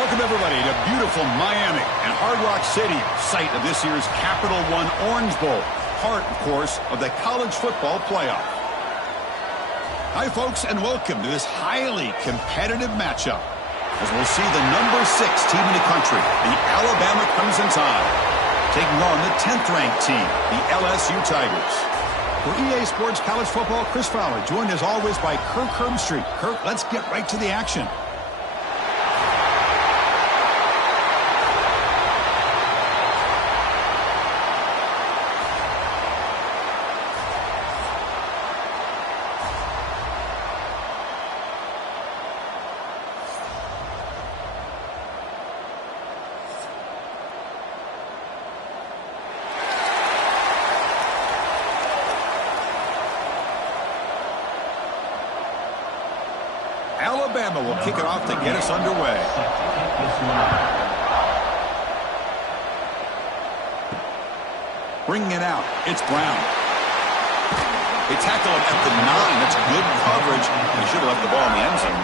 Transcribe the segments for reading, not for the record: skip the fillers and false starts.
Welcome, everybody, to beautiful Miami and Hard Rock Stadium, site of this year's Capital One Orange Bowl, part, of course, of the college football playoff. Hi, folks, and welcome to this highly competitive matchup, as we'll see the number 6 team in the country, the Alabama Crimson Tide, taking on the 10th-ranked team, the LSU Tigers. For EA Sports College Football, Chris Fowler, joined as always by Kirk Herbstreit. Kirk, let's get right to the action. Alabama will kick it off to get us underway. Bringing it out, it's Brown. They tackle him at the 9. That's good coverage. They should have left the ball in the end zone.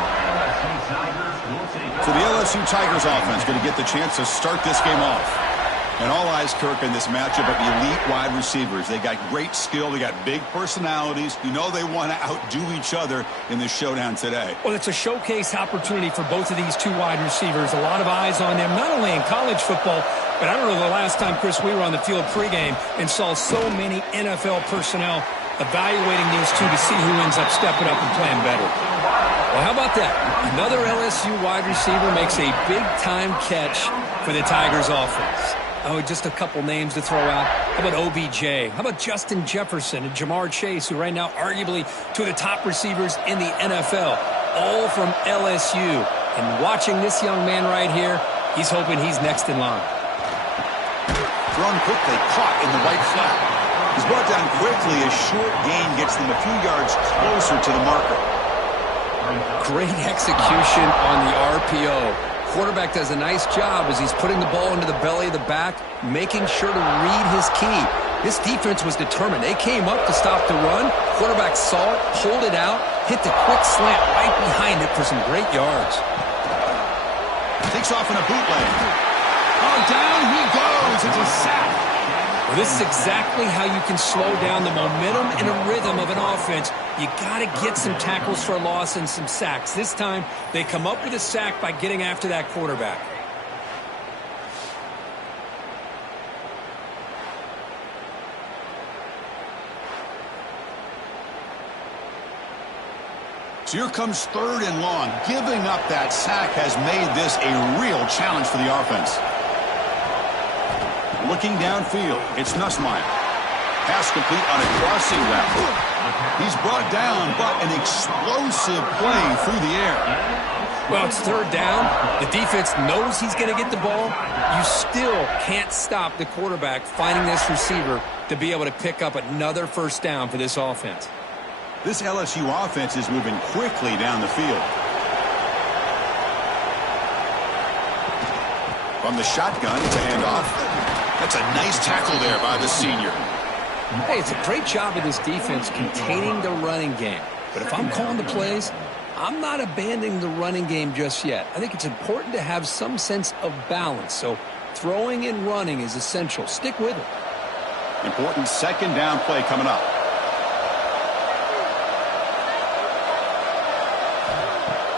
So the LSU Tigers offense going to get the chance to start this game off. And all eyes, Kirk, in this matchup of the elite wide receivers. They got great skill. They got big personalities. You know they want to outdo each other in this showdown today. Well, it's a showcase opportunity for both of these two wide receivers. A lot of eyes on them, not only in college football, but I don't know the last time, Chris, we were on the field pregame and saw so many NFL personnel evaluating these two to see who ends up stepping up and playing better. Well, how about that? Another LSU wide receiver makes a big-time catch for the Tigers offense. Oh, just a couple names to throw out. How about OBJ? How about Justin Jefferson and Jamar Chase, who right now arguably two of the top receivers in the NFL, all from LSU. And watching this young man right here, he's hoping he's next in line. Thrown quickly, caught in the right flat. He's brought down quickly. A short gain gets them a few yards closer to the marker. Great execution on the RPO. Quarterback does a nice job as he's putting the ball into the belly of the back, making sure to read his key. This defense was determined. They came up to stop the run. Quarterback saw it, pulled it out, hit the quick slant right behind it for some great yards. Takes off in a bootleg. Oh, down he goes. It's a sack. Well, this is exactly how you can slow down the momentum and a rhythm of an offense. You got to get some tackles for a loss and some sacks. This time, they come up with a sack by getting after that quarterback. So here comes 3rd and long. Giving up that sack has made this a real challenge for the offense. Looking downfield, it's Nussmeier. Pass complete on a crossing route. He's brought down, but an explosive play through the air. Well, it's 3rd down. The defense knows he's going to get the ball. You still can't stop the quarterback finding this receiver to be able to pick up another 1st down for this offense. This LSU offense is moving quickly down the field. From the shotgun to handoff. That's a nice tackle there by the senior. Hey, it's a great job of this defense containing the running game. But if I'm calling the plays, I'm not abandoning the running game just yet. I think it's important to have some sense of balance. So throwing and running is essential. Stick with it. Important 2nd down play coming up.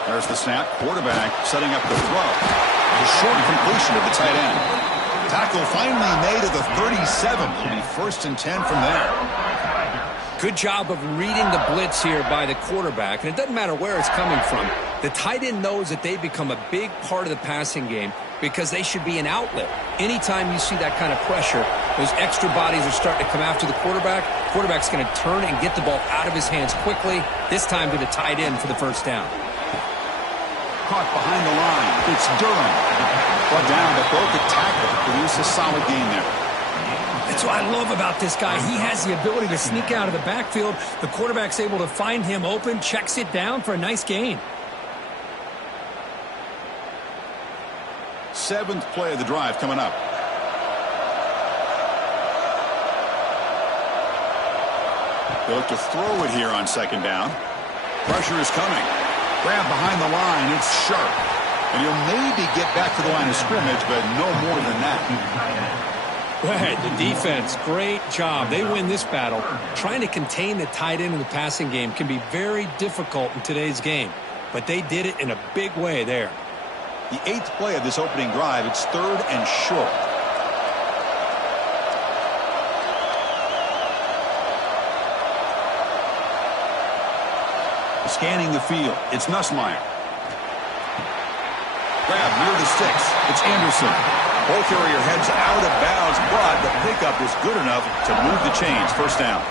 There's the snap. Quarterback setting up the throw. A short completion of the tight end. Tackle finally made at the 37. It'll be 1st and 10 from there. Good job of reading the blitz here by the quarterback. And it doesn't matter where it's coming from. The tight end knows that they've become a big part of the passing game because they should be an outlet. Anytime you see that kind of pressure, those extra bodies are starting to come after the quarterback. Quarterback's going to turn and get the ball out of his hands quickly, this time to the tight end for the 1st down. Caught behind the line. It's Durham. Brought down, but broke the tackle to produce a solid gain there. That's what I love about this guy. He has the ability to sneak out of the backfield. The quarterback's able to find him open, checks it down for a nice gain. 7th play of the drive coming up. They look to throw it here on 2nd down. Pressure is coming. Grab behind the line. It's Sharp. And he'll maybe get back to the line of scrimmage, but no more than that. Go ahead, the defense, great job. They win this battle. Trying to contain the tight end in the passing game can be very difficult in today's game, but they did it in a big way there. The 8th play of this opening drive, it's 3rd and short. Scanning the field, it's Nussmeier. Grab near the sticks, it's Anderson. Ball carrier heads out of bounds, but the pickup is good enough to move the chains. First down.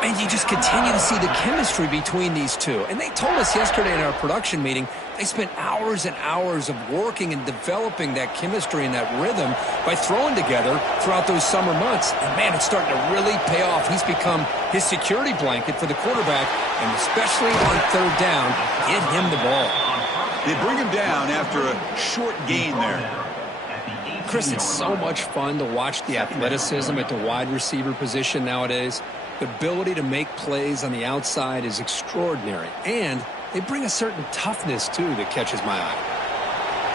And you just continue to see the chemistry between these two. And they told us yesterday in our production meeting, they spent hours and hours of working and developing that chemistry and that rhythm by throwing together throughout those summer months. And, man, it's starting to really pay off. He's become his security blanket for the quarterback, and especially on 3rd down, get him the ball. They bring him down after a short gain there. Chris, it's so much fun to watch the athleticism at the wide receiver position nowadays. The ability to make plays on the outside is extraordinary, and they bring a certain toughness, too, that catches my eye.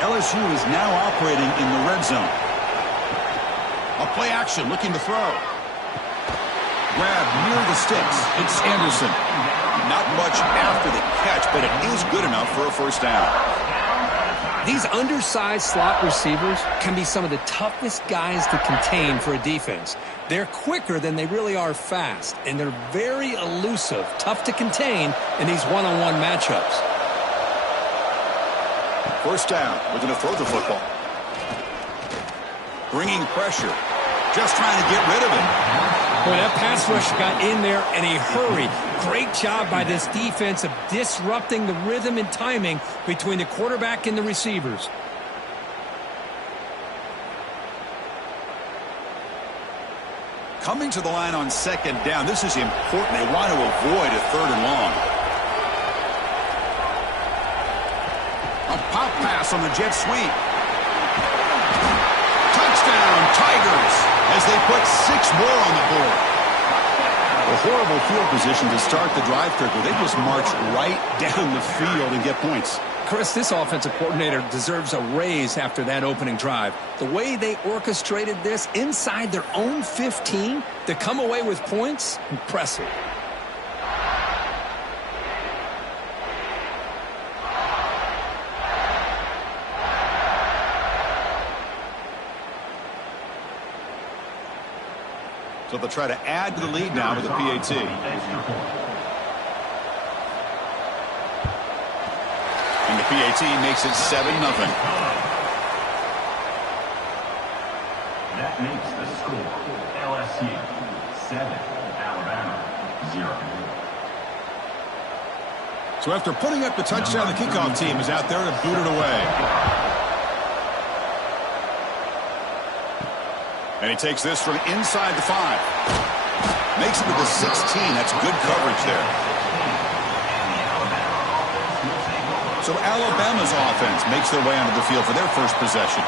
LSU is now operating in the red zone. A play action, looking to throw. Grab near the sticks. It's Anderson. Not much after the catch, but it is good enough for a first down. These undersized slot receivers can be some of the toughest guys to contain for a defense. They're quicker than they really are fast, and they're very elusive, tough to contain in these one-on-one matchups. First down, we're going to throw the football. Bringing pressure, just trying to get rid of it. Boy, that pass rush got in there in a hurry. Great job by this defense of disrupting the rhythm and timing between the quarterback and the receivers. Coming to the line on 2nd down, this is important. They want to avoid a 3rd and long. A pop pass on the jet sweep. Touchdown, Tigers, as they put 6 more on the board. A horrible field position to start the drive, Kirk, where they just march right down the field and get points. Chris, this offensive coordinator deserves a raise after that opening drive. The way they orchestrated this inside their own 15 to come away with points, impressive. So they'll try to add to the lead now with a PAT. And the PAT makes it 7-0. That makes the score LSU 7, Alabama 0. So after putting up the touchdown, the kickoff team is out there to boot it away. And he takes this from inside the 5. Makes it to the 16. That's good coverage there. So Alabama's offense makes their way onto the field for their first possession.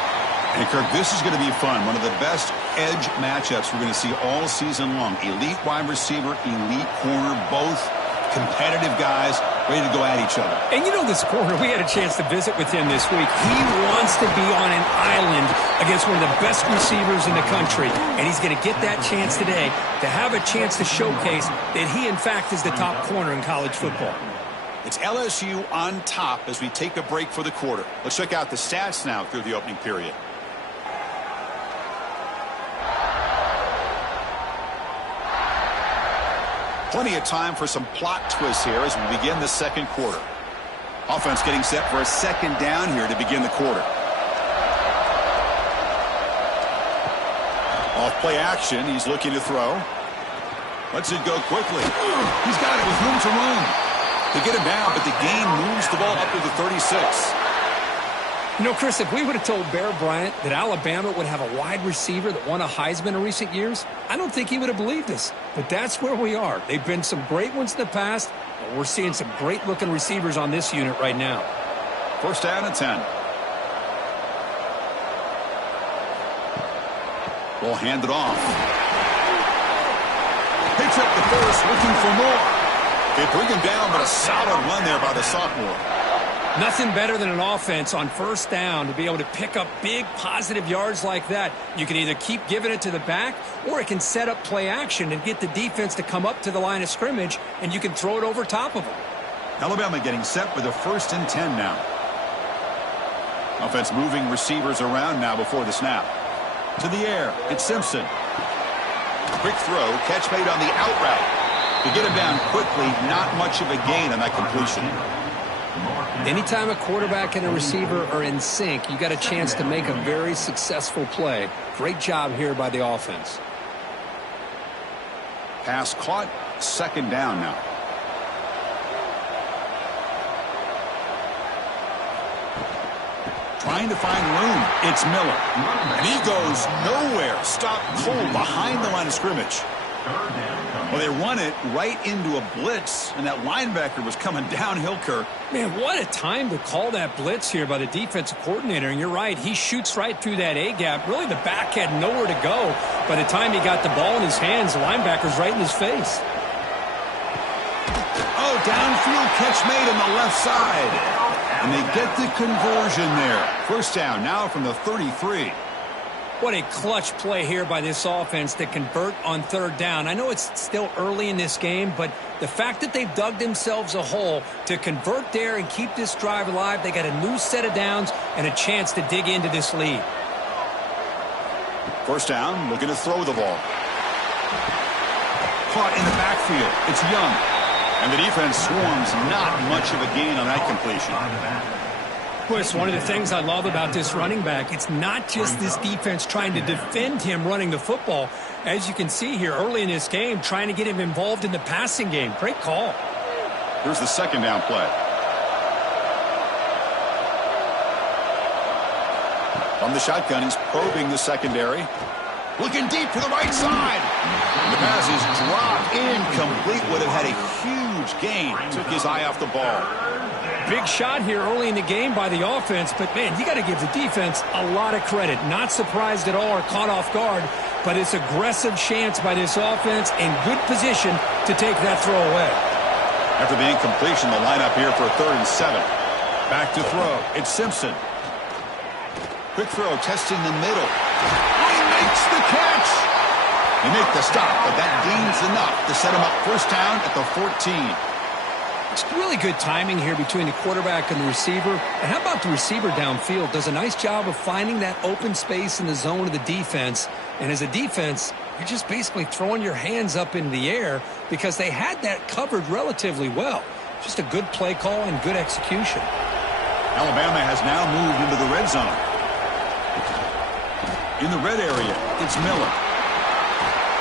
And Kirk, this is going to be fun. One of the best edge matchups we're going to see all season long. Elite wide receiver, elite corner, both competitive guys ready to go at each other. And you know this corner, we had a chance to visit with him this week. He wants to be on an island against one of the best receivers in the country. And he's going to get that chance today to have a chance to showcase that he, in fact, is the top corner in college football. It's LSU on top as we take a break for the quarter. Let's check out the stats now through the opening period. Plenty of time for some plot twists here as we begin the second quarter. Offense getting set for a 2nd down here to begin the quarter. Off play action, he's looking to throw. Lets it go quickly. He's got it with room to run. They get him down, but the gain moves the ball up to the 36. You know, Chris, if we would have told Bear Bryant that Alabama would have a wide receiver that won a Heisman in recent years, I don't think he would have believed us. But that's where we are. They've been some great ones in the past, but we're seeing some great-looking receivers on this unit right now. First down and 10. Ball handed off. Picks up the first, looking for more. They bring him down, but a solid run there by the sophomore. Nothing better than an offense on first down to be able to pick up big positive yards like that. You can either keep giving it to the back, or it can set up play action and get the defense to come up to the line of scrimmage, and you can throw it over top of them. Alabama getting set with a 1st and 10 now. Offense moving receivers around now before the snap. To the air, it's Simpson. Quick throw, catch made on the out route. To get him down quickly, not much of a gain on that completion. Anytime a quarterback and a receiver are in sync, you got a chance to make a very successful play. Great job here by the offense. Pass caught, 2nd down now. Trying to find room. It's Miller. And he goes nowhere. Stopped cold behind the line of scrimmage. Well, they run it right into a blitz, and that linebacker was coming downhill, Kirk. Man, what a time to call that blitz here by the defensive coordinator. And you're right, he shoots right through that A-gap. Really, the back had nowhere to go. By the time he got the ball in his hands, the linebacker's right in his face. Oh, downfield catch made on the left side. And they get the conversion there. 1st down now from the 33. What a clutch play here by this offense to convert on 3rd down. I know it's still early in this game, but the fact that they've dug themselves a hole to convert there and keep this drive alive, they got a new set of downs and a chance to dig into this lead. 1st down, looking to throw the ball. Caught in the backfield. It's Young. And the defense swarms, not much of a gain on that completion. Well, it's one of the things I love about this running back. It's not just this defense trying to defend him running the football. As you can see here early in this game, trying to get him involved in the passing game. Great call. Here's the 2nd down play. From the shotgun, he's probing the secondary. Looking deep to the right side. The pass is dropped incomplete. Would have had a huge gain. Took his eye off the ball. Big shot here early in the game by the offense, but, man, you got to give the defense a lot of credit. Not surprised at all or caught off guard, but it's aggressive chance by this offense and good position to take that throw away. After the incompletion, the lineup here for 3rd and 7. Back to throw. It's Simpson. Quick throw, testing the middle. He makes the catch. They make the stop, but that gains enough to set him up 1st down at the 14. It's really good timing here between the quarterback and the receiver. And how about the receiver downfield? Does a nice job of finding that open space in the zone of the defense. And as a defense, you're just basically throwing your hands up in the air because they had that covered relatively well. Just a good play call and good execution. Alabama has now moved into the red zone. In the red area, it's Miller.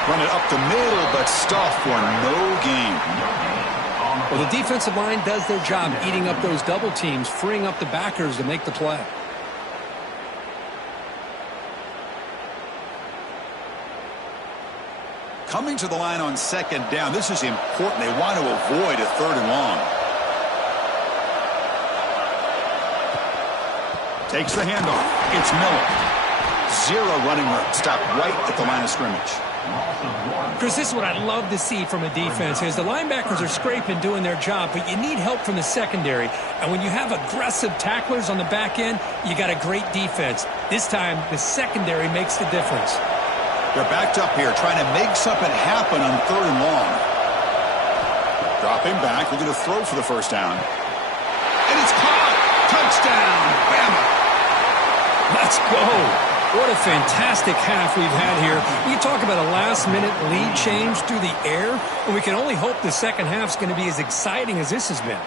Run it up the middle, but stuffed for no gain. Well, the defensive line does their job eating up those double teams, freeing up the backers to make the play. Coming to the line on 2nd down. This is important. They want to avoid a 3rd and long. Takes the handoff. It's Miller. 0 running room. Stopped right at the line of scrimmage. Chris, this is what I love to see from a defense is the linebackers are scraping, doing their job, but you need help from the secondary. And when you have aggressive tacklers on the back end, you got a great defense. This time, the secondary makes the difference. They're backed up here, trying to make something happen on 3rd and long. Dropping back, looking to throw for the 1st down. And it's caught! Touchdown, Bama! Let's go! What a fantastic half we've had here. You talk about a last-minute lead change through the air, and we can only hope the second half's going to be as exciting as this has been.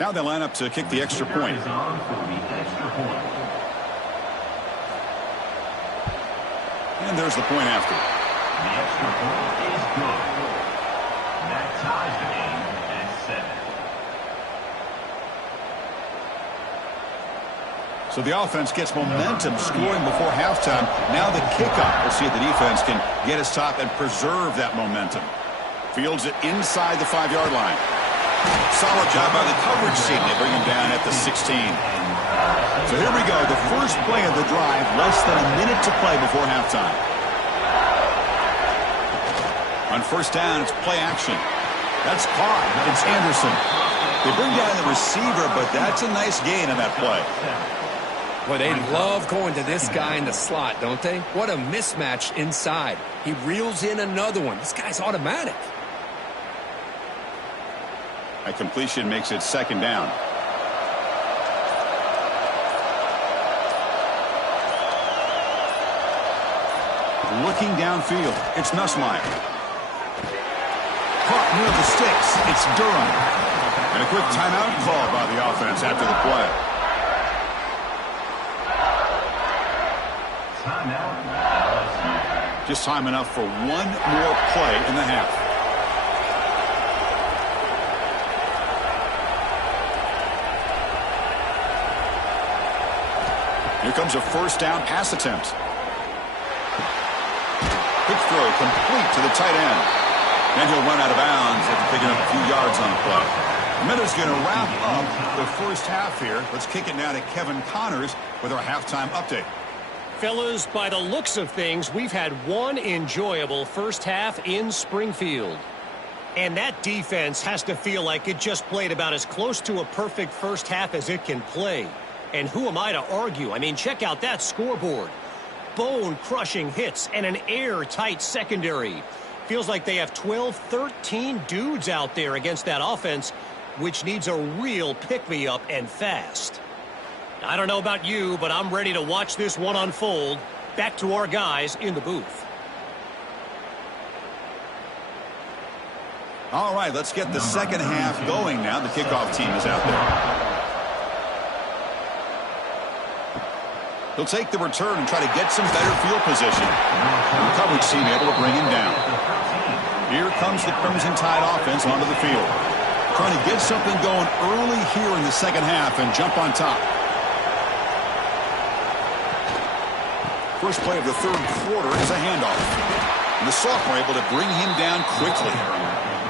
Now they line up to kick the extra point. And there's the point after. The extra point is good. That ties the game at 7. So the offense gets momentum, scoring before halftime. Now the kickoff. We'll see if the defense can get his top and preserve that momentum. Fields it inside the 5-yard line. Solid job by the coverage team. They bring him down at the 16. So here we go. The first play of the drive. Less than a minute to play before halftime. On first down, it's play action. That's caught. It's Anderson. They bring down the receiver, but that's a nice gain on that play. Well, they love going to this guy in the slot, don't they? What a mismatch inside. He reels in another one. This guy's automatic. That completion makes it second down. Looking downfield, it's Nussmeier. Caught near the sticks, it's Durham. And a quick timeout call by the offense after the play. Just time enough for one more play in the half. Here comes a first down pass attempt. Quick throw complete to the tight end. And he'll run out of bounds after picking up a few yards on the play. Miller's going to wrap up the first half here. Let's kick it now to Kevin Connors with our halftime update. Fellas, by the looks of things, we've had one enjoyable first half in Springfield. And that defense has to feel like it just played about as close to a perfect first half as it can play. And who am I to argue? I mean, check out that scoreboard. Bone-crushing hits and an airtight secondary. Feels like they have 12, 13 dudes out there against that offense, which needs a real pick-me-up and fast. I don't know about you, but I'm ready to watch this one unfold. Back to our guys in the booth. All right, let's get the second half going now. The kickoff team is out there. He'll take the return and try to get some better field position. The coverage team able to bring him down. Here comes the Crimson Tide offense onto the field. Trying to get something going early here in the second half and jump on top. First play of the third quarter is a handoff. And the sophomore able to bring him down quickly.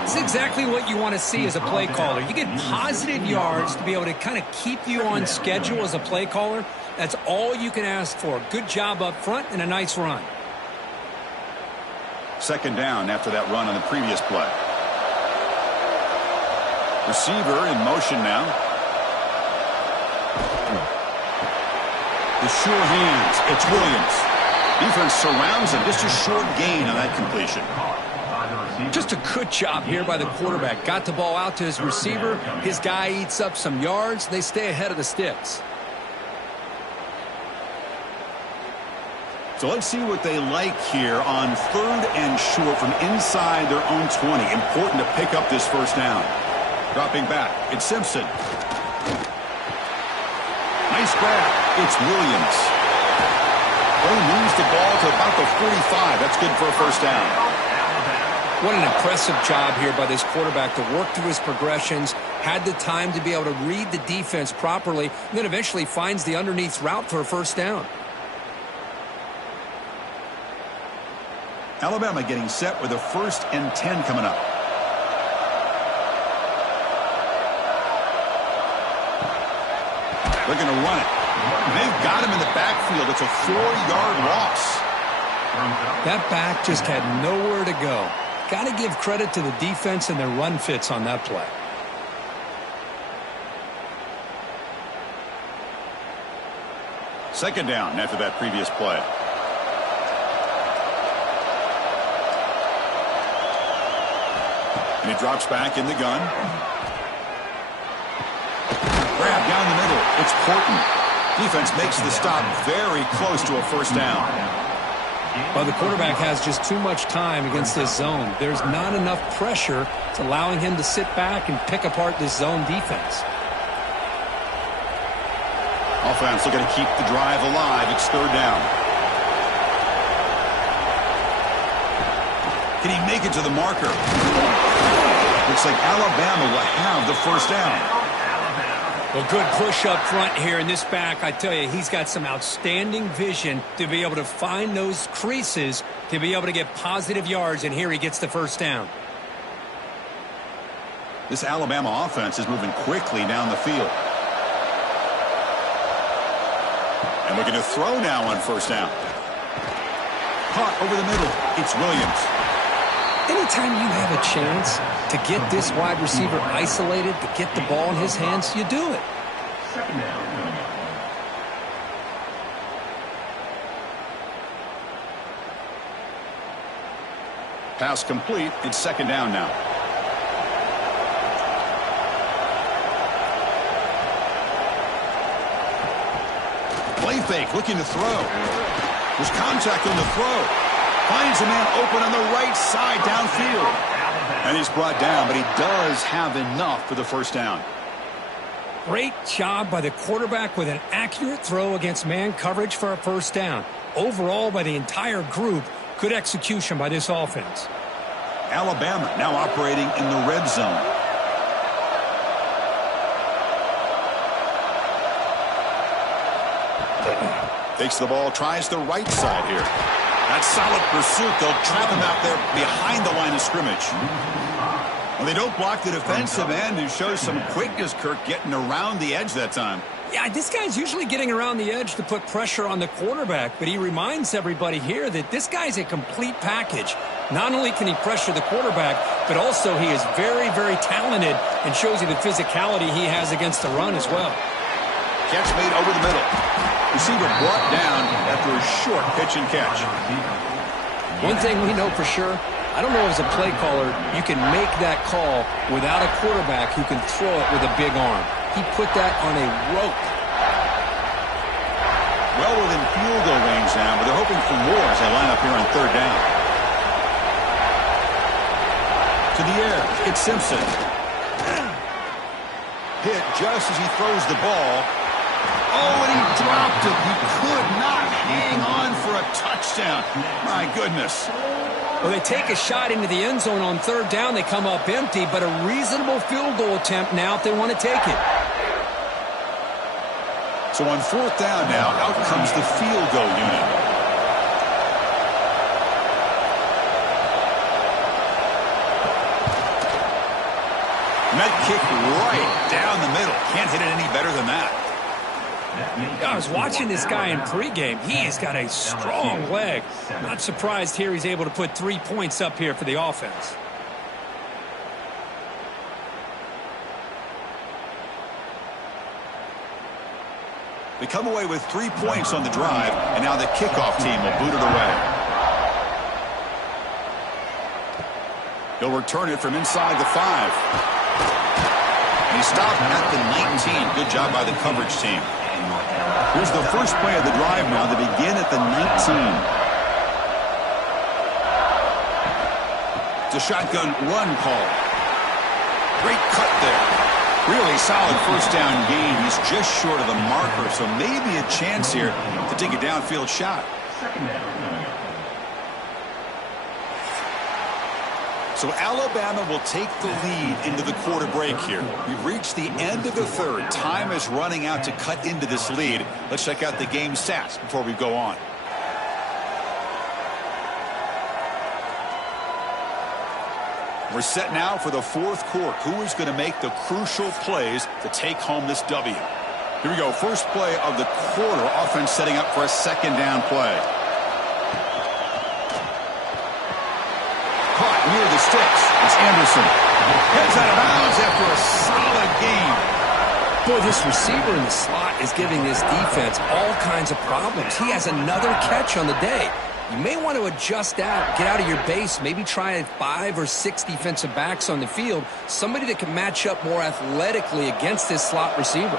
It's exactly what you want to see as a play caller. You get positive yards to be able to kind of keep you on schedule as a play caller. That's all you can ask for. Good job up front and a nice run. Second down after that run on the previous play. Receiver in motion now. The sure hands. It's Williams. Defense surrounds him. Just a short gain on that completion. Just a good job here by the quarterback. Got the ball out to his receiver. His guy eats up some yards. They stay ahead of the sticks. So let's see what they like here on third and short from inside their own 20. Important to pick up this first down. Dropping back, it's Simpson. Nice grab. It's Williams. He moves the ball to about the 45. That's good for a first down. What an impressive job here by this quarterback to work through his progressions, had the time to be able to read the defense properly, and then eventually finds the underneath route for a first down. Alabama getting set with a 1st and 10 coming up. They're going to run it. They've got him in the backfield. It's a 4-yard loss. That back just had nowhere to go. Got to give credit to the defense and their run fits on that play. Second down after that previous play. And he drops back in the gun. Grab down the middle. It's Porton. Defense makes the stop very close to a first down. Well, the quarterback has just too much time against this zone. There's not enough pressure to allowing him to sit back and pick apart this zone defense. Offense looking to keep the drive alive. It's third down. Can he make it to the marker? Looks like Alabama will have the first down. Well, good push up front here in this back. I tell you, he's got some outstanding vision to be able to find those creases to be able to get positive yards, and here he gets the first down. This Alabama offense is moving quickly down the field. And looking to throw now on first down. Caught over the middle. It's Williams. Anytime you have a chance to get this wide receiver isolated, to get the ball in his hands, you do it. Second down. Pass complete. It's second down now. Play fake, looking to throw. There's contact on the throw. Finds a man open on the right side downfield. And he's brought down, but he does have enough for the first down. Great job by the quarterback with an accurate throw against man coverage for a first down. Overall, by the entire group, good execution by this offense. Alabama now operating in the red zone. Takes the ball, tries the right side here. That's solid pursuit. They'll trap him out there behind the line of scrimmage. Well, they don't block the defensive end, who shows some quickness, Kirk, getting around the edge that time. Yeah, this guy's usually getting around the edge to put pressure on the quarterback, but he reminds everybody here that this guy's a complete package. Not only can he pressure the quarterback, but also he is very, very talented and shows you the physicality he has against the run as well. Catch made over the middle. Receiver brought down after a short pitch and catch. One thing we know for sure, I don't know as a play caller, you can make that call without a quarterback who can throw it with a big arm. He put that on a rope. Well within field goal range now, but they're hoping for more as they line up here on third down. To the air, it's Simpson. Hit just as he throws the ball. Oh, and he dropped it. He could not hang on for a touchdown. My goodness. Well, they take a shot into the end zone on third down. They come up empty, but a reasonable field goal attempt now if they want to take it. So on fourth down now, out comes the field goal unit. And that kick right down the middle. Can't hit it any better than that. I was watching this guy in pregame. He's got a strong leg. Not surprised here he's able to put 3 points up here for the offense. They come away with 3 points on the drive, and now the kickoff team will boot it away. He'll return it from inside the 5. And he stopped at the 19. Good job by the coverage team. Here's the first play of the drive now. They begin at the 19. It's a shotgun run call. Great cut there. Really solid first down gain. He's just short of the marker, so maybe a chance here to take a downfield shot. So Alabama will take the lead into the quarter break here. We've reached the end of the third. Time is running out to cut into this lead. Let's check out the game stats before we go on. We're set now for the fourth quarter. Who is going to make the crucial plays to take home this W? Here we go. First play of the quarter. Offense setting up for a second down play. Caught near the sticks. It's Anderson. Heads out of bounds after a solid game. Boy, this receiver in the slot is giving this defense all kinds of problems. He has another catch on the day. You may want to adjust out, get out of your base, maybe try 5 or 6 defensive backs on the field, somebody that can match up more athletically against this slot receiver.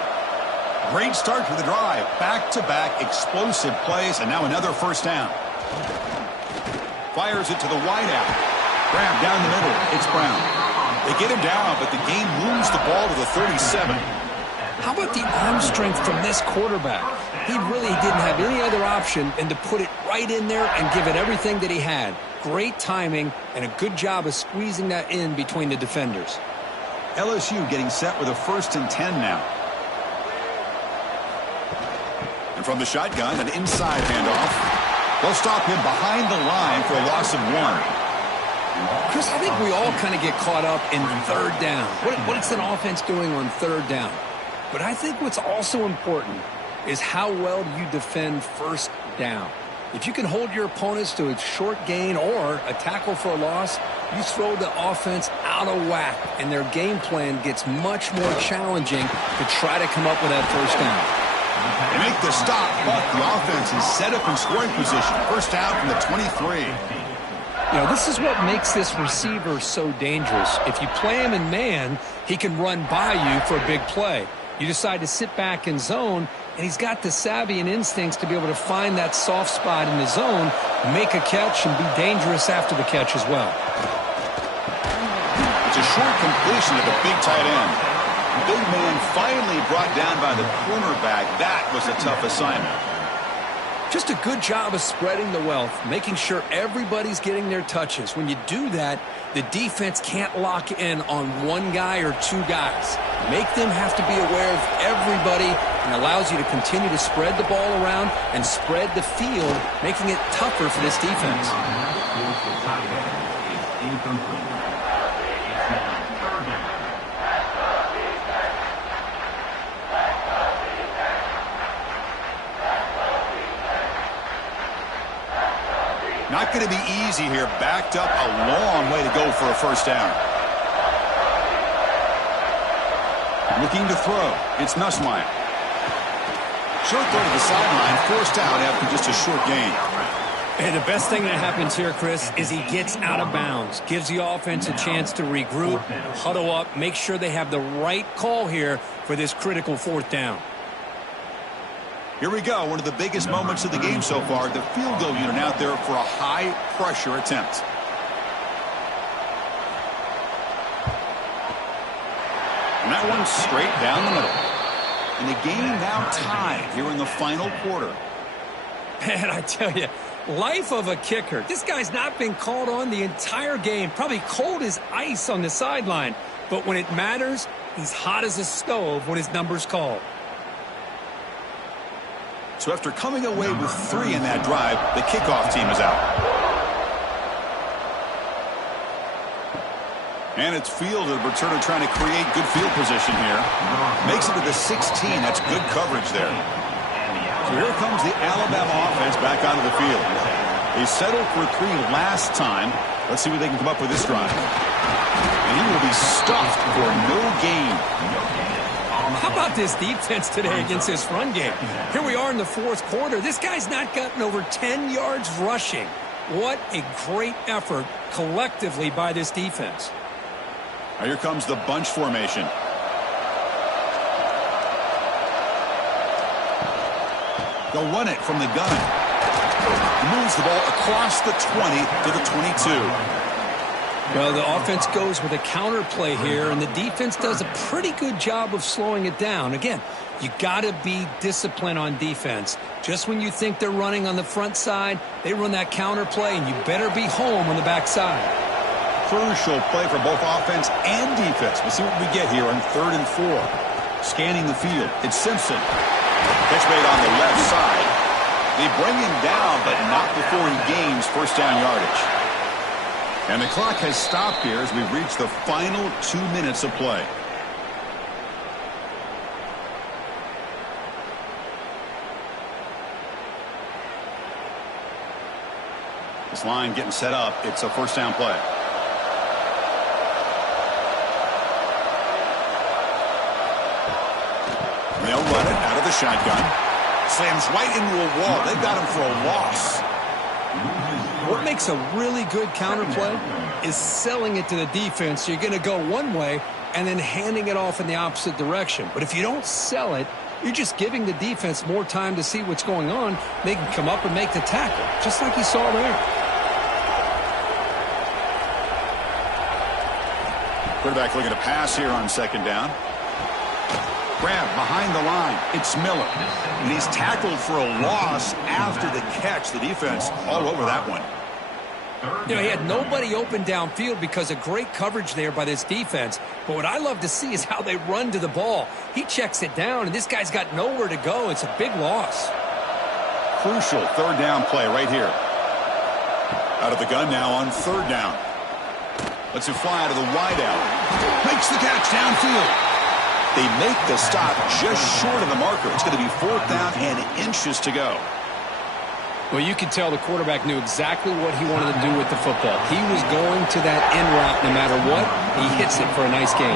Great start to the drive. Back-to-back explosive plays, and now another first down. Fires it to the wideout. Grab down the middle. It's Brown. They get him down, but the game moves the ball to the 37. How about the arm strength from this quarterback? He really didn't have any other option than to put it right in there and give it everything that he had. Great timing and a good job of squeezing that in between the defenders. LSU getting set with a 1st and 10 now. And from the shotgun, an inside handoff. They'll stop him behind the line for a loss of 1. Chris, I think we all kind of get caught up in third down. What is an offense doing on third down? But I think what's also important is how well do you defend first down. If you can hold your opponents to a short gain or a tackle for a loss, you throw the offense out of whack, and their game plan gets much more challenging to try to come up with that first down. They make the stop, but the offense is set up in scoring position. First down from the 23. You know, this is what makes this receiver so dangerous. If you play him in man, he can run by you for a big play. You decide to sit back in zone, and he's got the savvy and instincts to be able to find that soft spot in the zone, make a catch, and be dangerous after the catch as well. It's a short completion of the big tight end. The big man finally brought down by the cornerback. That was a tough assignment. Just a good job of spreading the wealth, making sure everybody's getting their touches. When you do that, the defense can't lock in on one guy or two guys. Make them have to be aware of everybody, and allows you to continue to spread the ball around and spread the field, making it tougher for this defense. Not going to be easy here. Backed up, a long way to go for a first down. Looking to throw. It's Nussmeier. Short throw to the sideline, forced out after just a short gain. And the best thing that happens here, Chris, is he gets out of bounds. Gives the offense a chance to regroup, huddle up, make sure they have the right call here for this critical fourth down. Here we go, one of the biggest moments of the game so far. The field goal unit out there for a high-pressure attempt. And that one's straight down the middle. And the game now tied here in the final quarter. Man, I tell you, life of a kicker. This guy's not been called on the entire game. Probably cold as ice on the sideline. But when it matters, he's hot as a stove when his number's called. So after coming away with 3 in that drive, the kickoff team is out. And it's fielded. Returner trying to create good field position here. Makes it to the 16. That's good coverage there. So here comes the Alabama offense back onto the field. They settled for 3 last time. Let's see what they can come up with this drive. And he will be stuffed for no gain. How about this defense today against this run game? Here we are in the fourth quarter. This guy's not gotten over 10 yards rushing. What a great effort collectively by this defense. Now here comes the bunch formation. They'll run it from the gun. Moves the ball across the 20 to the 22. Well, the offense goes with a counter play here, and the defense does a pretty good job of slowing it down. Again, you got to be disciplined on defense. Just when you think they're running on the front side, they run that counter play, and you better be home on the back side. Crucial play for both offense and defense. We'll see what we get here on 3rd and 4. Scanning the field. It's Simpson. Catch made on the left side. They bring him down, but not before he gains first down yardage. And the clock has stopped here as we've reached the final 2 minutes of play. This line getting set up. It's a first down play. They'll run it out of the shotgun. Slams right into a wall. They've got him for a loss. What makes a really good counter play is selling it to the defense. So you're going to go one way and then handing it off in the opposite direction. But if you don't sell it, you're just giving the defense more time to see what's going on. They can come up and make the tackle, just like you saw there. Quarterback looking to pass here on second down. Grab behind the line. It's Miller. And he's tackled for a loss after the catch. The defense all over that one. You know, he had nobody open downfield because of great coverage there by this defense. But what I love to see is how they run to the ball. He checks it down, and this guy's got nowhere to go. It's a big loss. Crucial third down play right here. Out of the gun now on 3rd down. Lets it fly to the wideout. Makes the catch downfield. They make the stop just short of the marker. It's going to be 4th down and inches to go. Well, you could tell the quarterback knew exactly what he wanted to do with the football. He was going to that end route no matter what. He hits it for a nice gain.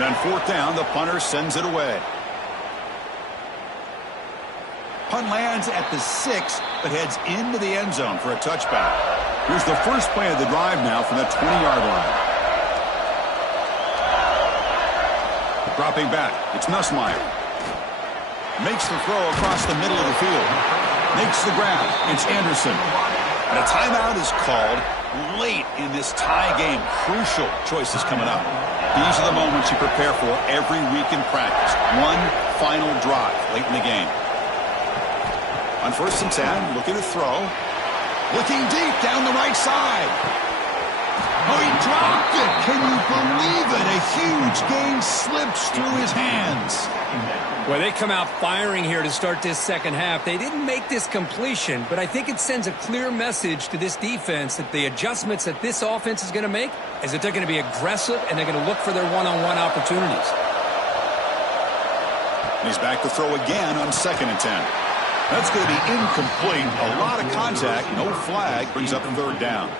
And on 4th down, the punter sends it away. Punt lands at the 6, but heads into the end zone for a touchback. Here's the first play of the drive now from the 20-yard line. Dropping back, it's Nussmeier. Makes the throw across the middle of the field. Makes the grab. It's Anderson. And a timeout is called late in this tie game. Crucial choices coming up. These are the moments you prepare for every week in practice. One final drive late in the game. On 1st and 10, looking to throw. Looking deep down the right side. Oh, he dropped it. Can you believe it? A huge gain slips through his hands. Well, they come out firing here to start this second half. They didn't make this completion, but I think it sends a clear message to this defense that the adjustments that this offense is going to make is that they're going to be aggressive and they're going to look for their one-on-one opportunities. He's back to throw again on 2nd and 10. That's going to be incomplete. A lot of contact, no flag, brings up 3rd down.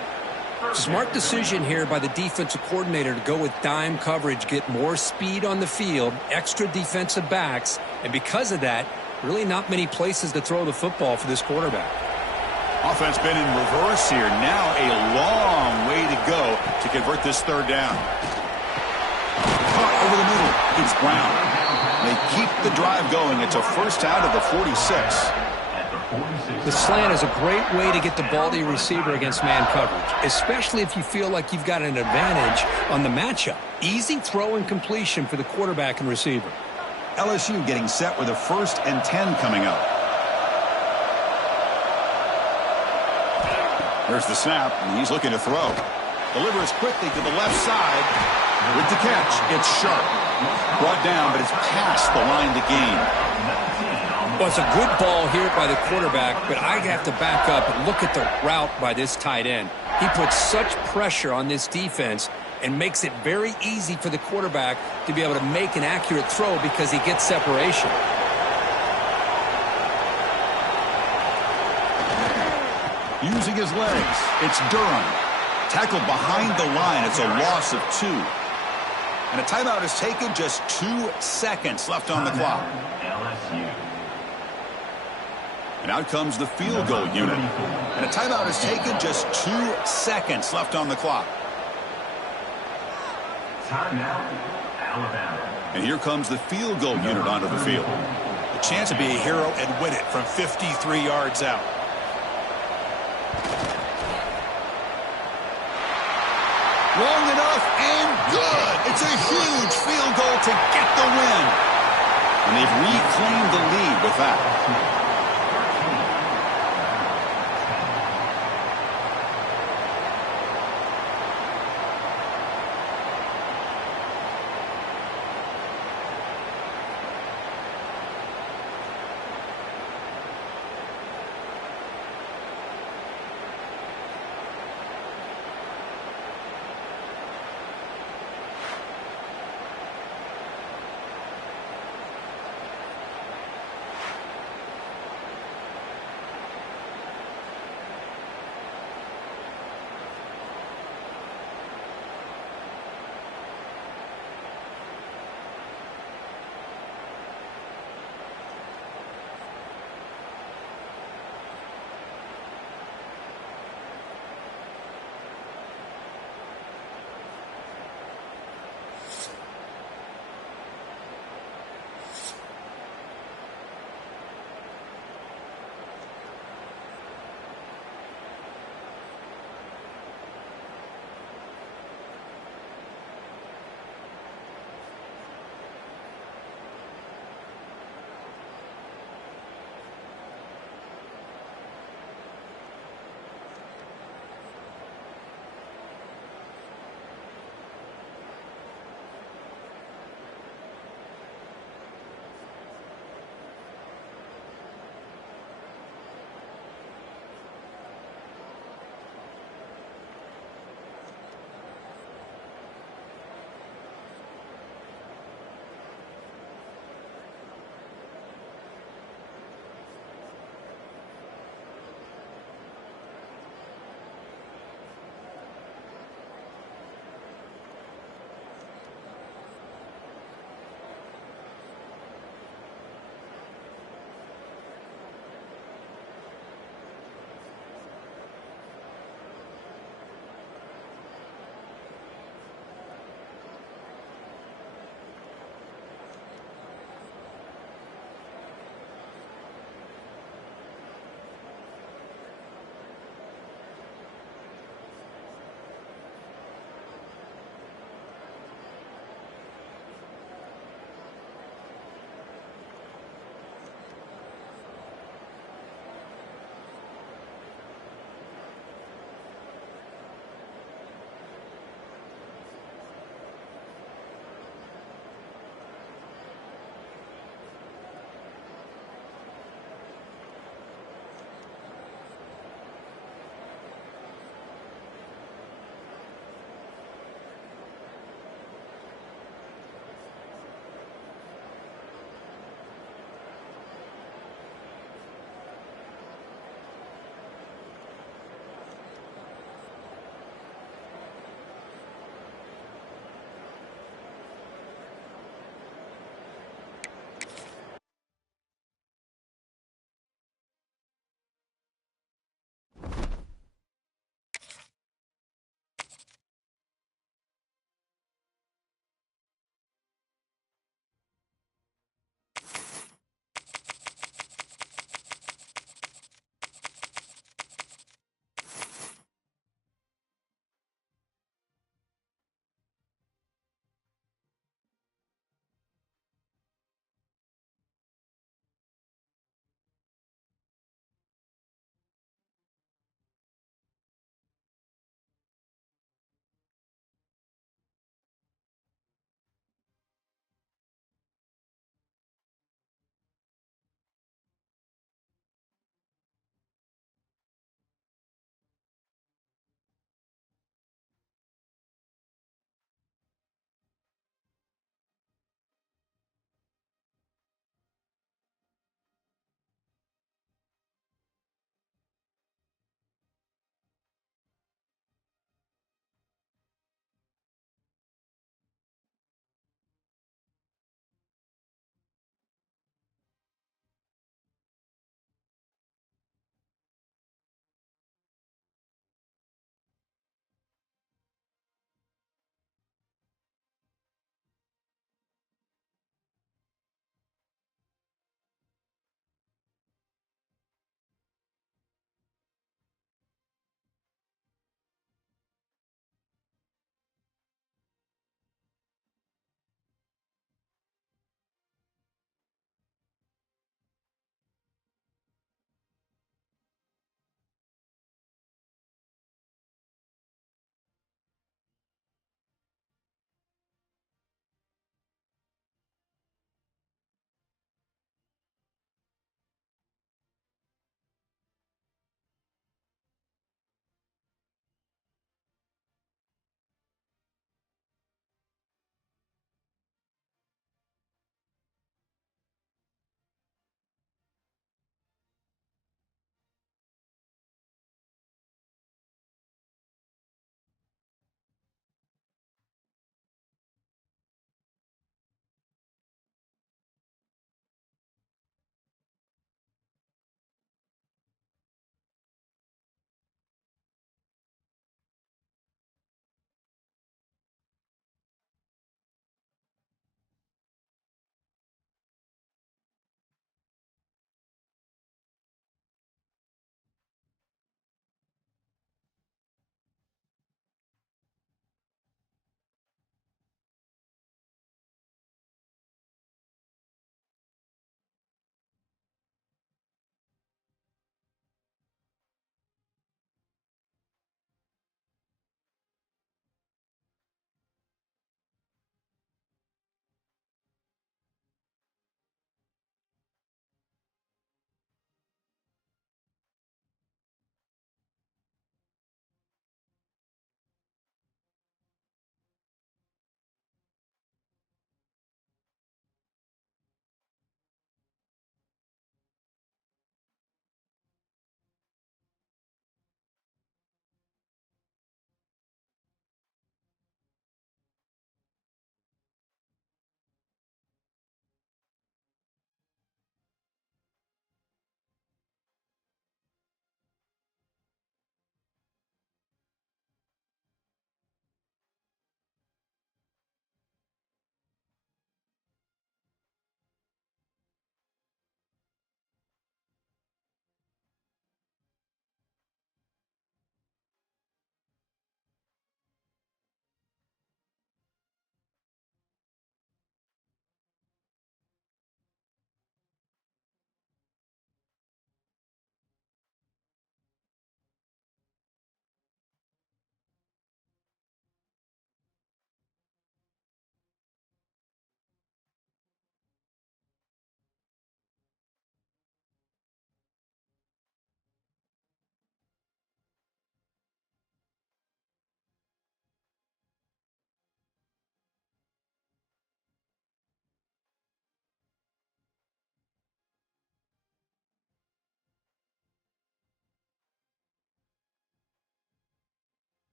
Smart decision here by the defensive coordinator to go with dime coverage, get more speed on the field, extra defensive backs, and because of that, really not many places to throw the football for this quarterback. Offense been in reverse here. Now a long way to go to convert this 3rd down. Caught over the middle. It's Brown. They keep the drive going. It's a first out of the 46. The slant is a great way to get the ball to your receiver against man coverage, especially if you feel like you've got an advantage on the matchup. Easy throw and completion for the quarterback and receiver. LSU getting set with a 1st and 10 coming up. There's the snap, and he's looking to throw. Delivers quickly to the left side. With the catch, it's Sharp. Brought down, but it's past the line to gain. Well, it's a good ball here by the quarterback, but I have to back up and look at the route by this tight end. He puts such pressure on this defense and makes it very easy for the quarterback to be able to make an accurate throw because he gets separation. Using his legs, it's Durham. Tackled behind the line. It's a loss of 2. And a timeout is taken. Just 2 seconds left on the clock. And out comes the field goal unit. And a timeout is taken. Just 2 seconds left on the clock. Timeout, Alabama. And here comes the field goal unit onto the field. A chance to be a hero and win it from 53 yards out. Long enough and good. It's a huge field goal to get the win. And they've reclaimed the lead with that.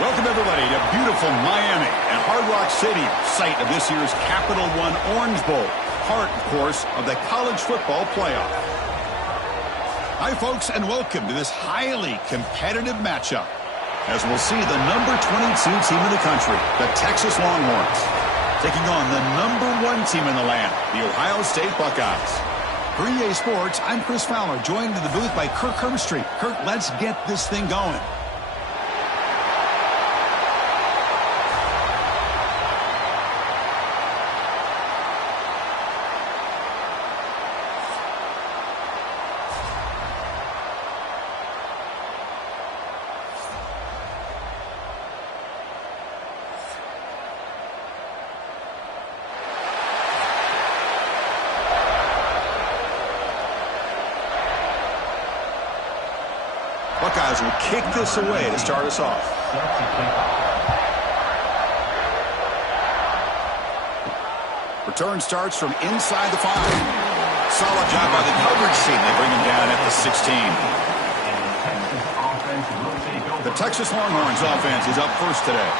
Welcome, everybody, to beautiful Miami and Hard Rock Stadium, site of this year's Capital One Orange Bowl, part, of course, of the college football playoff. Hi, folks, and welcome to this highly competitive matchup, as we'll see the number 22 team in the country, the Texas Longhorns, taking on the number 1 team in the land, the Ohio State Buckeyes. For EA Sports, I'm Chris Fowler, joined in the booth by Kirk Herbstreit. Kirk, let's get this thing going. Buckeyes will kick this away to start us off. Return starts from inside the 5. Solid job by the coverage team. They bring him down at the 16. The Texas Longhorns offense is up first today.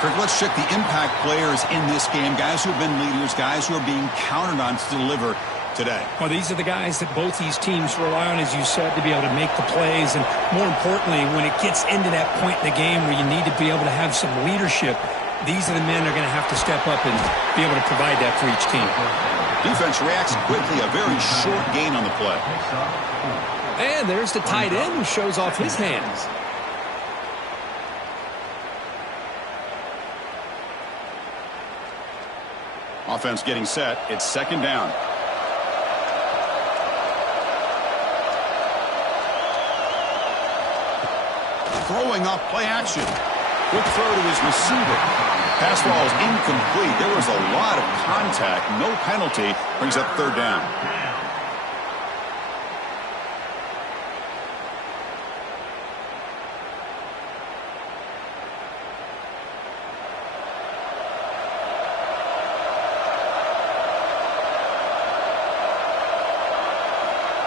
Kirk, let's check the impact players in this game. Guys who have been leaders, guys who are being counted on to deliver today. Well, these are the guys that both these teams rely on, as you said, to be able to make the plays. And more importantly, when it gets into that point in the game where you need to be able to have some leadership, these are the men that are going to have to step up and be able to provide that for each team. Defense reacts quickly. A very short gain on the play. And there's the tight end who shows off his hands. Offense getting set. It's second down. Throwing up play action. Quick throw to his receiver. Pass ball is incomplete. There was a lot of contact. No penalty. Brings up third down.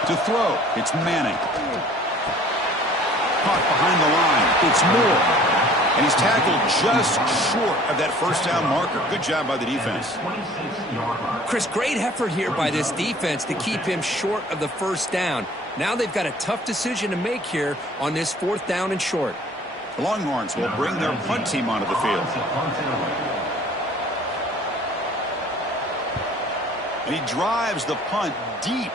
To throw, it's Manning. Caught behind the line. It's Moore. And he's tackled just short of that first down marker. Good job by the defense. Chris, great effort here by this defense to keep him short of the first down. Now they've got a tough decision to make here on this 4th down and short. The Longhorns will bring their punt team onto the field. And he drives the punt deep.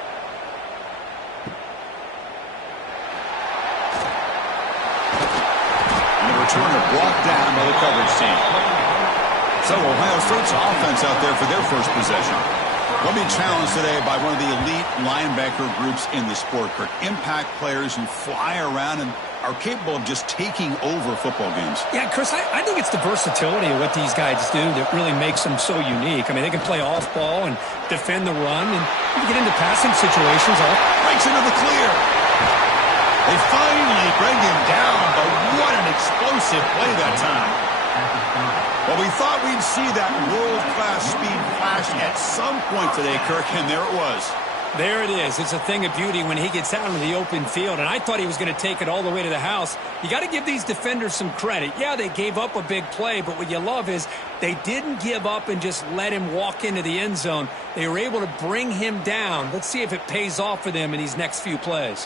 Returner brought down by the coverage team. So Ohio State's offense out there for their first possession. They'll be challenged today by one of the elite linebacker groups in the sport, Kirk. Impact players who fly around and are capable of just taking over football games. Yeah, Chris, I think it's the versatility of what these guys do that really makes them so unique. I mean, they can play off ball and defend the run and get into passing situations. Breaks into the clear. They finally bring him down, but what an explosive play that time. Well, we thought we'd see that world-class speed flash at some point today, Kirk, and there it was. There it is. It's a thing of beauty when he gets out into the open field, and I thought he was going to take it all the way to the house. You got to give these defenders some credit. Yeah, they gave up a big play, but what you love is they didn't give up and just let him walk into the end zone. They were able to bring him down. Let's see if it pays off for them in these next few plays.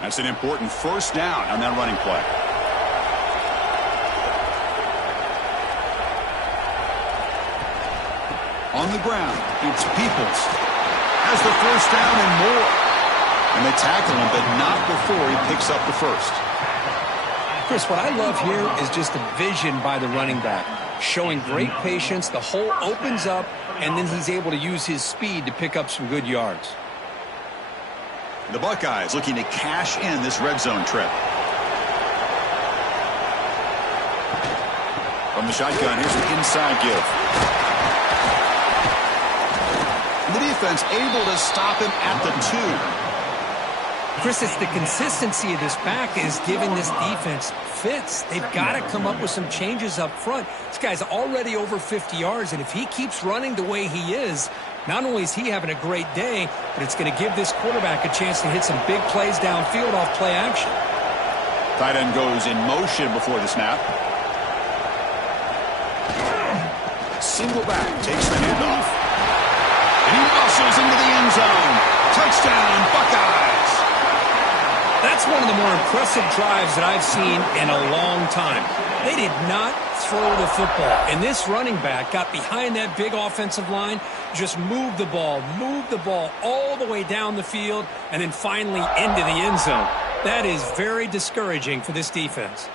That's an important first down on that running play. On the ground, it's Peoples. Has the first down and more. And they tackle him, but not before he picks up the first. Chris, what I love here is just the vision by the running back. Showing great patience, the hole opens up, and then he's able to use his speed to pick up some good yards. The Buckeyes looking to cash in this red zone trip. From the shotgun, here's an inside give. And the defense able to stop him at the 2. Chris, it's the consistency of this back is giving this defense fits. They've got to come up with some changes up front. This guy's already over 50 yards, and if he keeps running the way he is, not only is he having a great day, but it's going to give this quarterback a chance to hit some big plays downfield off play action. Tight end goes in motion before the snap. Single back, takes the handoff. And he muscles into the end zone. Touchdown, Buckeyes. That's one of the more impressive drives that I've seen in a long time. They did not throw the football. And this running back got behind that big offensive line, just moved the ball all the way down the field, and then finally into the end zone. That is very discouraging for this defense.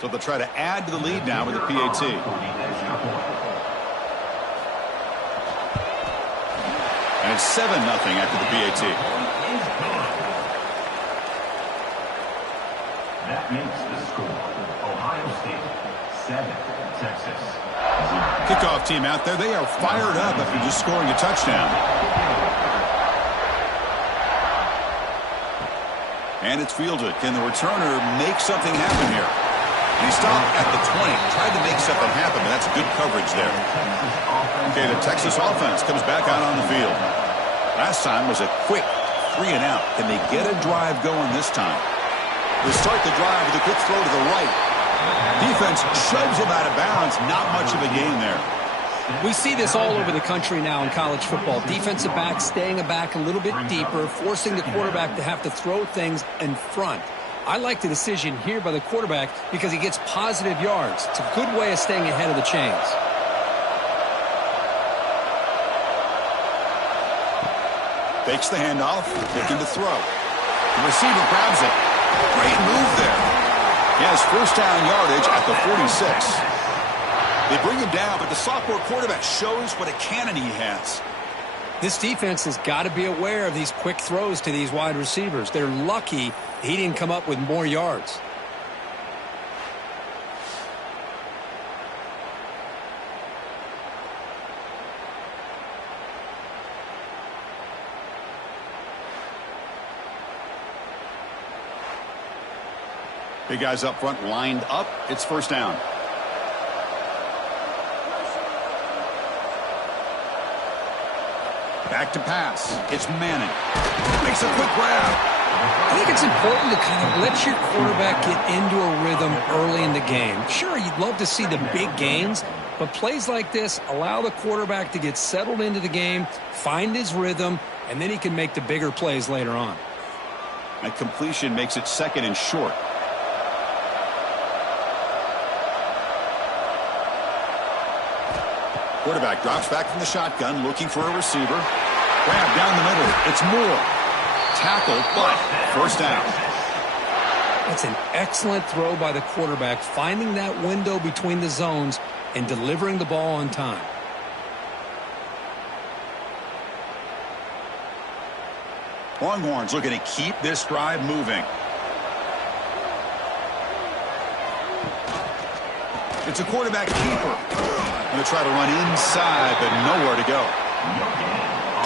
So they'll try to add to the lead now with the PAT. And it's 7-0 after the PAT. That makes the score Ohio State 7, Texas 0. Kickoff team out there. They are fired up after just scoring a touchdown. And it's fielded. Can the returner make something happen here? He stopped at the 20. Tried to make something happen, but that's good coverage there. Okay, the Texas offense comes back out on the field. Last time was a quick 3-and-out. Can they get a drive going this time? They start the drive with a quick throw to the right. Defense shoves him out of bounds. Not much of a gain there. We see this all over the country now in college football. Defensive backs staying back a little bit deeper, forcing the quarterback to have to throw things in front. I like the decision here by the quarterback because he gets positive yards. It's a good way of staying ahead of the chains. Fakes the handoff, looking to throw. The receiver grabs it. Great move there. He has first down yardage at the 46. They bring him down, but the sophomore quarterback shows what a cannon he has. This defense has got to be aware of these quick throws to these wide receivers. They're lucky he didn't come up with more yards. Big guys up front lined up. It's first down. Back to pass. It's Manning. Makes a quick grab. I think it's important to kind of let your quarterback get into a rhythm early in the game. Sure, you'd love to see the big gains, but plays like this allow the quarterback to get settled into the game, find his rhythm, and then he can make the bigger plays later on. That completion makes it second and short. Quarterback drops back from the shotgun, looking for a receiver. Grab down the middle. It's Moore. Tackle, but first down. That's an excellent throw by the quarterback, finding that window between the zones and delivering the ball on time. Longhorns looking to keep this drive moving. It's a quarterback keeper. Going to try to run inside, but nowhere to go.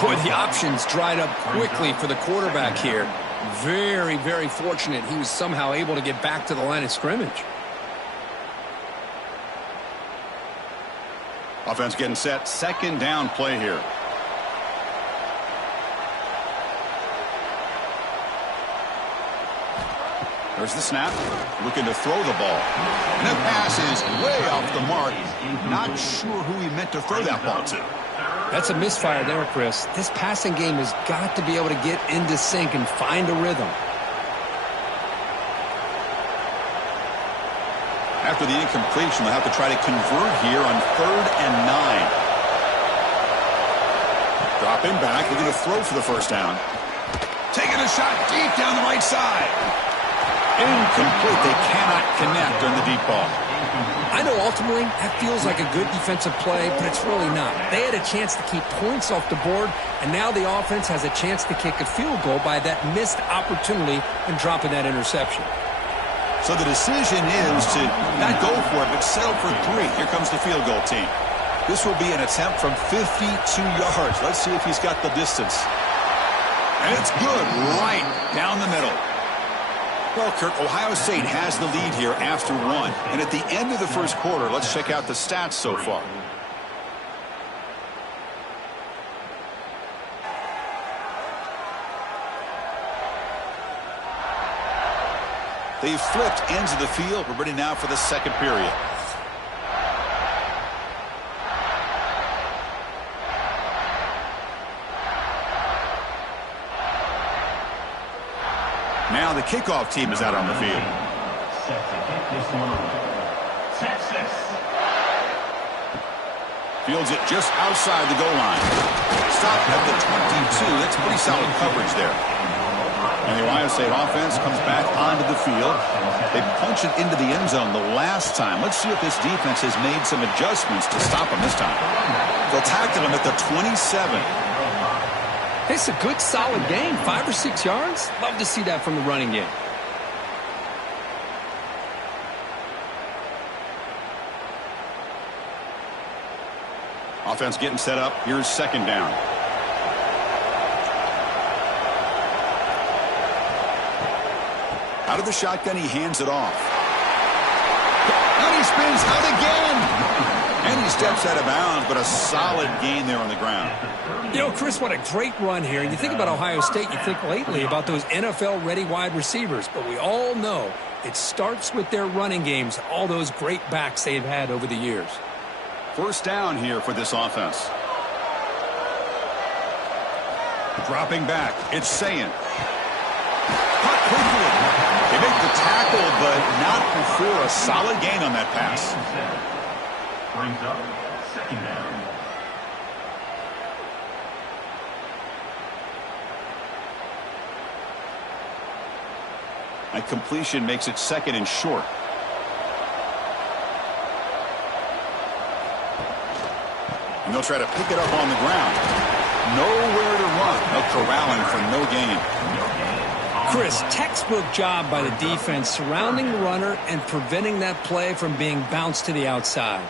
Boy, the options dried up quickly for the quarterback here. Very, very fortunate he was somehow able to get back to the line of scrimmage. Offense getting set. Second down play here. There's the snap. Looking to throw the ball. And that pass is way off the mark. Not sure who he meant to throw that ball to. That's a misfire there, Chris. This passing game has got to be able to get into sync and find a rhythm. After the incompletion, they'll have to try to convert here on 3rd and 9. Dropping back, looking to throw for the first down. Taking a shot deep down the right side. Incomplete. They cannot connect on the deep ball. I know ultimately that feels like a good defensive play, but it's really not. They had a chance to keep points off the board, and now the offense has a chance to kick a field goal by that missed opportunity and dropping that interception. So the decision is to not go for it, but settle for 3. Here comes the field goal team. This will be an attempt from 52 yards. Let's see if he's got the distance. And it's good right down the middle. Well, Kirk, Ohio State has the lead here after 1. And at the end of the first quarter, let's check out the stats so far. They've flipped ends of the field. We're ready now for the second period. Now the kickoff team is out on the field. Set to kick this one off. Texas. Fields it just outside the goal line. Stopped at the 22. That's pretty solid coverage there. And the Ohio State offense comes back onto the field. They punch it into the end zone the last time. Let's see if this defense has made some adjustments to stop them this time. They'll tackle him at the 27. It's a good, solid game. 5 or 6 yards. Love to see that from the running game. Offense getting set up. Here's second down. Out of the shotgun, he hands it off. And he spins out again. And he steps out of bounds, but a solid gain there on the ground. You know, Chris, what a great run here. You think about Ohio State, you think lately about those NFL-ready wide receivers. But we all know it starts with their running games, all those great backs they've had over the years. First down here for this offense. Dropping back, it's Sayin. Caught quickly. They make the tackle, but not before a solid gain on that pass. Brings up second down. A completion makes it second and short. And they'll try to pick it up on the ground. Nowhere to run. A corralling for no gain. Chris, textbook job by the defense surrounding the runner and preventing that play from being bounced to the outside.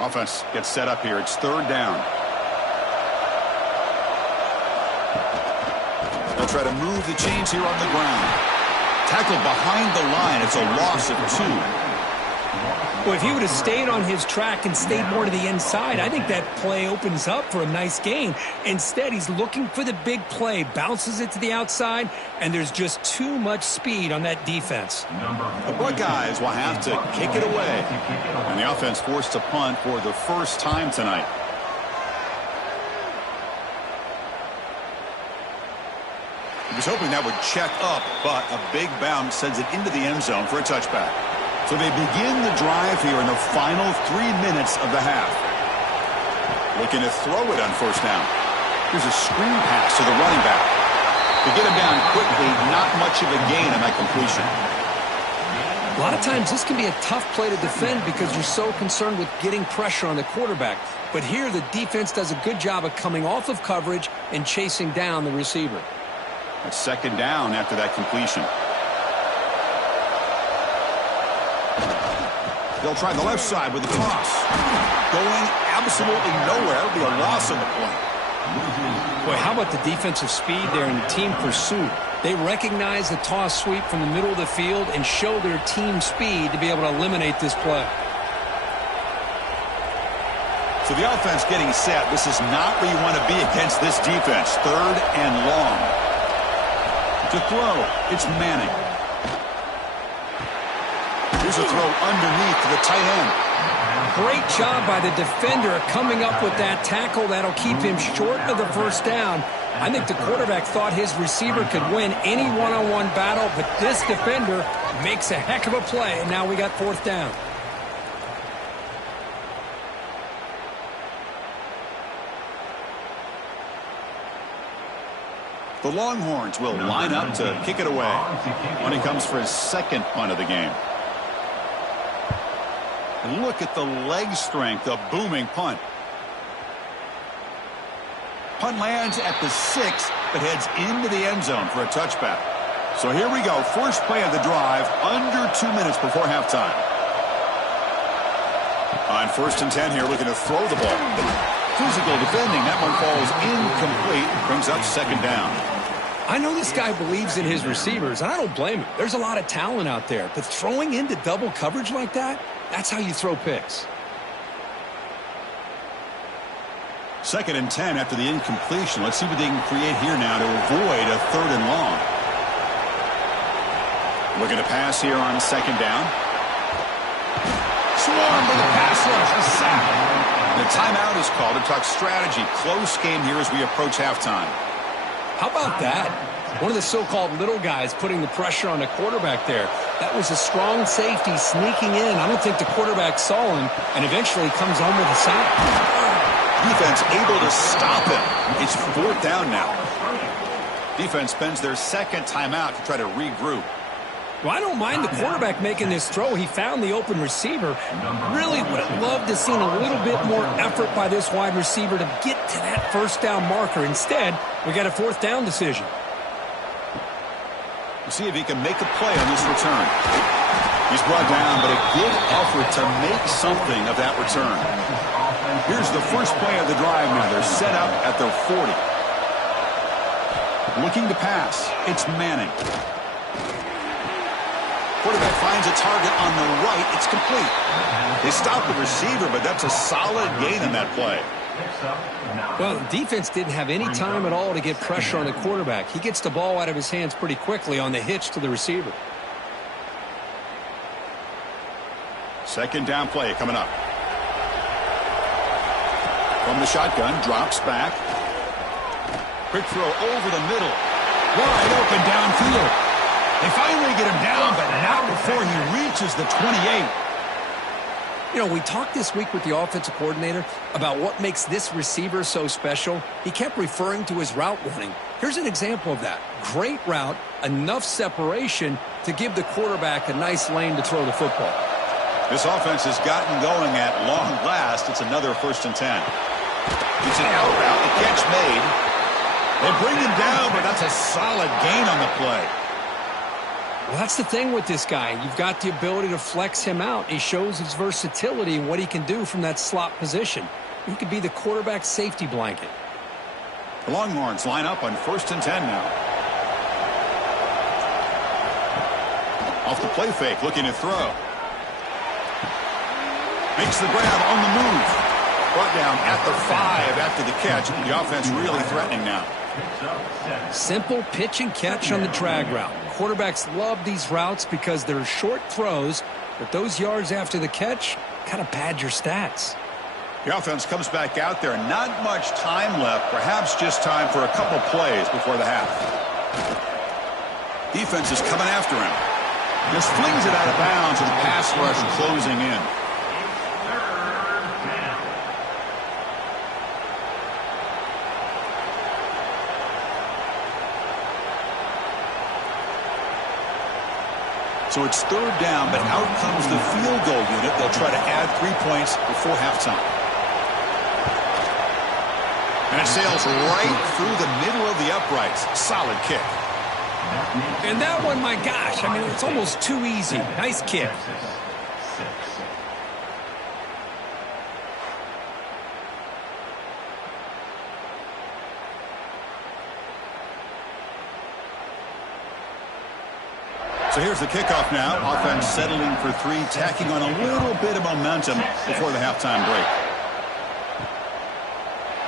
Offense gets set up here. It's third down. They'll try to move the chains here on the ground. Tackled behind the line. It's a loss of 2. Well, if he would have stayed on his track and stayed more to the inside, I think that play opens up for a nice gain. Instead, he's looking for the big play, bounces it to the outside, and there's just too much speed on that defense. The Buckeyes will have to kick it away. And the offense forced to punt for the first time tonight. He was hoping that would check up, but a big bounce sends it into the end zone for a touchback. So they begin the drive here in the final 3 minutes of the half. Looking to throw it on first down. Here's a screen pass to the running back. To get him down quickly, not much of a gain on that completion. A lot of times this can be a tough play to defend because you're so concerned with getting pressure on the quarterback. But here the defense does a good job of coming off of coverage and chasing down the receiver. A second down after that completion. They'll try the left side with the toss. Going absolutely nowhere. It'll be a loss on the play. Boy, how about the defensive speed there in the team pursuit? They recognize the toss sweep from the middle of the field and show their team speed to be able to eliminate this play. So the offense getting set. This is not where you want to be against this defense. Third and long. To throw, it's Manning. Here's a throw underneath to the tight end. Great job by the defender coming up with that tackle that'll keep him short of the first down. I think the quarterback thought his receiver could win any one-on-one battle, but this defender makes a heck of a play, and now we got fourth down. The Longhorns will line up to kick it away when he comes for his second punt of the game. And look at the leg strength, a booming punt. Punt lands at the 6, but heads into the end zone for a touchback. So here we go. First play of the drive, under 2 minutes before halftime. On first and 10 here, looking to throw the ball. Physical defending. That one falls incomplete. Brings up second down. I know this guy believes in his receivers, and I don't blame him. There's a lot of talent out there, but throwing into double coverage like that, that's how you throw picks. 2nd and 10 after the incompletion. Let's see what they can create here now to avoid a 3rd and long. Looking to pass here on 2nd down. Swarm with the pass rush. A sack. The timeout is called to talk strategy. Close game here as we approach halftime. How about that? One of the so-called little guys putting the pressure on the quarterback there. That was a strong safety sneaking in. I don't think the quarterback saw him, and eventually comes home with a sack. Defense able to stop him. It's 4th down now. Defense spends their 2nd timeout to try to regroup. Well, I don't mind the quarterback making this throw. He found the open receiver. Really would have loved to have seen a little bit more effort by this wide receiver to get to that 1st down marker. Instead, we got a 4th down decision. We'll see if he can make a play on this return. He's brought down, but a good effort to make something of that return. Here's the first play of the drive now. They're set up at their 40. Looking to pass. It's Manning. Quarterback finds a target on the right. It's complete. They stop the receiver, but that's a solid gain in that play. Well, defense didn't have any time at all to get pressure on the quarterback. He gets the ball out of his hands pretty quickly on the hitch to the receiver. 2nd down play coming up. From the shotgun, drops back. Quick throw over the middle. Wide open downfield. They finally get him down, but not before he reaches the 28. You know, we talked this week with the offensive coordinator about what makes this receiver so special. He kept referring to his route running. Here's an example of that. Great route, enough separation to give the quarterback a nice lane to throw the football. This offense has gotten going at long last. It's another 1st and 10. It's an out route. The catch made. They bring him down, but that's a solid gain on the play. Well, that's the thing with this guy. You've got the ability to flex him out. He shows his versatility and what he can do from that slot position. He could be the quarterback's safety blanket. The Longhorns line up on 1st and 10 now. Off the play fake, looking to throw. Makes the grab on the move. Brought down at the 5 after the catch. The offense really threatening now. Simple pitch and catch on the drag route. Quarterbacks love these routes because they're short throws, but those yards after the catch kind of pad your stats. The offense comes back out there. Not much time left. Perhaps just time for a couple plays before the half. Defense is coming after him. Just flings it out of bounds with the pass rush closing in. So it's 3rd down, but out comes the field goal unit. They'll try to add 3 points before halftime. And it sails right through the middle of the uprights. Solid kick. And that one, my gosh, I mean, it's almost too easy. Nice kick. So here's the kickoff now. Offense settling for 3, tacking on a little bit of momentum before the halftime break.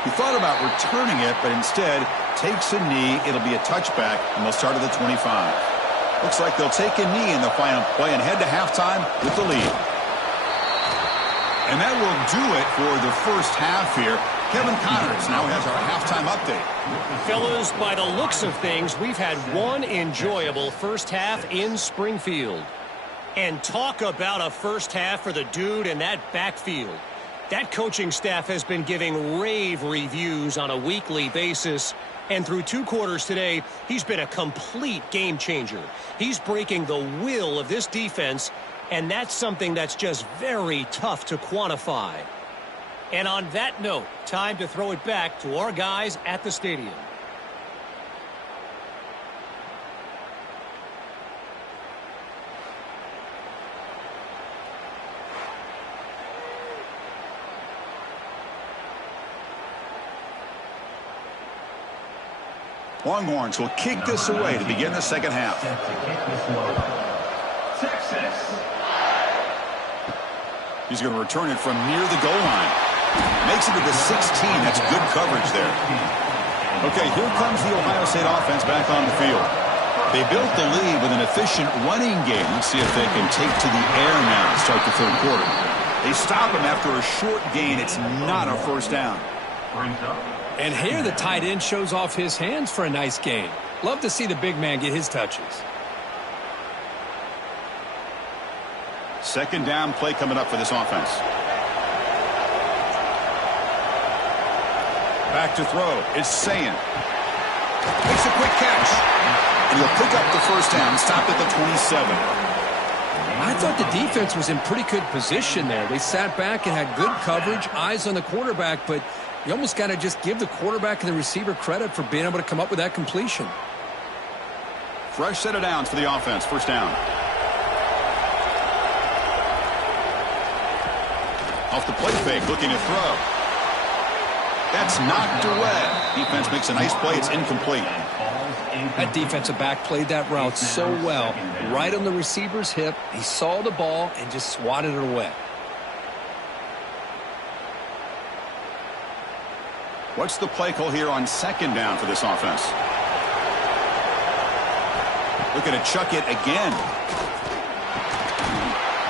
He thought about returning it, but instead takes a knee. It'll be a touchback, and they'll start at the 25. Looks like they'll take a knee in the final play and head to halftime with the lead. And that will do it for the first half here. Kevin Connors now has our halftime update. Fellas, by the looks of things, we've had one enjoyable first half in Springfield. And talk about a first half for the dude in that backfield. That coaching staff has been giving rave reviews on a weekly basis. And through 2 quarters today, he's been a complete game changer. He's breaking the will of this defense, and that's something that's just very tough to quantify. And on that note, time to throw it back to our guys at the stadium. Longhorns will kick this away to begin the second half. He's going to return it from near the goal line. Makes it to the 16. That's good coverage there. Okay, here comes the Ohio State offense back on the field. They built the lead with an efficient running game. Let's see if they can take to the air now to start the third quarter. They stop him after a short gain. It's not a first down. And here the tight end shows off his hands for a nice gain. Love to see the big man get his touches. Second down play coming up for this offense. Back to throw. It's Sayin. Makes a quick catch. And he'll pick up the first down. Stopped at the 27. I thought the defense was in pretty good position there. They sat back and had good coverage, eyes on the quarterback, but you almost got to just give the quarterback and the receiver credit for being able to come up with that completion. Fresh set of downs for the offense. First down. Off the play fake, looking to throw. That's knocked away. Defense makes a nice play. It's incomplete. That defensive back played that route so well. Right on the receiver's hip. He saw the ball and just swatted it away. What's the play call here on second down for this offense? Looking to chuck it again.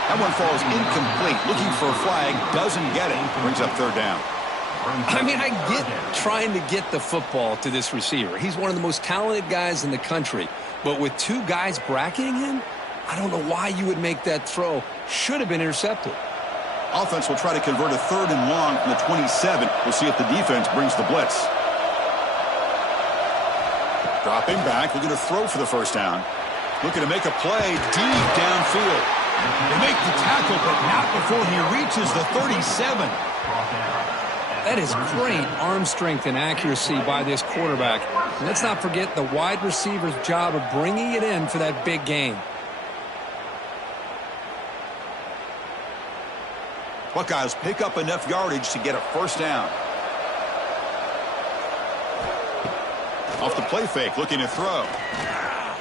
That one falls incomplete. Looking for a flag. Doesn't get it. Brings up third down. I mean, I get trying to get the football to this receiver. He's one of the most talented guys in the country. But with two guys bracketing him, I don't know why you would make that throw. Should have been intercepted. Offense will try to convert a third and long from the 27. We'll see if the defense brings the blitz. Dropping back, looking to throw for the first down. Looking to make a play deep downfield. They make the tackle, but not before he reaches the 37. That is great arm strength and accuracy by this quarterback. And let's not forget the wide receiver's job of bringing it in for that big gain. Buckeyes pick up enough yardage to get a first down. Off the play fake, looking to throw.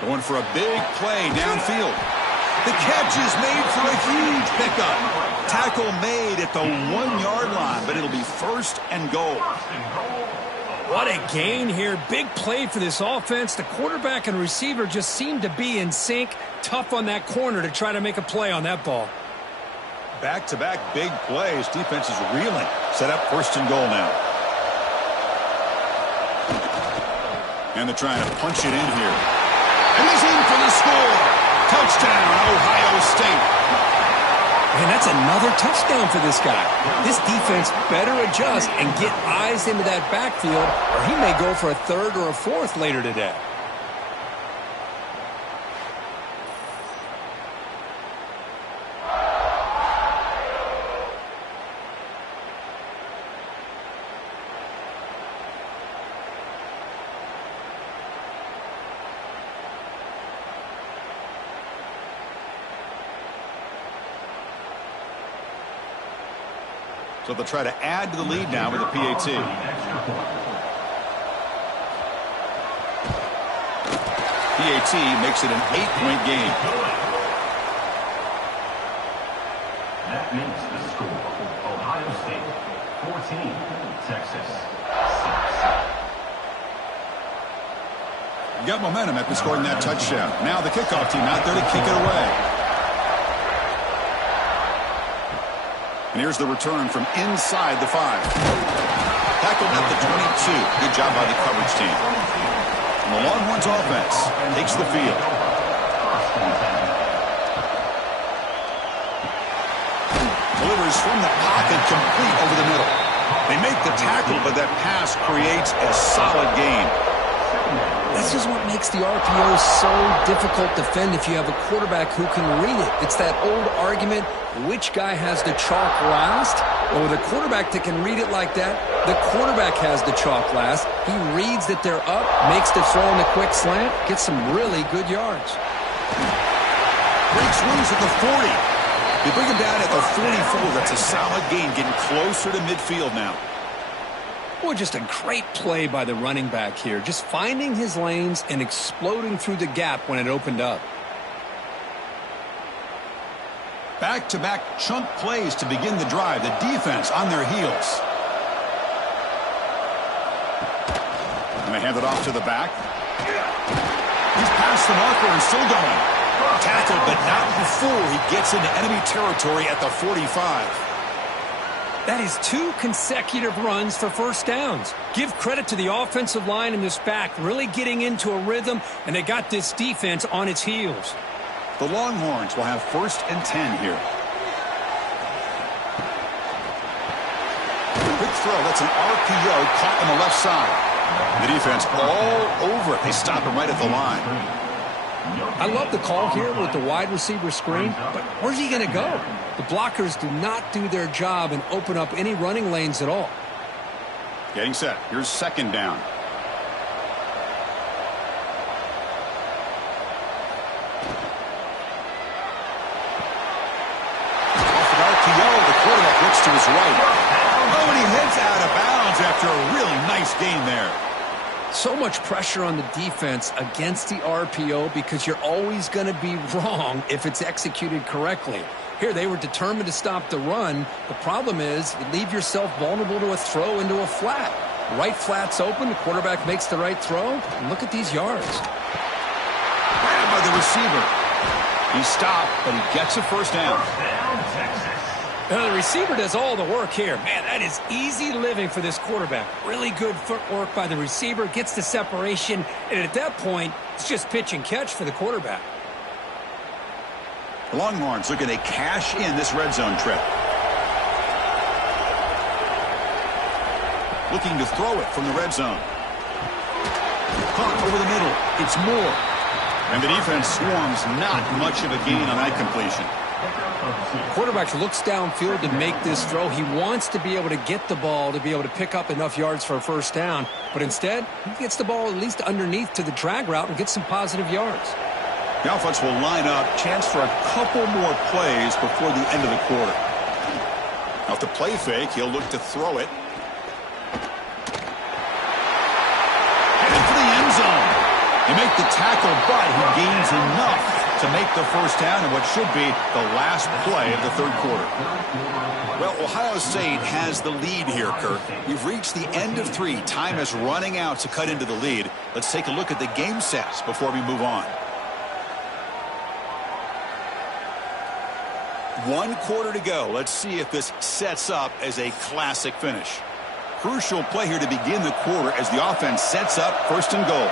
Going for a big play downfield. The catch is made for a huge pickup. Tackle made at the 1 yard line, but it'll be first and goal. What a gain here. Big play for this offense. The quarterback and receiver just seem to be in sync. Tough on that corner to try to make a play on that ball. Back-to-back big plays. Defense is reeling. Set up first and goal now. And they're trying to punch it in here. And he's in for the score. Touchdown, Ohio State. And that's another touchdown for this guy. This defense better adjust and get eyes into that backfield, or he may go for a third or a fourth later today. So they'll try to add to the lead now with a PAT. PAT makes it an 8-point game. That makes the score. Ohio State 14, Texas 6. Got momentum after scoring that touchdown. Now the kickoff team out there to kick it away. And here's the return from inside the 5. Tackled at the 22. Good job by the coverage team. And the Longhorns offense takes the field. Delivers from the pocket, complete over the middle. They make the tackle, but that pass creates a solid gain. This is what makes the RPO so difficult to defend if you have a quarterback who can read it. It's that old argument, which guy has the chalk last? Well, with a quarterback that can read it like that, the quarterback has the chalk last. He reads that they're up, makes the throw in the quick slant, gets some really good yards. Breaks loose at the 40. They bring him down at the 44. That's a solid gain, getting closer to midfield now. Boy, just a great play by the running back here. Just finding his lanes and exploding through the gap when it opened up. Back-to-back chunk plays to begin the drive. The defense on their heels. And they hand it off to the back. He's past the marker and still going. Tackled, but not before he gets into enemy territory at the 45. That is 2 consecutive runs for first downs. Give credit to the offensive line in this back, really getting into a rhythm, and they got this defense on its heels. The Longhorns will have 1st and 10 here. Quick throw. That's an RPO caught on the left side. The defense all over it. They stop him right at the line. I love the call here with the wide receiver screen, but where's he going to go? The blockers do not do their job and open up any running lanes at all. Getting set. Here's 2nd down. Off an RPO, the quarterback looks to his right. Oh, and he heads out of bounds after a really nice gain there. So much pressure on the defense against the RPO because you're always going to be wrong if it's executed correctly. Here, they were determined to stop the run. The problem is you leave yourself vulnerable to a throw into a flat. Right flat's open. The quarterback makes the right throw. And look at these yards. Grabbed by the receiver. He stopped, but he gets a 1st down. The receiver does all the work here. Man, that is easy living for this quarterback. Really good footwork by the receiver, gets the separation, and at that point, it's just pitch and catch for the quarterback. The Longhorns looking to cash in this red zone trip. Looking to throw it from the red zone. Caught over the middle. It's Moore. And the defense swarms, not much of a gain on that completion. Quarterback looks downfield to make this throw. He wants to be able to get the ball to be able to pick up enough yards for a 1st down. But instead, he gets the ball at least underneath to the drag route and gets some positive yards. The offense will line up. Chance for a couple more plays before the end of the quarter. Now, if the play fake, he'll look to throw it. Headed for the end zone. They make the tackle, but he gains enough to make the 1st down in what should be the last play of the 3rd quarter. Well, Ohio State has the lead here, Kirk. We've reached the end of 3. Time is running out to cut into the lead. Let's take a look at the game sets before we move on. 1 quarter to go. Let's see if this sets up as a classic finish. Crucial play here to begin the quarter as the offense sets up 1st and goal.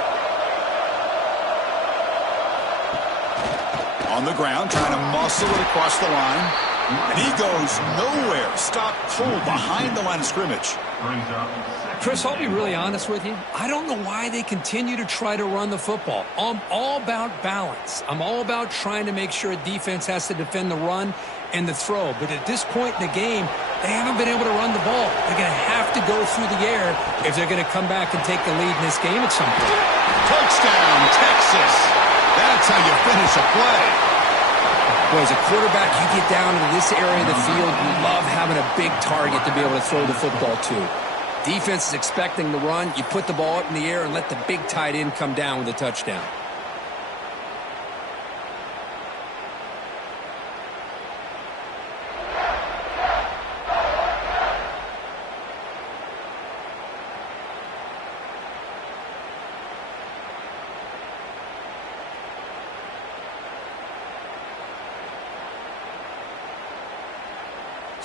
On the ground, trying to muscle it across the line. And he goes nowhere. Stopped cold behind the line of scrimmage. Chris, I'll be really honest with you. I don't know why they continue to try to run the football. I'm all about balance. I'm all about trying to make sure a defense has to defend the run and the throw. But at this point in the game, they haven't been able to run the ball. They're going to have to go through the air if they're going to come back and take the lead in this game at some point. Touchdown, Texas. That's how you finish a play. Boy, as a quarterback, you get down into this area of the field, you love having a big target to be able to throw the football to. Defense is expecting the run. You put the ball up in the air and let the big tight end come down with a touchdown.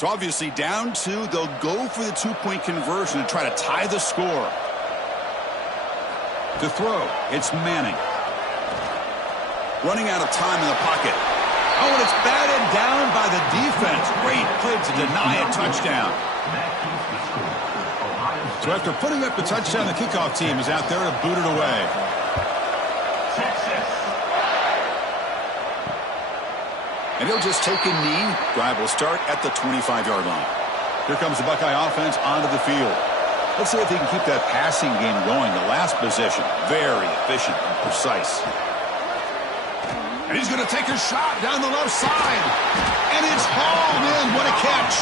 So obviously down 2, they'll go for the 2-point conversion to try to tie the score. To throw, it's Manning. Running out of time in the pocket. Oh, and it's batted down by the defense. Great play to deny a touchdown. So after putting up the touchdown, the kickoff team is out there to boot it away. And he'll just take a knee. Drive will start at the 25-yard line. Here comes the Buckeye offense onto the field. Let's see if they can keep that passing game going. The last possession, very efficient and precise. And he's going to take a shot down the left side. And it's hauled in. What a catch.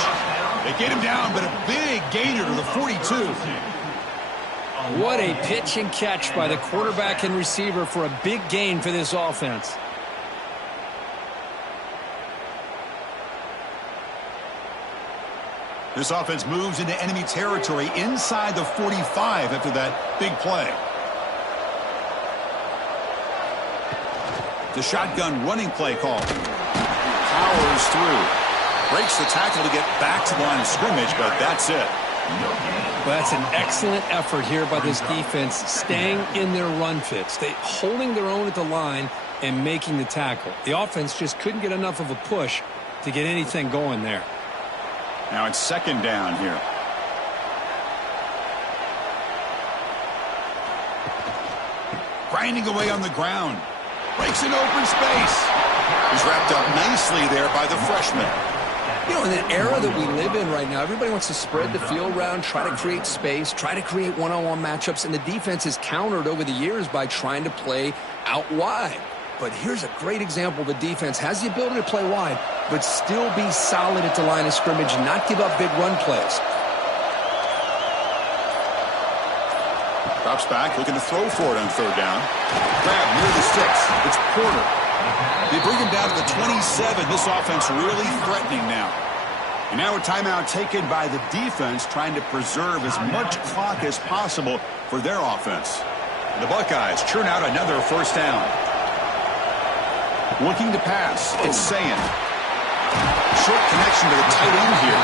They get him down, but a big gainer to the 42. What a pitch and catch by the quarterback and receiver for a big gain for this offense. This offense moves into enemy territory inside the 45 after that big play. The shotgun running play call. Powers through. Breaks the tackle to get back to the line of scrimmage, but that's it. Well, that's an excellent effort here by this defense, staying in their run fits. They holding their own at the line and making the tackle. The offense just couldn't get enough of a push to get anything going there. Now it's second down here. Grinding away on the ground. Breaks an open space. He's wrapped up nicely there by the freshman. You know, in the era that we live in right now, everybody wants to spread the field around, try to create space, try to create one-on-one matchups, and the defense is countered over the years by trying to play out wide. But here's a great example. The defense has the ability to play wide, but still be solid at the line of scrimmage, not give up big run plays. Drops back, looking to throw for it on third down. Grab near the sticks. It's Porter. They bring him down to the 27. This offense really threatening now. And now a timeout taken by the defense, trying to preserve as much clock as possible for their offense. The Buckeyes churn out another first down. Looking to pass. It's Sayin. Short connection to the tight end here.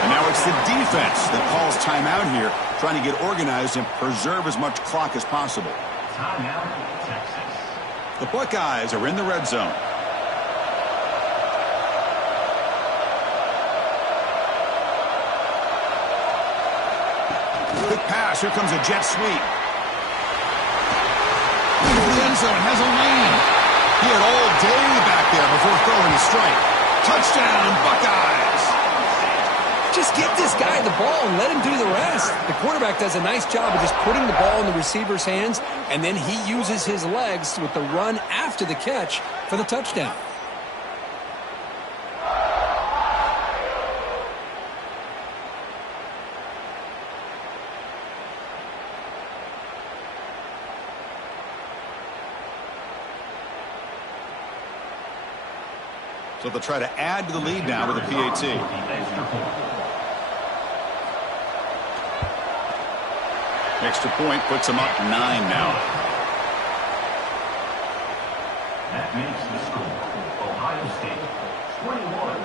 And now it's the defense that calls timeout here, trying to get organized and preserve as much clock as possible. Timeout, Texas. The Buckeyes are in the red zone. Quick pass. Here comes a jet sweep. Into the end zone. Has a lane. He had all day back there before throwing a strike. Touchdown, Buckeyes. Just get this guy the ball and let him do the rest. The quarterback does a nice job of just putting the ball in the receiver's hands, and then he uses his legs with the run after the catch for the touchdown. So they'll try to add to the lead now with a PAT. Extra point puts them up 9 now. That makes the score Ohio State 21,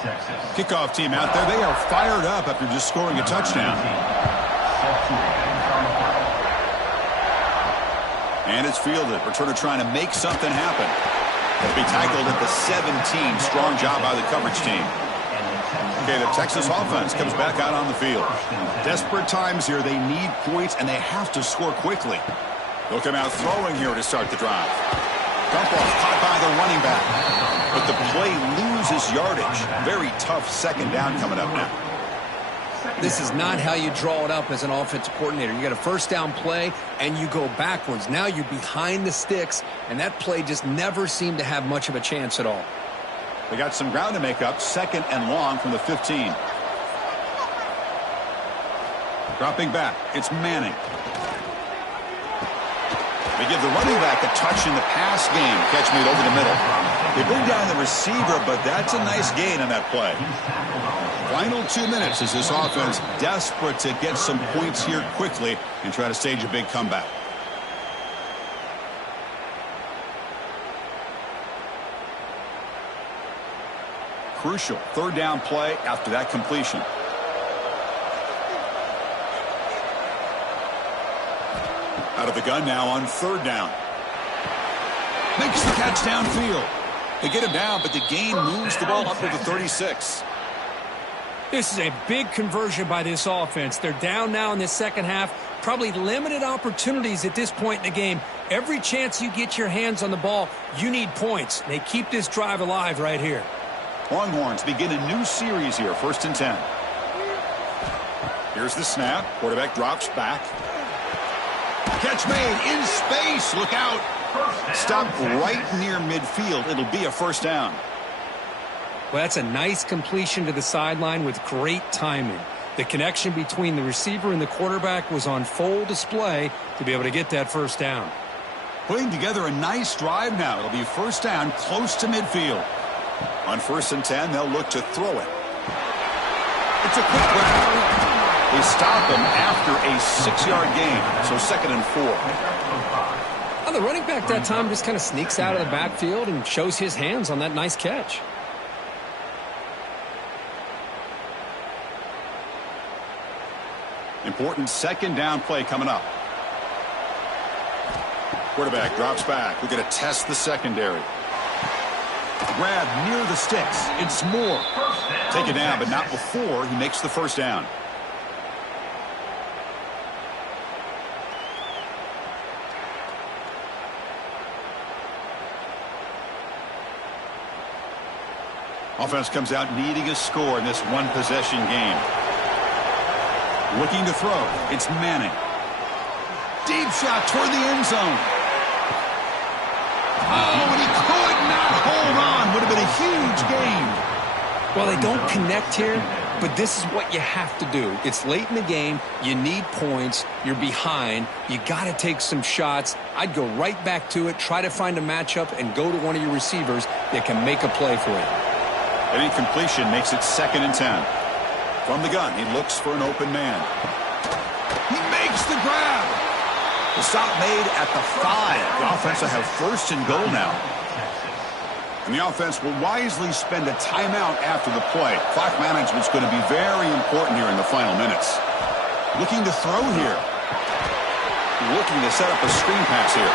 Texas. Kickoff team out there. They are fired up after just scoring a touchdown. And it's fielded. Returner trying to make something happen. They'll be tackled at the 17. Strong job by the coverage team. Okay, the Texas offense comes back out on the field. Desperate times here. They need points, and they have to score quickly. They'll come out throwing here to start the drive. Dump off caught by the running back. But the play loses yardage. Very tough second down coming up now. This is not how you draw it up as an offensive coordinator. You got a first down play, and you go backwards. Now you're behind the sticks, and that play just never seemed to have much of a chance at all. They got some ground to make up. Second and long from the 15. Dropping back. It's Manning. They give the running back a touch in the pass game. Catch me over the middle. They bring down the receiver, but that's a nice gain on that play. Final 2 minutes as this offense desperate to get some points here quickly and try to stage a big comeback. Crucial third down play after that completion. Out of the gun now on third down. Makes the catch downfield. They get him down, but the gain moves the ball up to the 36. This is a big conversion by this offense. They're down now in the second half. Probably limited opportunities at this point in the game. Every chance you get your hands on the ball, you need points. They keep this drive alive right here. Longhorns begin a new series here, 1st and 10. Here's the snap. Quarterback drops back. Catch made in space. Look out. Stop right near midfield. It'll be a first down. Well, that's a nice completion to the sideline with great timing. The connection between the receiver and the quarterback was on full display to be able to get that first down. Putting together a nice drive now. It'll be first down close to midfield. On 1st and 10, they'll look to throw it. It's a quick grab. They stop him after a 6-yard gain, so 2nd and 4. Well, the running back that time just kind of sneaks out of the backfield and shows his hands on that nice catch. Important 2nd down play coming up. Quarterback drops back. We're going to test the secondary. Grab near the sticks. It's Moore. Take it down, but not before he makes the 1st down. Offense comes out needing a score in this one-possession game. Looking to throw. It's Manning. Deep shot toward the end zone. Oh, and he could not hold on. Would have been a huge gain. Well, they don't connect here, but this is what you have to do. It's late in the game. You need points. You're behind. You got to take some shots. I'd go right back to it, try to find a matchup, and go to one of your receivers that can make a play for you. An incompletion makes it 2nd and 10. From the gun, he looks for an open man. He makes the grab. The stop made at the 5. The offense will have 1st and goal now. And the offense will wisely spend a timeout after the play. Clock management's going to be very important here in the final minutes. Looking to throw here. Looking to set up a screen pass here.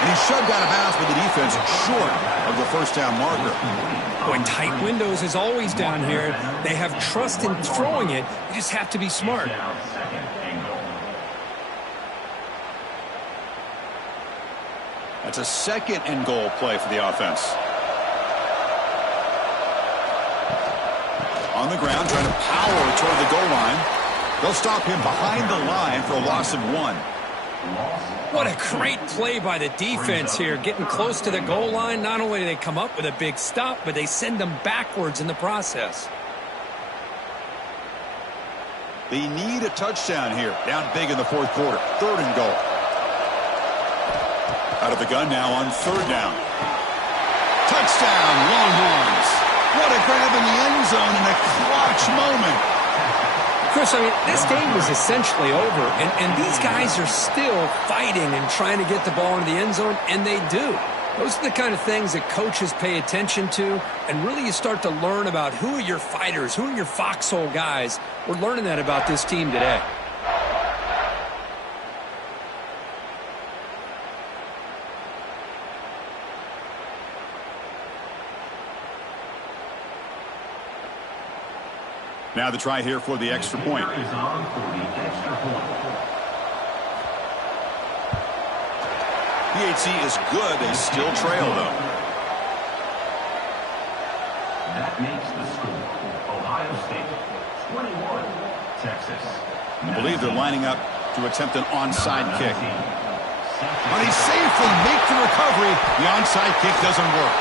And he's shoved out of bounds with the defense short of the 1st down marker. When tight windows is always down here, they have trust in throwing it. You just have to be smart. That's a 2nd and goal play for the offense. On the ground, trying to power toward the goal line. They'll stop him behind the line for a loss of 1. What a great play by the defense here. Getting close to the goal line, not only do they come up with a big stop, but they send them backwards in the process. They need a touchdown here. Down big in the 4th quarter. 3rd and goal. Out of the gun now on 3rd down. Touchdown, Longhorns. What a grab in the end zone in a clutch moment. Chris, I mean, this game is essentially over, and these guys are still fighting and trying to get the ball into the end zone, and they do. Those are the kind of things that coaches pay attention to, and really you start to learn about who are your fighters, who are your foxhole guys. We're learning that about this team today. Now the try here for the extra point. PHC is good. They still trail, though. That makes the score. Ohio State 21, Texas. I believe they're lining up to attempt an onside kick. But he safely makes the recovery. The onside kick doesn't work.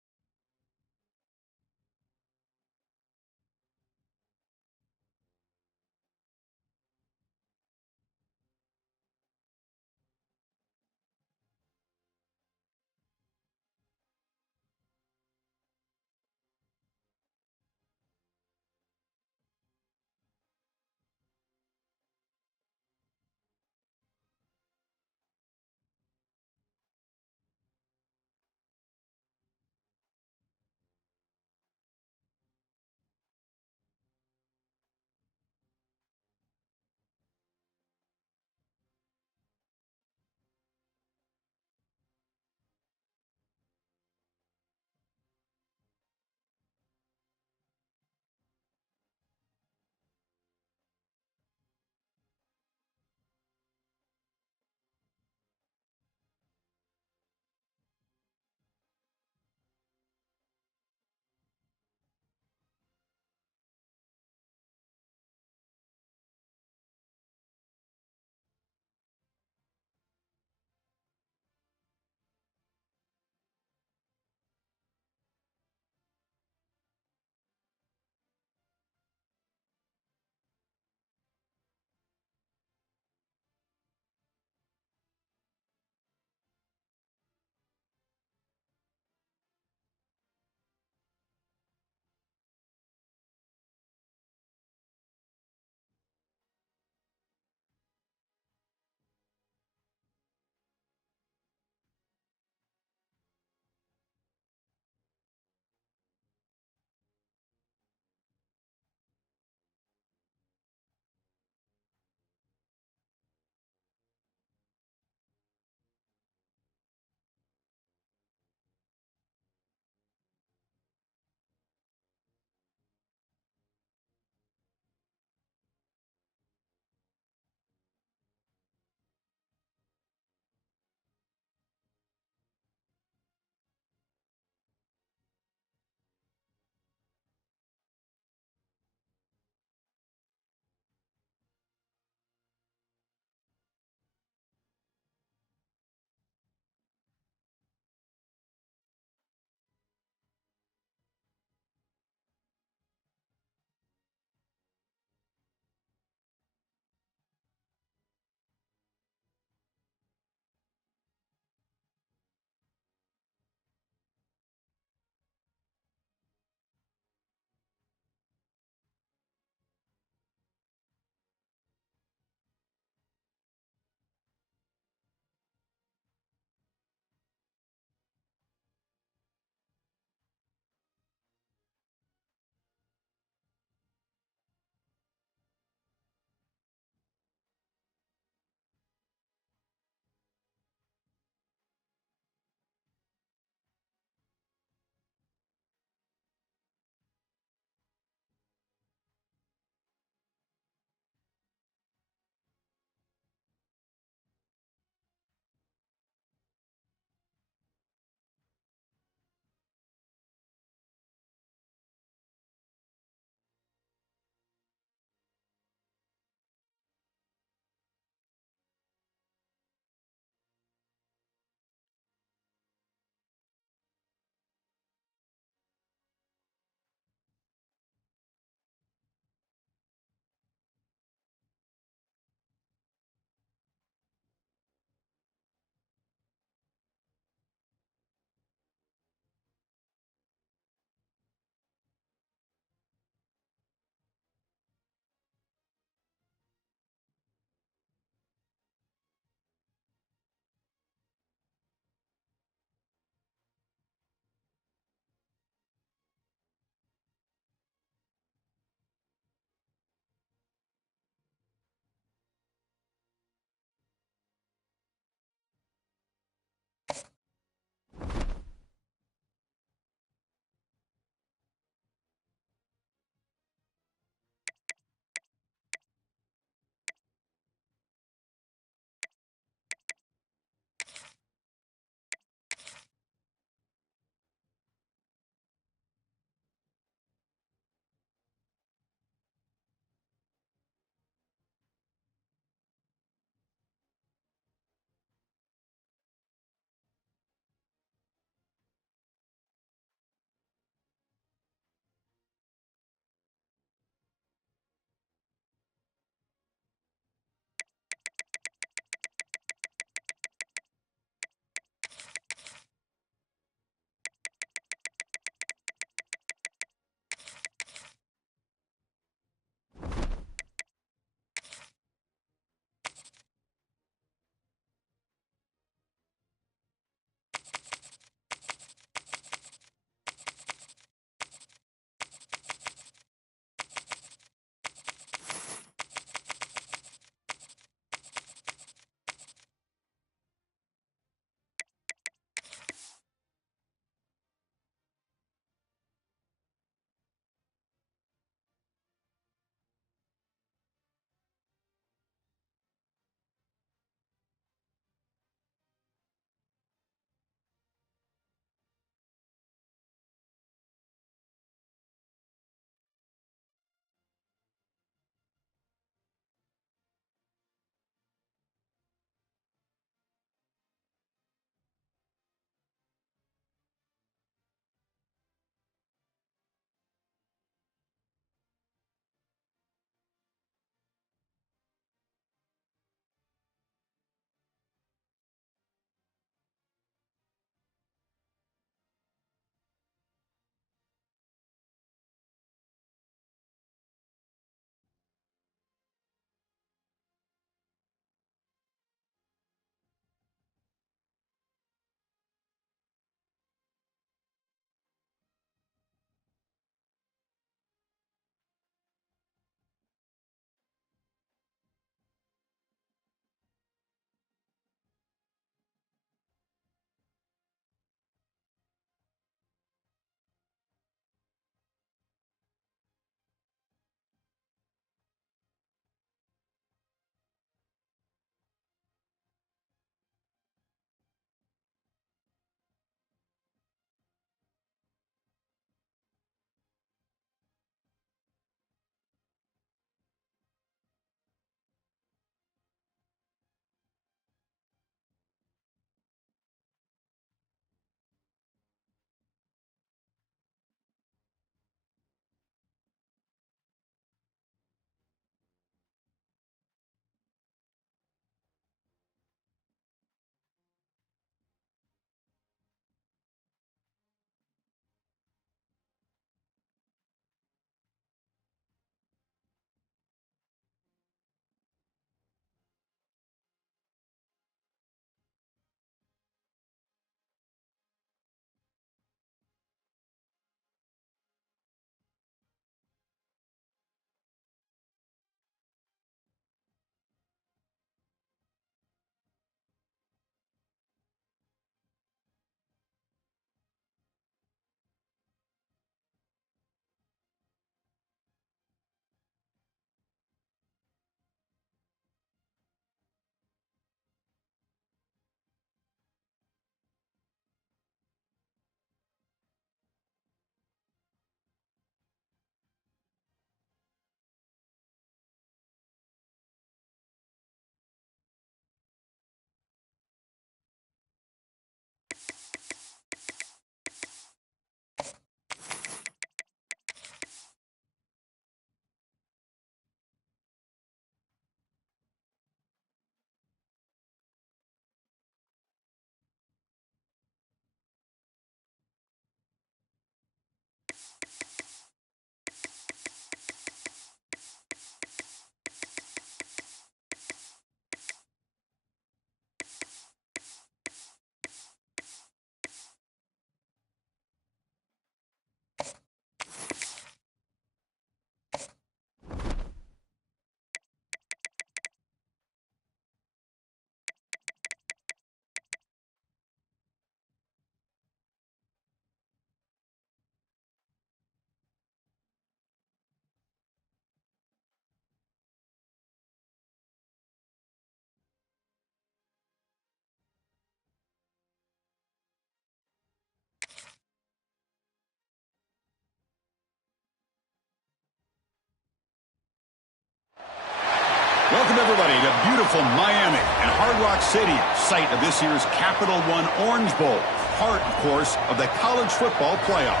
Welcome, everybody, to beautiful Miami and Hard Rock Stadium, site of this year's Capital One Orange Bowl, part, of course, of the college football playoff.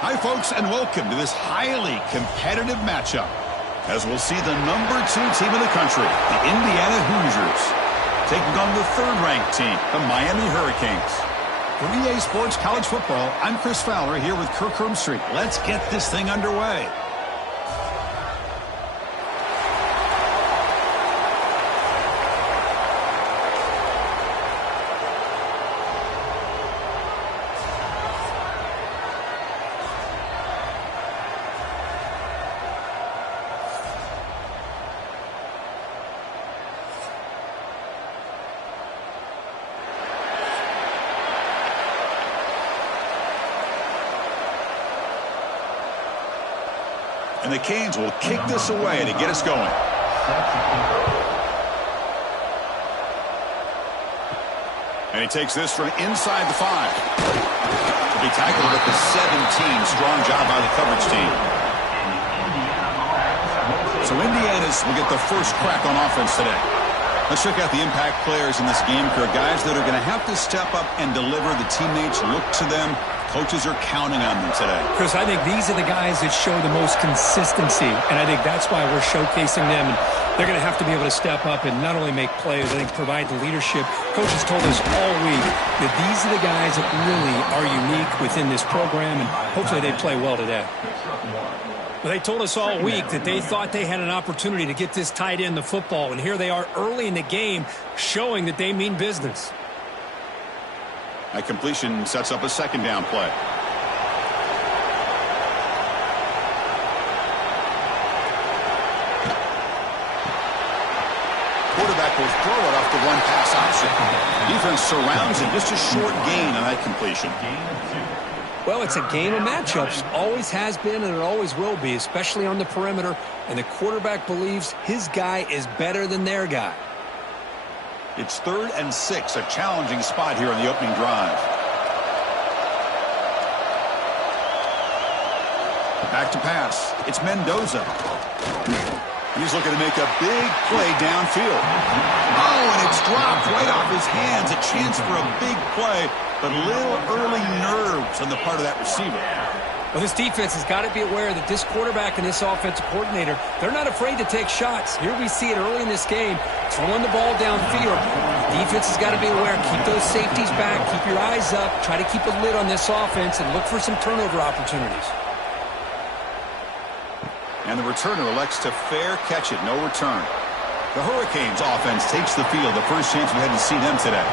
Hi, folks, and welcome to this highly competitive matchup, as we'll see the #2 team in the country, the Indiana Hoosiers, taking on the third-ranked team, the Miami Hurricanes. For EA Sports College Football, I'm Chris Fowler here with Kirk Herbstreit. Let's get this thing underway. And the Canes will kick this away to get us going. And he takes this from inside the 5. He tackled at the 17. Strong job by the coverage team. So Indiana's will get the first crack on offense today. Let's check out the impact players in this game, guys that are going to have to step up and deliver. The teammates look to them. Coaches are counting on them today. Chris, I think these are the guys that show the most consistency, and I think that's why we're showcasing them. And they're going to have to be able to step up and not only make plays, I think provide the leadership. Coaches told us all week that these are the guys that really are unique within this program, and hopefully they play well today. Well, they told us all week that they thought they had an opportunity to get this tight end the football, and here they are early in the game showing that they mean business. That completion sets up a second down play. Quarterback will throw it off the one-pass option. Defense surrounds him. Just a short gain on that completion. Well, it's a game of matchups. Always has been and it always will be, especially on the perimeter. And the quarterback believes his guy is better than their guy. It's 3rd and 6, a challenging spot here on the opening drive. Back to pass. It's Mendoza. He's looking to make a big play downfield. Oh, and it's dropped right off his hands. A chance for a big play, but little early nerves on the part of that receiver. Well, this defense has got to be aware that this quarterback and this offensive coordinator, they're not afraid to take shots. Here we see it early in this game, throwing the ball downfield. The defense has got to be aware. Keep those safeties back. Keep your eyes up. Try to keep a lid on this offense and look for some turnover opportunities. And the returner elects to fair catch it. No return. The Hurricanes offense takes the field. The first chance we had to see them today.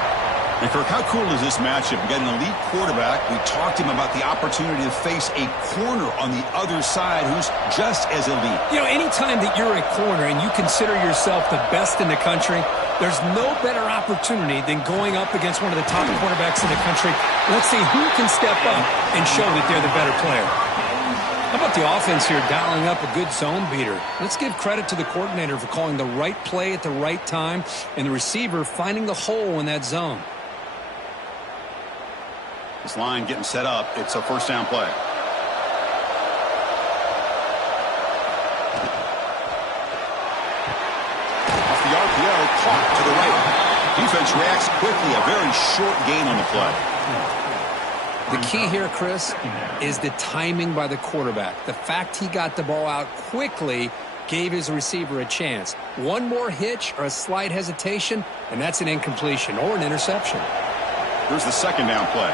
And Kirk, how cool is this matchup? We got an elite quarterback. We talked to him about the opportunity to face a corner on the other side who's just as elite. You know, anytime that you're a corner and you consider yourself the best in the country, there's no better opportunity than going up against one of the top quarterbacks in the country. Let's see who can step up and show that they're the better player. How about the offense here dialing up a good zone beater? Let's give credit to the coordinator for calling the right play at the right time and the receiver finding the hole in that zone. This line getting set up. It's a first down play. Off the RPO, caught to the right. Defense reacts quickly. A very short gain on the play. The key here, Chris, is the timing by the quarterback. The fact he got the ball out quickly gave his receiver a chance. One more hitch or a slight hesitation, and that's an incompletion or an interception. Here's the second down play.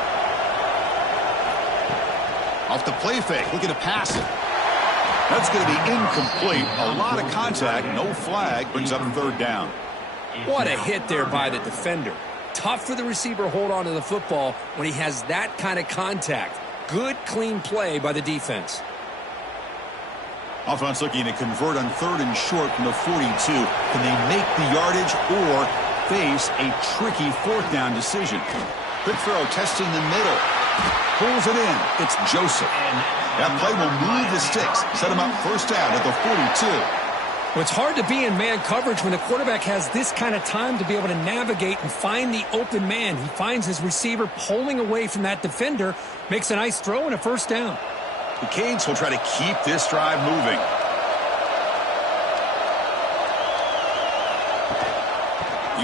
Off the play fake, looking to pass it. That's going to be incomplete. A lot of contact, no flag, brings up third down. What a hit there by the defender. Tough for the receiver to hold on to the football when he has that kind of contact. Good, clean play by the defense. Offense looking to convert on 3rd and short from the 42. Can they make the yardage or face a tricky 4th down decision? Quick throw, testing the middle. Pulls it in. It's Joseph. That play will move the sticks. Set him up first down at the 42. Well, it's hard to be in man coverage when the quarterback has this kind of time to be able to navigate and find the open man. He finds his receiver pulling away from that defender, makes a nice throw and a first down. The Canes will try to keep this drive moving.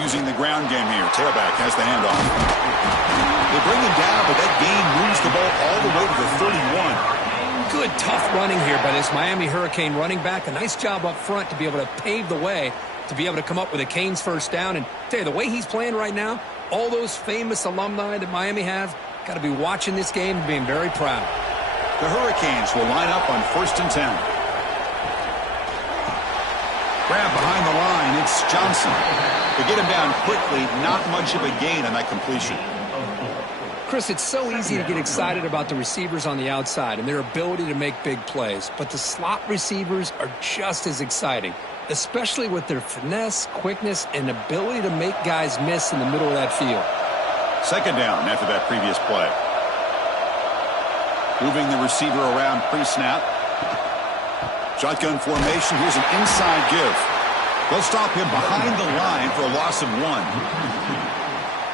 using the ground game here. Tailback has the handoff. They bring him down, but that gain moves the ball all the way to the 31. Good, tough running here by this Miami Hurricane running back. A nice job up front to be able to pave the way, to be able to come up with a Canes first down. And tell you, the way he's playing right now, all those famous alumni that Miami has, got to be watching this game and being very proud. The Hurricanes will line up on 1st and 10. Grab behind the line, it's Johnson. They get him down quickly, not much of a gain on that completion. Chris, it's so easy to get excited about the receivers on the outside and their ability to make big plays, but the slot receivers are just as exciting, especially with their finesse, quickness, and ability to make guys miss in the middle of that field. 2nd down after that previous play. Moving the receiver around pre-snap. Shotgun formation. Here's an inside give. They'll stop him behind the line for a loss of 1.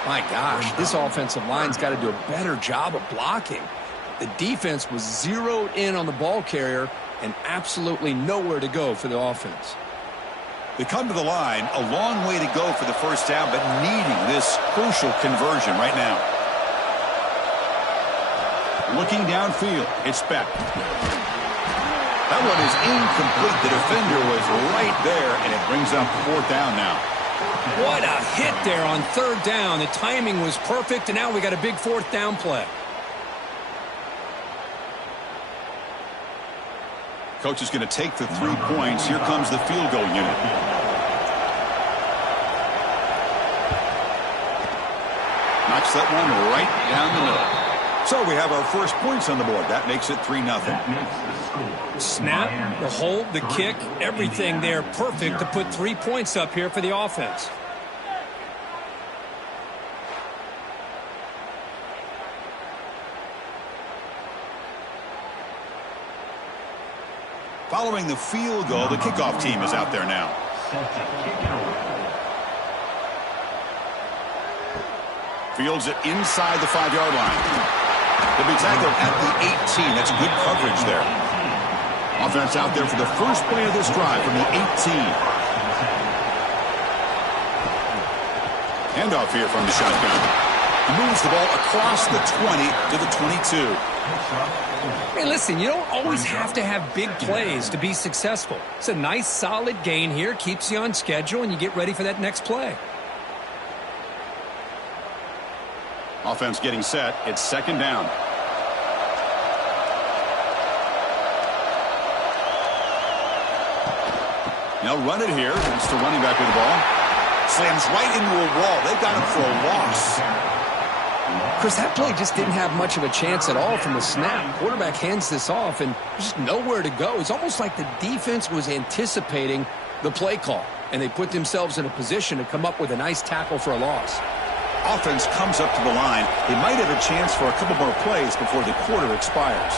My gosh, this offensive line's got to do a better job of blocking. The defense was zeroed in on the ball carrier and absolutely nowhere to go for the offense. They come to the line, a long way to go for the first down, but needing this crucial conversion right now. Looking downfield, it's Beck. That one is incomplete. The defender was right there, and it brings up 4th down now. What a hit there on 3rd down. The timing was perfect, and now we got a big 4th down play. Coach is going to take the 3 points. Here comes the field goal unit. Knocks that one right down the middle. So we have our first points on the board. That makes it 3-0. Snap, the hold, the kick, everything there perfect to put 3 points up here for the offense. Following the field goal, the kickoff team is out there now. Fields it inside the 5-yard line. They'll be tackled at the 18. That's good coverage there. Offense out there for the first play of this drive from the 18. Handoff here from the shotgun. He moves the ball across the 20 to the 22. Hey, listen, you don't always have to have big plays to be successful. It's a nice, solid gain here. Keeps you on schedule, and you get ready for that next play. Offense getting set. It's 2nd down. They'll run it here. It's the running back with the ball. Slams right into a wall. They've got him for a loss. Chris, that play just didn't have much of a chance at all from the snap. Quarterback hands this off, and there's just nowhere to go. It's almost like the defense was anticipating the play call, and they put themselves in a position to come up with a nice tackle for a loss. Offense comes up to the line. They might have a chance for a couple more plays before the quarter expires.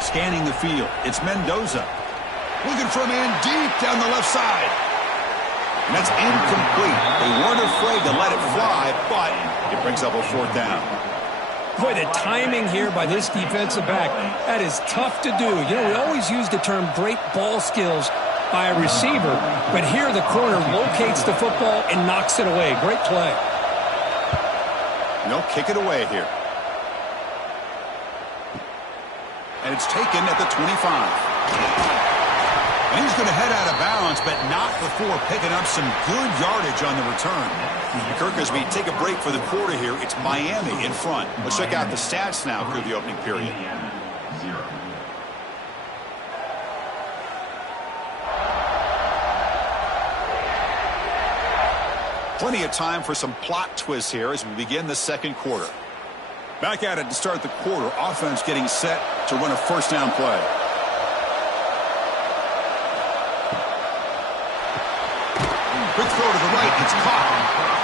Scanning the field, it's Mendoza. Looking for a man deep down the left side. And that's incomplete. They weren't afraid to let it fly, but it brings up a 4th down. Boy, the timing here by this defensive back, that is tough to do. You know, we always use the term great ball skills by a receiver, but here the corner locates the football and knocks it away. Great play. And they'll kick it away here. And it's taken at the 25. And he's going to head out of bounds, but not before picking up some good yardage on the return. Kirk, as we take a break for the quarter here, it's Miami in front. Let's check out the stats now through the opening period. Plenty of time for some plot twists here as we begin the 2nd quarter. Back at it to start the quarter. Offense getting set to run a 1st down play. Quick throw to the right. It's caught.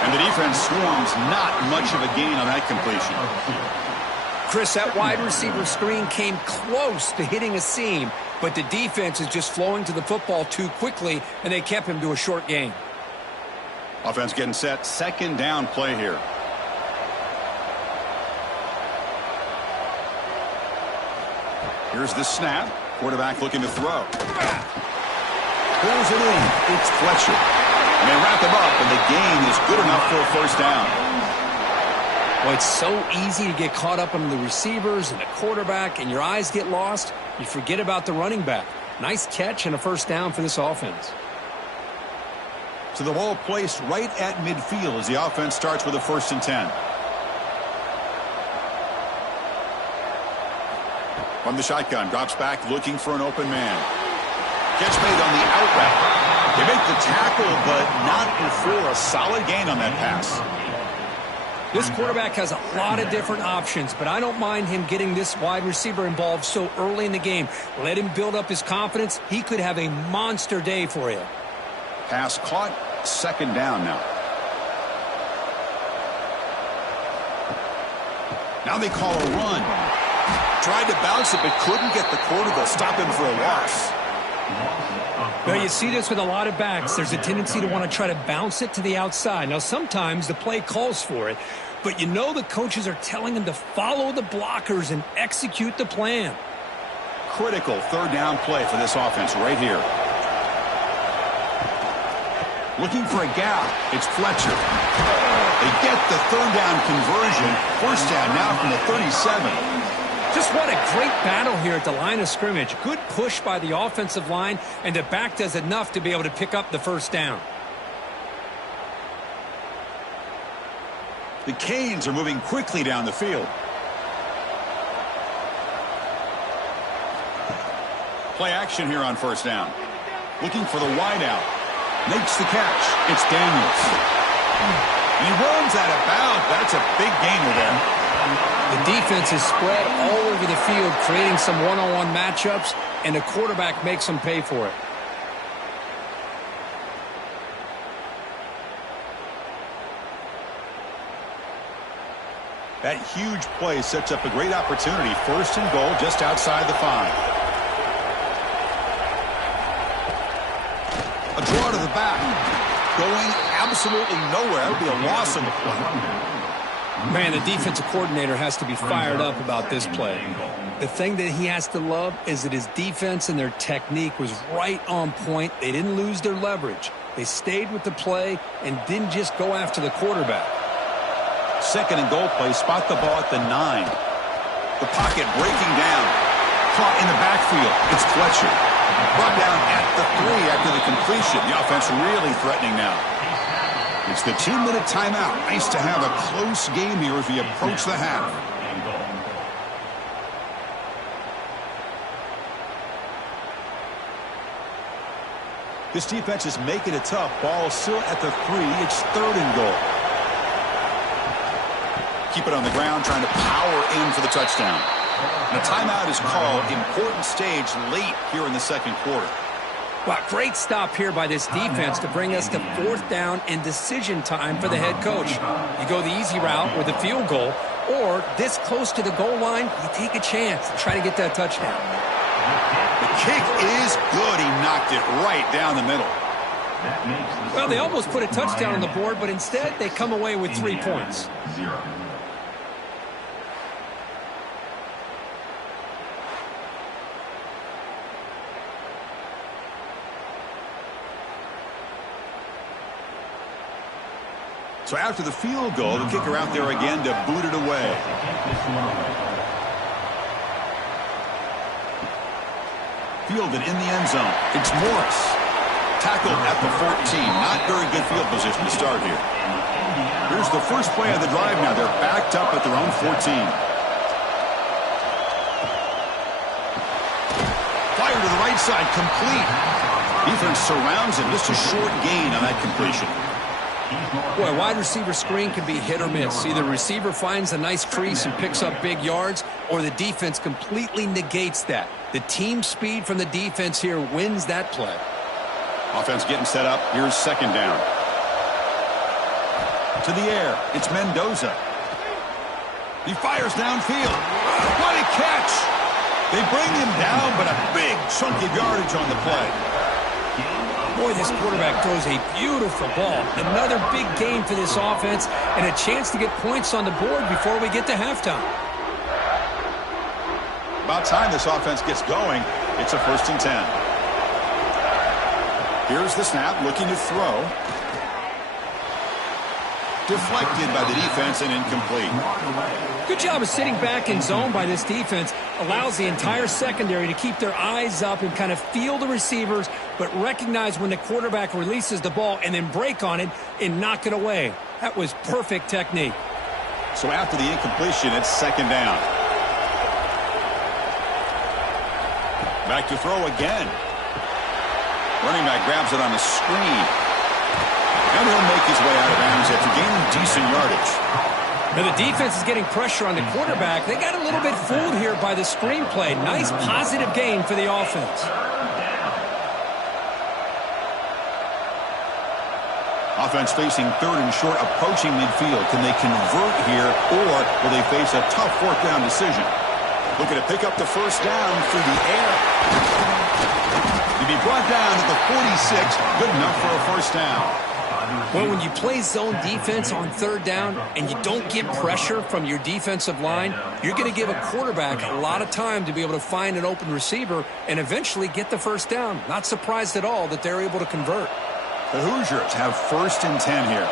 And the defense swarms. Not much of a gain on that completion. Chris, that wide receiver screen came close to hitting a seam, but the defense is just flowing to the football too quickly, and they kept him to a short gain. Offense getting set. 2nd down play here. Here's the snap. Quarterback looking to throw. Pulls it in. It's Fletcher. And they wrap him up, and the gain is good enough for a first down. Well, it's so easy to get caught up on the receivers and the quarterback, and your eyes get lost. You forget about the running back. Nice catch and a first down for this offense. So the ball placed right at midfield as the offense starts with a 1st and 10. From the shotgun, drops back looking for an open man. Catch made on the out route. They make the tackle, but not before a solid gain on that pass. This quarterback has a lot of different options, but I don't mind him getting this wide receiver involved so early in the game. Let him build up his confidence. He could have a monster day for you. Pass caught, 2nd down now. Now they call a run. Tried to bounce it, but couldn't get the quarter to stop him for a loss. Well, you see this with a lot of backs. There's a tendency to want to try to bounce it to the outside. Now, sometimes the play calls for it, but you know the coaches are telling them to follow the blockers and execute the plan. Critical 3rd down play for this offense right here. Looking for a gap. It's Fletcher. They get the 3rd down conversion. 1st down now from the 37. Just what a great battle here at the line of scrimmage. Good push by the offensive line, and the back does enough to be able to pick up the 1st down. The Canes are moving quickly down the field. Play action here on 1st down. Looking for the wideout. Makes the catch. It's Daniels. He runs out of bounds. That's a big gainer there. The defense is spread all over the field, creating some one-on-one matchups, and the quarterback makes them pay for it. That huge play sets up a great opportunity. 1st and goal just outside the 5. A draw to the back. Going absolutely nowhere. That would be a loss on the play. Man, the defensive coordinator has to be fired up about this play. The thing that he has to love is that his defense and their technique was right on point. They didn't lose their leverage. They stayed with the play and didn't just go after the quarterback. 2nd and goal play. Spot the ball at the 9. The pocket breaking down. Caught in the backfield. It's Fletcher. Brought down at the 3 after the completion. The offense really threatening now. It's the 2-minute timeout. Nice to have a close game here as we approach the half. This defense is making it tough. Ball still at the 3. It's 3rd and goal. Keep it on the ground, trying to power in for the touchdown. And a timeout is called. Important stage late here in the 2nd quarter. Wow, great stop here by this defense to bring us to 4th down and decision time for the head coach. You go the easy route with a field goal, or this close to the goal line, you take a chance and try to get that touchdown. The kick is good. He knocked it right down the middle. Well, they almost put a touchdown on the board, but instead they come away with 3 points. So after the field goal, the kicker out there again to boot it away. Fielded in the end zone. It's Morris. Tackled at the 14. Not very good field position to start here. Here's the first play of the drive now. They're backed up at their own 14. Fire to the right side, complete. Defense surrounds him. Just a short gain on that completion. Boy, wide receiver screen can be hit or miss. Either receiver finds a nice crease and picks up big yards, or the defense completely negates that. The team speed from the defense here wins that play. Offense getting set up. Here's 2nd down. To the air. It's Mendoza. He fires downfield. What a catch! They bring him down, but a big chunk of yardage on the play. Boy, this quarterback throws a beautiful ball. Another big game for this offense and a chance to get points on the board before we get to halftime. About time this offense gets going. It's a 1st and 10. Here's the snap, looking to throw. Deflected by the defense and incomplete. Good job of sitting back in zone by this defense. Allows the entire secondary to keep their eyes up and kind of feel the receivers, but recognize when the quarterback releases the ball and then break on it and knock it away. That was perfect technique. So after the incompletion, it's second down. Back to throw again. Running back grabs it on the screen. And he'll make his way out of bounds after gaining decent yardage. Now the defense is getting pressure on the quarterback. They got a little bit fooled here by the screenplay. Nice positive gain for the offense. Offense facing third and short, approaching midfield. Can they convert here, or will they face a tough fourth down decision? Looking to pick up the first down through the air. To be brought down at the 46, good enough for a first down. Well, when you play zone defense on third down and you don't get pressure from your defensive line, you're going to give a quarterback a lot of time to be able to find an open receiver and eventually get the first down. Not surprised at all that they're able to convert. The Hoosiers have first and 10 here.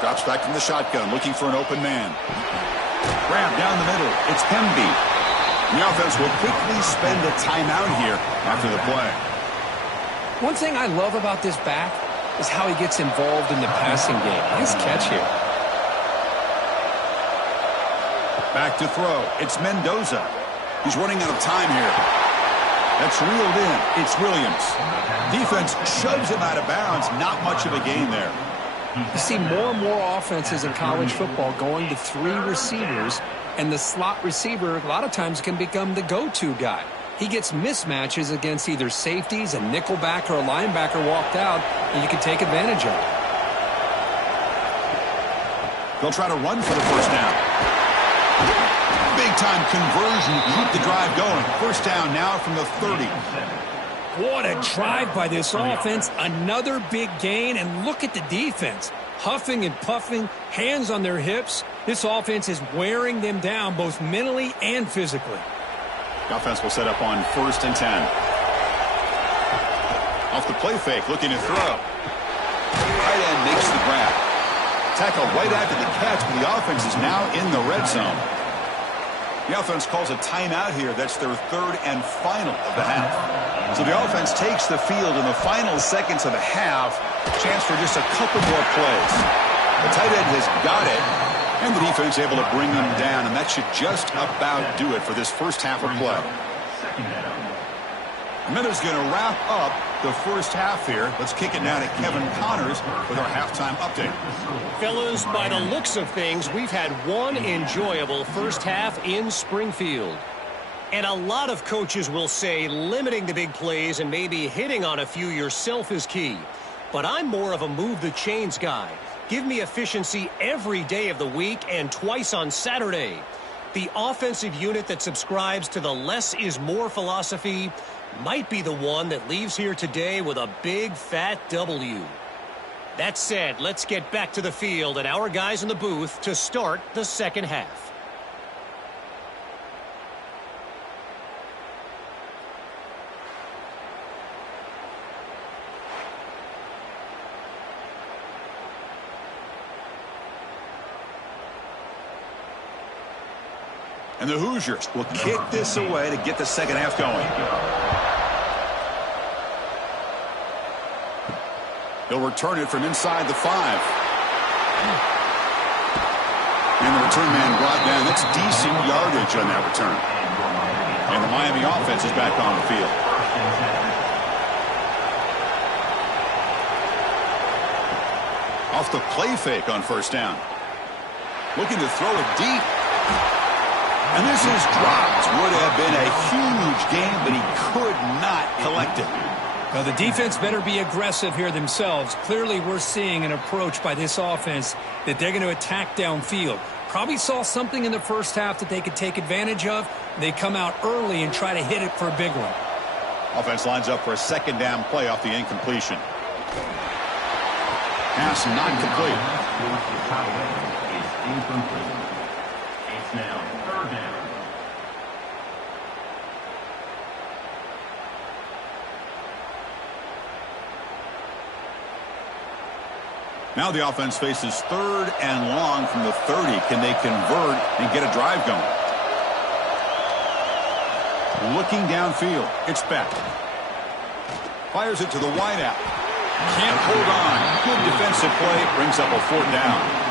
Drops back from the shotgun, looking for an open man. Grab down the middle. It's Hemby. The offense will quickly spend a timeout here after the play. One thing I love about this back is how he gets involved in the passing game. Nice catch here. Back to throw. It's Mendoza. He's running out of time here. That's reeled in. It's Williams. Defense shoves him out of bounds. Not much of a gain there. You see more and more offenses in college football going to three receivers, and the slot receiver a lot of times can become the go-to guy. He gets mismatches against either safeties, a nickelback, or a linebacker walked out, and you can take advantage of it. They'll try to run for the first down. Big-time conversion to keep the drive going. First down now from the 30. What a drive by this offense. Another big gain, and look at the defense. Huffing and puffing, hands on their hips. This offense is wearing them down both mentally and physically. The offense will set up on first and 10. Off the play fake, looking to throw. Tight end makes the grab. Tackle right after the catch, but the offense is now in the red zone. The offense calls a timeout here. That's their third and final of the half. So the offense takes the field in the final seconds of the half. Chance for just a couple more plays. The tight end has got it. And the defense able to bring them down, and that should just about do it for this first half of play. Miller's going to wrap up the first half here. Let's kick it now to Kevin Connors with our halftime update. Fellas, by the looks of things, we've had one enjoyable first half in Springfield. And a lot of coaches will say limiting the big plays and maybe hitting on a few yourself is key. But I'm more of a move the chains guy. Give me efficiency every day of the week and twice on Saturday. The offensive unit that subscribes to the less is more philosophy might be the one that leaves here today with a big fat W. That said, let's get back to the field and our guys in the booth to start the second half. And the Hoosiers will kick this away to get the second half going. He'll return it from inside the 5. And the return man brought down. That's decent yardage on that return. And the Miami offense is back on the field. Off the play fake on first down. Looking to throw it deep. And this is dropped. Would have been a huge game, but he could not collect it. Well, the defense better be aggressive here themselves. Clearly, we're seeing an approach by this offense that they're going to attack downfield. Probably saw something in the first half that they could take advantage of. They come out early and try to hit it for a big one. Offense lines up for a second down play off the incompletion. Pass not complete. It's now third down. Now the offense faces 3rd and long from the 30. Can they convert and get a drive going? Looking downfield. It's Beck. Fires it to the wideout. Can't hold on. Good defensive play. Brings up a 4th down.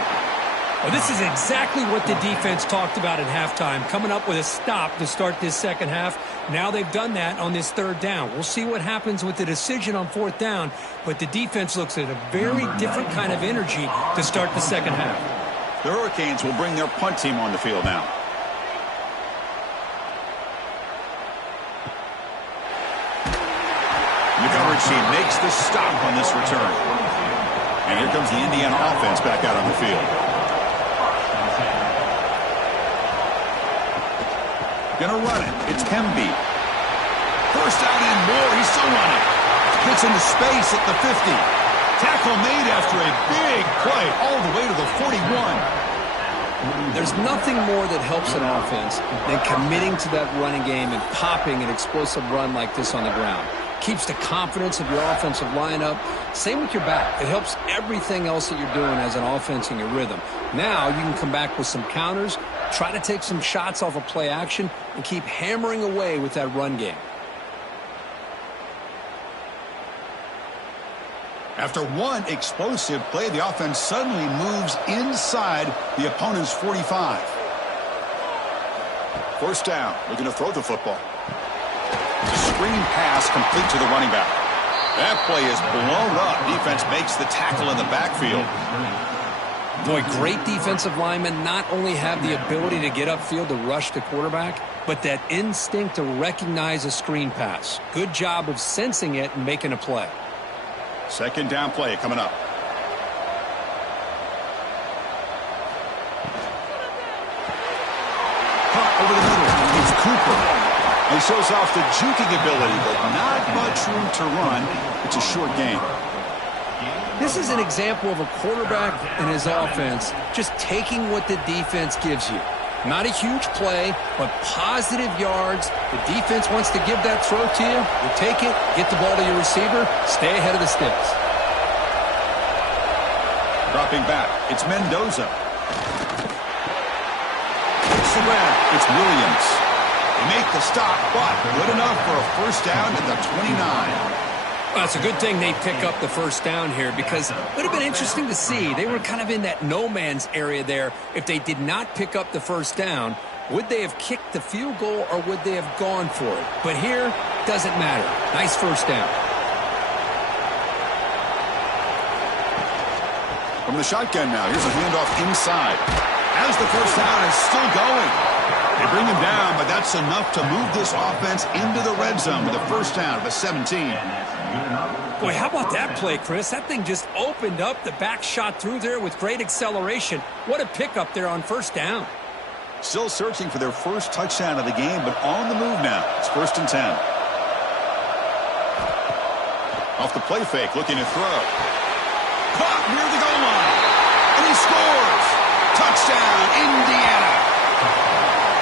Well, this is exactly what the defense talked about at halftime, coming up with a stop to start this second half. Now they've done that on this 3rd down. We'll see what happens with the decision on 4th down, but the defense looks at a very different kind of energy to start the second half. The Hurricanes will bring their punt team on the field now. The coverage team makes the stop on this return. And here comes the Indiana offense back out on the field. Gonna run it. It's Hemby. First out and more. He's still running. Gets into space at the 50. Tackle made after a big play all the way to the 41. There's nothing more that helps an offense than committing to that running game and popping an explosive run like this on the ground. Keeps the confidence of your offensive lineup. Same with your back. It helps everything else that you're doing as an offense in your rhythm. Now you can come back with some counters, try to take some shots off of play action, and keep hammering away with that run game. After one explosive play, the offense suddenly moves inside the opponent's 45. First down. Looking to throw the football. The screen pass complete to the running back. That play is blown up. Defense makes the tackle in the backfield. Boy, great defensive linemen not only have the ability to get upfield to rush the quarterback, but that instinct to recognize a screen pass. Good job of sensing it and making a play. Second down play coming up. Caught over the middle. It's Cooper. He shows off the juking ability, but not much room to run. It's a short game. This is an example of a quarterback and his offense just taking what the defense gives you. Not a huge play, but positive yards. The defense wants to give that throw to you. You take it, get the ball to your receiver, stay ahead of the sticks. Dropping back, it's Mendoza. It's the grab, it's Williams. They make the stop, but good enough for a first down at the 29. Well, it's a good thing they pick up the first down here because it would have been interesting to see. They were kind of in that no man's area there. If they did not pick up the first down, would they have kicked the field goal or would they have gone for it? But here, doesn't matter. Nice first down. From the shotgun now, here's a handoff inside. As the first down is still going. They bring him down, but that's enough to move this offense into the red zone with a first down at the 17. Boy, how about that play, Chris? That thing just opened up. The back shot through there with great acceleration. What a pickup there on first down. Still searching for their first touchdown of the game, but on the move now. It's 1st and 10. Off the play fake, looking to throw. Caught near the goal line. And he scores. Touchdown, Indiana.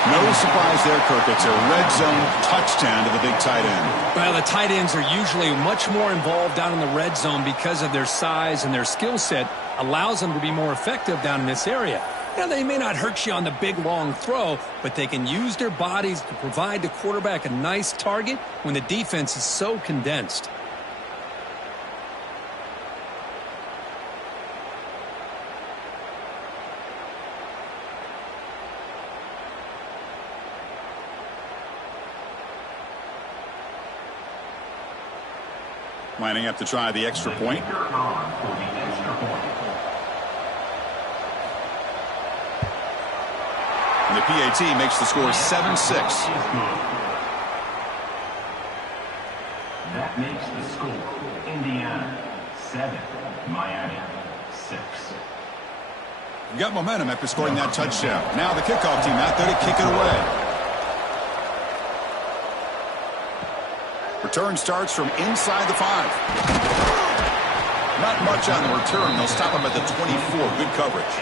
No surprise there, Kirk. It's a red zone touchdown to the big tight end. Well, the tight ends are usually much more involved down in the red zone because of their size and their skill set allows them to be more effective down in this area. Now, they may not hurt you on the big, long throw, but they can use their bodies to provide the quarterback a nice target when the defense is so condensed. Lining up to try the extra point. And the PAT makes the score 7-6. That makes the score Indiana 7, Miami 6. You got momentum after scoring that touchdown. Now the kickoff team out there to kick it away. Return starts from inside the 5. Not much on the return. They'll stop him at the 24. Good coverage.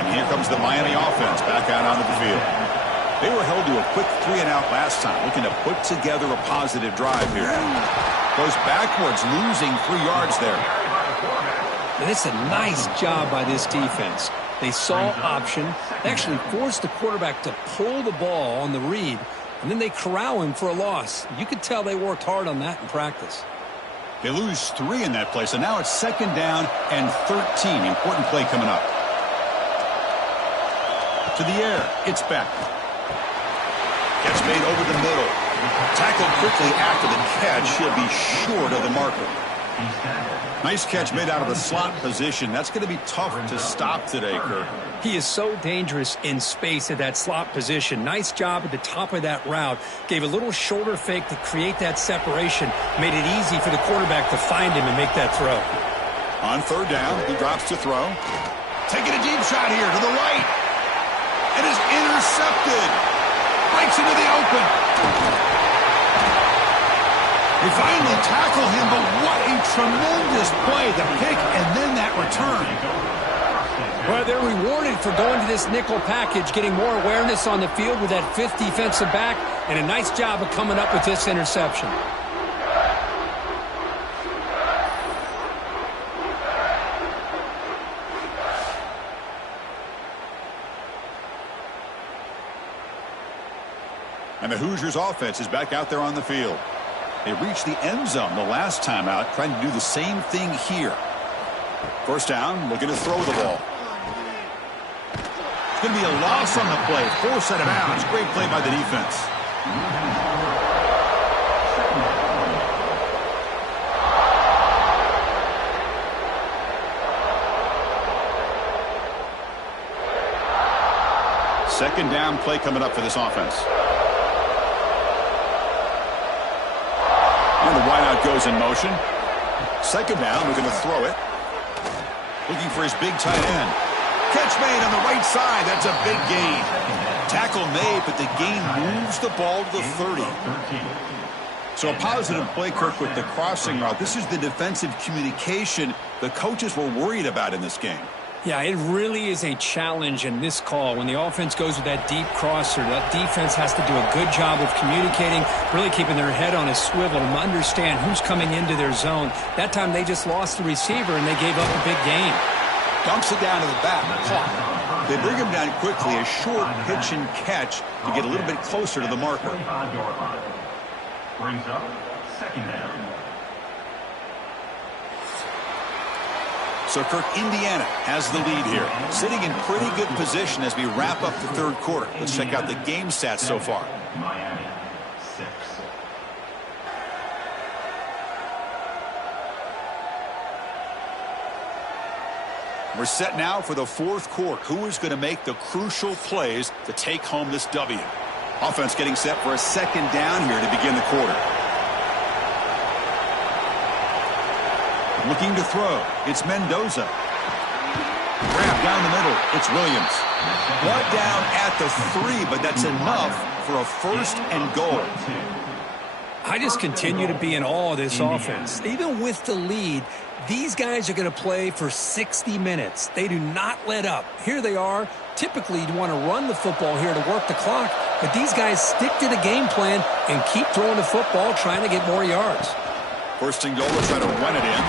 And here comes the Miami offense back out onto the field. They were held to a quick 3-and-out last time, looking to put together a positive drive here. Goes backwards, losing 3 yards there. And it's a nice job by this defense. They saw option. They actually forced the quarterback to pull the ball on the read, and then they corral him for a loss. You could tell they worked hard on that in practice. They lose 3 in that play, so now it's 2nd down and 13. Important play coming up. To the air. It's Beck. Catch made over the middle. Tackled quickly after the catch. He'll be short of the marker. Nice catch made out of the slot position. That's going to be tough to stop today, Kirk. He is so dangerous in space at that slot position. Nice job at the top of that route. Gave a little shoulder fake to create that separation. Made it easy for the quarterback to find him and make that throw. On 3rd down, he drops to throw. Taking a deep shot here to the right. It is intercepted. Breaks into the open. They finally tackle him, but what a tremendous play. The pick and then that return. Well, they're rewarded for going to this nickel package, getting more awareness on the field with that 5th defensive back, and a nice job of coming up with this interception. And the Hoosiers offense is back out there on the field. They reached the end zone the last time out, trying to do the same thing here. 1st down, looking to throw the ball. It's going to be a loss on the play. Force out of bounds. Great play by the defense. Second down play coming up for this offense. And the wideout goes in motion. 2nd down, we're going to throw it. Looking for his big tight end. Catch made on the right side. That's a big gain. Tackle made, but the gain moves the ball to the 30. So a positive play, Kirk, with the crossing route. This is the defensive communication the coaches were worried about in this game. Yeah, it really is a challenge in this call. When the offense goes with that deep crosser, that defense has to do a good job of communicating, really keeping their head on a swivel and understand who's coming into their zone. That time they just lost the receiver and they gave up a big gain. Dumps it down to the back. Caught. They bring him down quickly. A short pitch and catch to get a little bit closer to the marker. Brings up 2nd down. So, Kirk, Indiana has the lead here. Sitting in pretty good position as we wrap up the 3rd quarter. Let's check out the game stats so far. Miami, 6. We're set now for the 4th quarter. Who is going to make the crucial plays to take home this W? Offense getting set for a 2nd down here to begin the quarter. Looking to throw. It's Mendoza. Grab down the middle. It's Williams. Brought down at the 3, but that's enough for a 1st and goal. I just continue to be in awe of this offense. Even with the lead, these guys are going to play for 60 minutes. They do not let up. Here they are. Typically, you want to run the football here to work the clock, but these guys stick to the game plan and keep throwing the football, trying to get more yards. 1st and goal, let's try to run it in.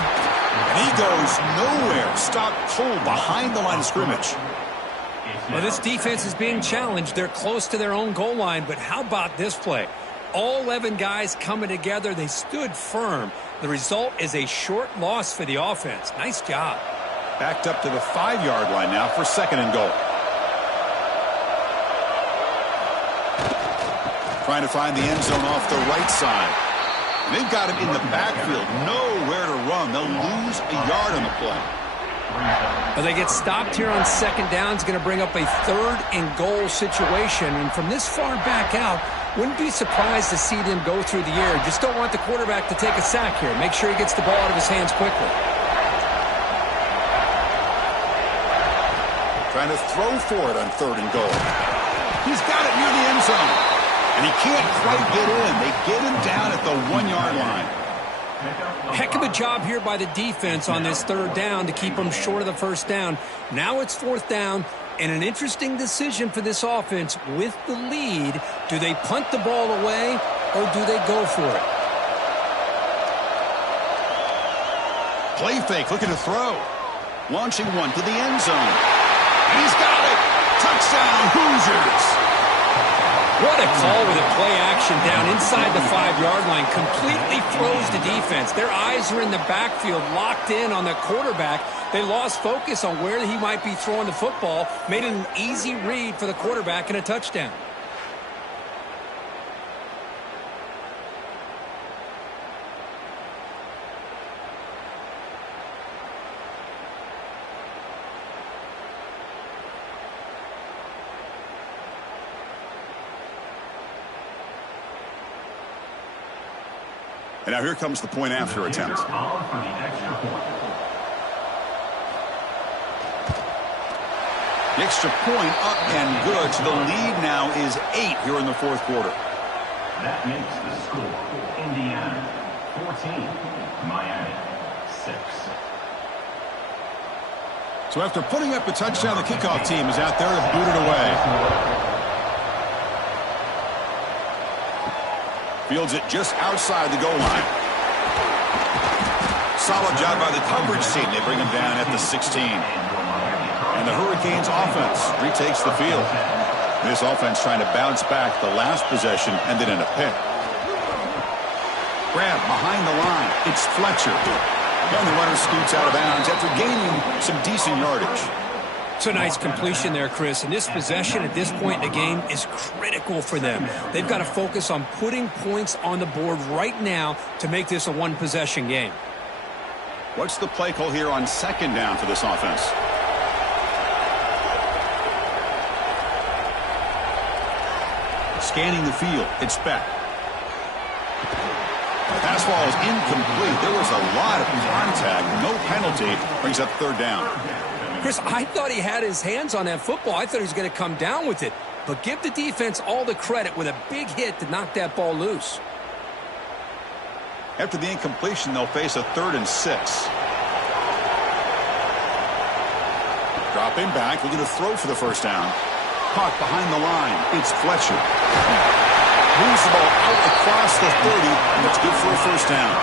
And he goes nowhere. Stopped cold behind the line of scrimmage. Well, this defense is being challenged. They're close to their own goal line, but how about this play? All 11 guys coming together. They stood firm. The result is a short loss for the offense. Nice job. Backed up to the 5-yard line now for 2nd and goal. Trying to find the end zone off the right side. They've got him in the backfield. Nowhere to run. They'll lose a yard on the play. Well, they get stopped here on 2nd down. It's going to bring up a 3rd and goal situation. And from this far back out, wouldn't be surprised to see them go through the air. Just don't want the quarterback to take a sack here. Make sure he gets the ball out of his hands quickly. Trying to throw for it on 3rd and goal. He's got it near the end zone. And he can't quite get in. They get him down at the 1-yard line. Heck of a job here by the defense on this 3rd down to keep them short of the 1st down. Now it's 4th down, and an interesting decision for this offense with the lead. Do they punt the ball away, or do they go for it? Play fake, looking to throw. Launching one to the end zone. He's got it. Touchdown, Hoosiers. What a call with a play action down inside the 5-yard line. Completely throws the defense. Their eyes are in the backfield, locked in on the quarterback. They lost focus on where he might be throwing the football. Made it an easy read for the quarterback and a touchdown. And now here comes the point after attempt. The extra point up and good. So the lead now is 8 here in the fourth quarter. That makes the score Indiana 14, Miami 6. So after putting up a touchdown, the kickoff team is out there to boot it away. Fields it just outside the goal line. Solid job by the coverage team. They bring him down at the 16. And the Hurricanes offense retakes the field. This offense trying to bounce back. The last possession ended in a pick. Grab behind the line. It's Fletcher. And the runner scoots out of bounds after gaining some decent yardage. It's a nice completion there, Chris. And this possession at this point in the game is critical for them. They've got to focus on putting points on the board right now to make this a one-possession game. What's the play call here on second down for this offense? Scanning the field. It's Beck. The pass ball is incomplete. There was a lot of contact. No penalty. Brings up third down. Chris, I thought he had his hands on that football. I thought he was going to come down with it. But give the defense all the credit with a big hit to knock that ball loose. After the incompletion, they'll face a 3rd and 6. Dropping back, looking to throw for the first down. Caught behind the line. It's Fletcher. Moves the ball out across the 30, and it's good for a first down.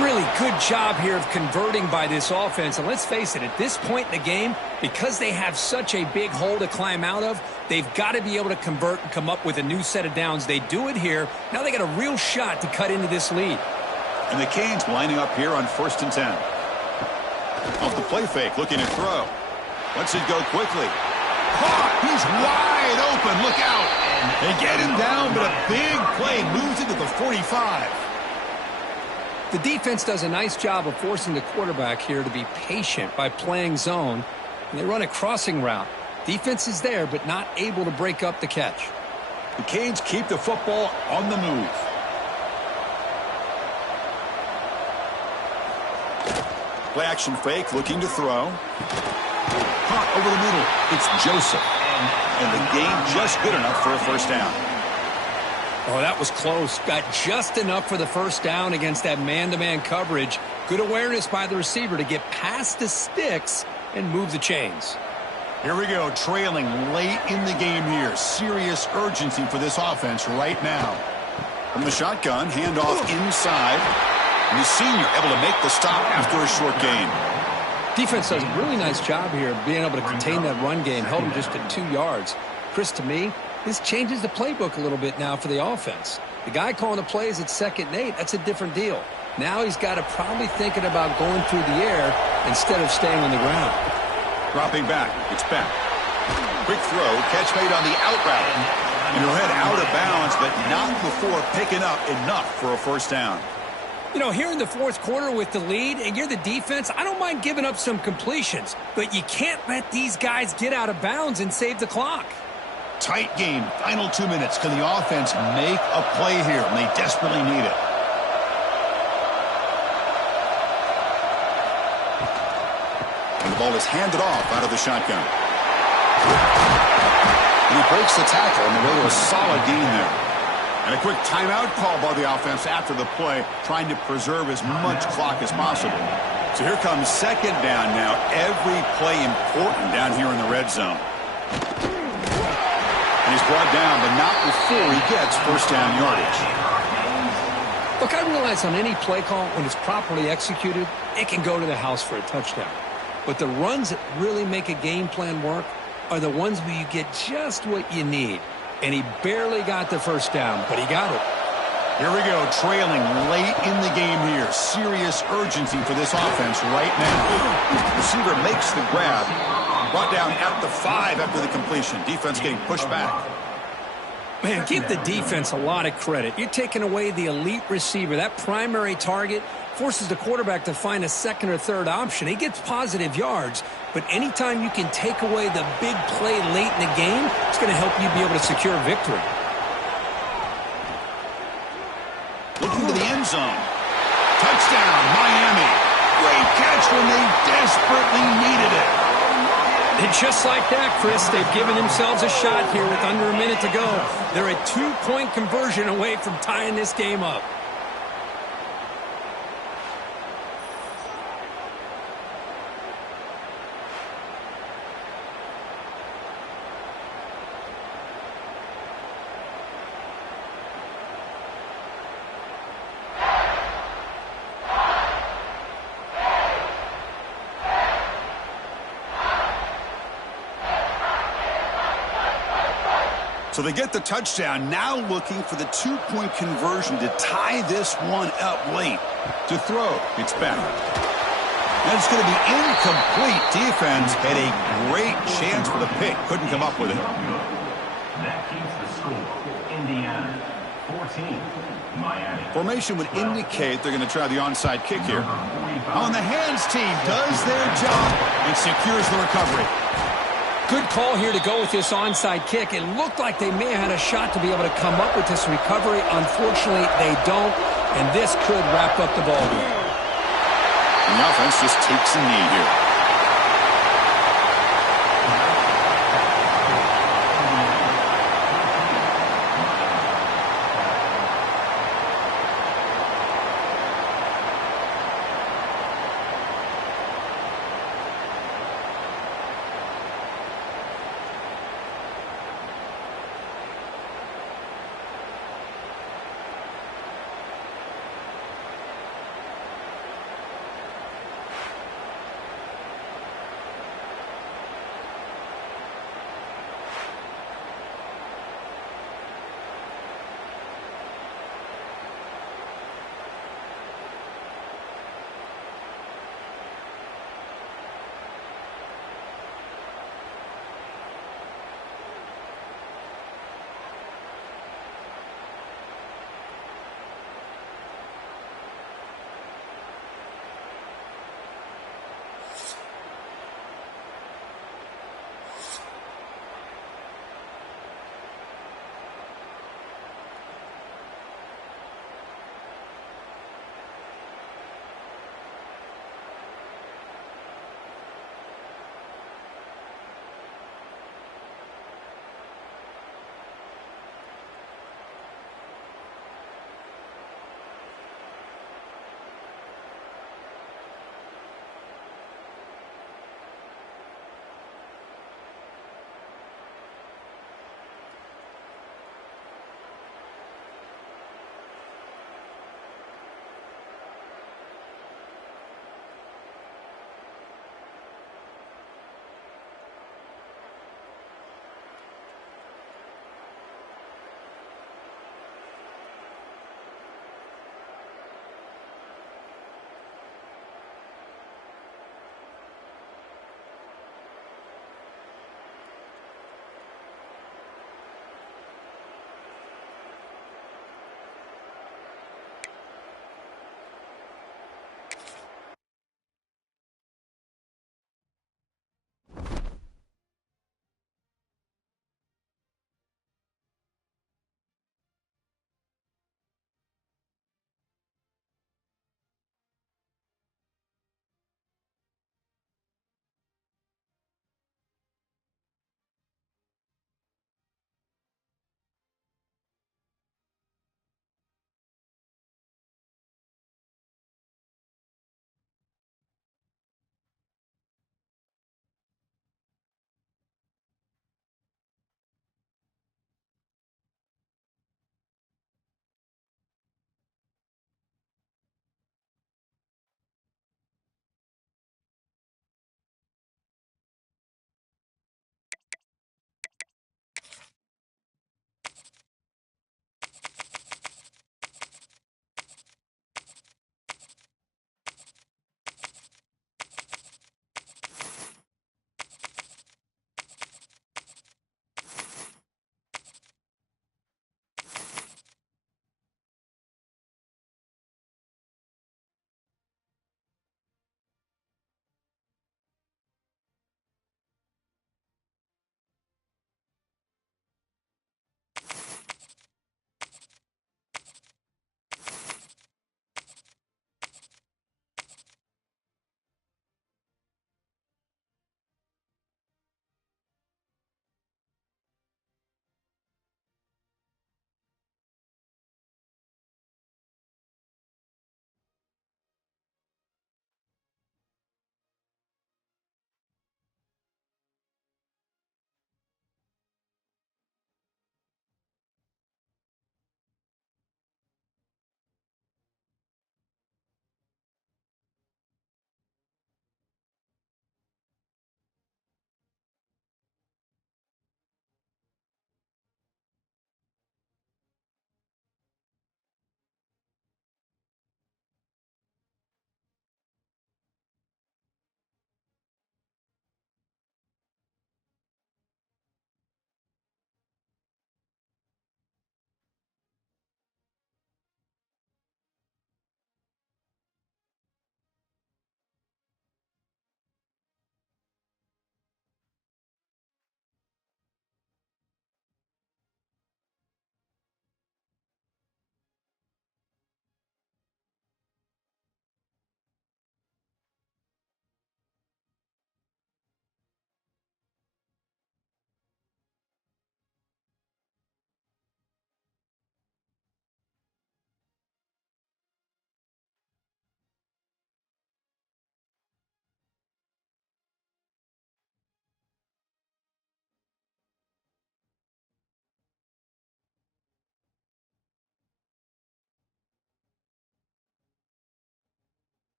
Really good job here of converting by this offense. And let's face it, at this point in the game, because they have such a big hole to climb out of, they've got to be able to convert and come up with a new set of downs. They do it here. Now they got a real shot to cut into this lead. And the Canes lining up here on 1st and 10. Off the play fake, looking to throw. Lets it go quickly. Caught! He's wide open. Look out! They get him down, but a big play moves into the 45. The defense does a nice job of forcing the quarterback here to be patient by playing zone. And they run a crossing route. Defense is there, but not able to break up the catch. The Canes keep the football on the move. Play action fake, looking to throw. Caught over the middle. It's Joseph. And the game just good enough for a first down. Oh, that was close. Got just enough for the first down against that man-to-man coverage. Good awareness by the receiver to get past the sticks and move the chains. Here we go, trailing late in the game here. Serious urgency for this offense right now. From the shotgun, handoff inside. And the senior able to make the stop after a short gain. Defense does a really nice job here being able to contain that run game. Held him just at 2 yards. Chris, to me, this changes the playbook a little bit now for the offense. The guy calling the plays at 2nd and 8, that's a different deal. Now he's got to probably thinking about going through the air instead of staying on the ground. Dropping back, it's back. Quick throw, catch made on the out route. And he'll head out of bounds, but not before picking up enough for a first down. You know, here in the fourth quarter with the lead, and you're the defense, I don't mind giving up some completions, but you can't let these guys get out of bounds and save the clock. Tight game, final 2 minutes. Can the offense make a play here? And they desperately need it. And the ball is handed off out of the shotgun. And he breaks the tackle on the way to a solid gain there. And a quick timeout call by the offense after the play, trying to preserve as much clock as possible. So here comes 2nd down now. Every play important down here in the red zone. And he's brought down, but not before he gets first down yardage. Look, I realize on any play call, when it's properly executed, it can go to the house for a touchdown. But the runs that really make a game plan work are the ones where you get just what you need. And he barely got the first down, but he got it. Here we go, trailing late in the game here. Serious urgency for this offense right now. Receiver makes the grab. Brought down at the 5 after the completion. Defense getting pushed back. Man, give the defense a lot of credit. You're taking away the elite receiver. That primary target forces the quarterback to find a second or third option. He gets positive yards, but anytime you can take away the big play late in the game, it's going to help you be able to secure a victory. Looking to the end zone. Touchdown, Miami. Great catch when they desperately needed it. And just like that, Chris, they've given themselves a shot here with under a minute to go. They're a 2-point conversion away from tying this game up. So they get the touchdown, now looking for the 2-point conversion to tie this one up late. To throw, it's Bennett. And it's going to be incomplete. Defense had a great chance for the pick. Couldn't come up with it. That keeps the score. Indiana, 14, Miami. Formation would indicate they're going to try the onside kick here. On the hands team does their job and secures the recovery. Good call here to go with this onside kick. It looked like they may have had a shot to be able to come up with this recovery. Unfortunately, they don't, and this could wrap up the ball game. The offense just takes a knee here.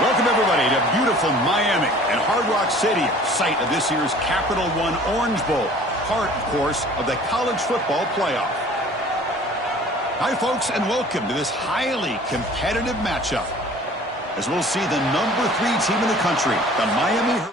Welcome, everybody, to beautiful Miami and Hard Rock Stadium, site of this year's Capital One Orange Bowl, part, of course, of the college football playoff. Hi, folks, and welcome to this highly competitive matchup, as we'll see the number 3 team in the country, the Miami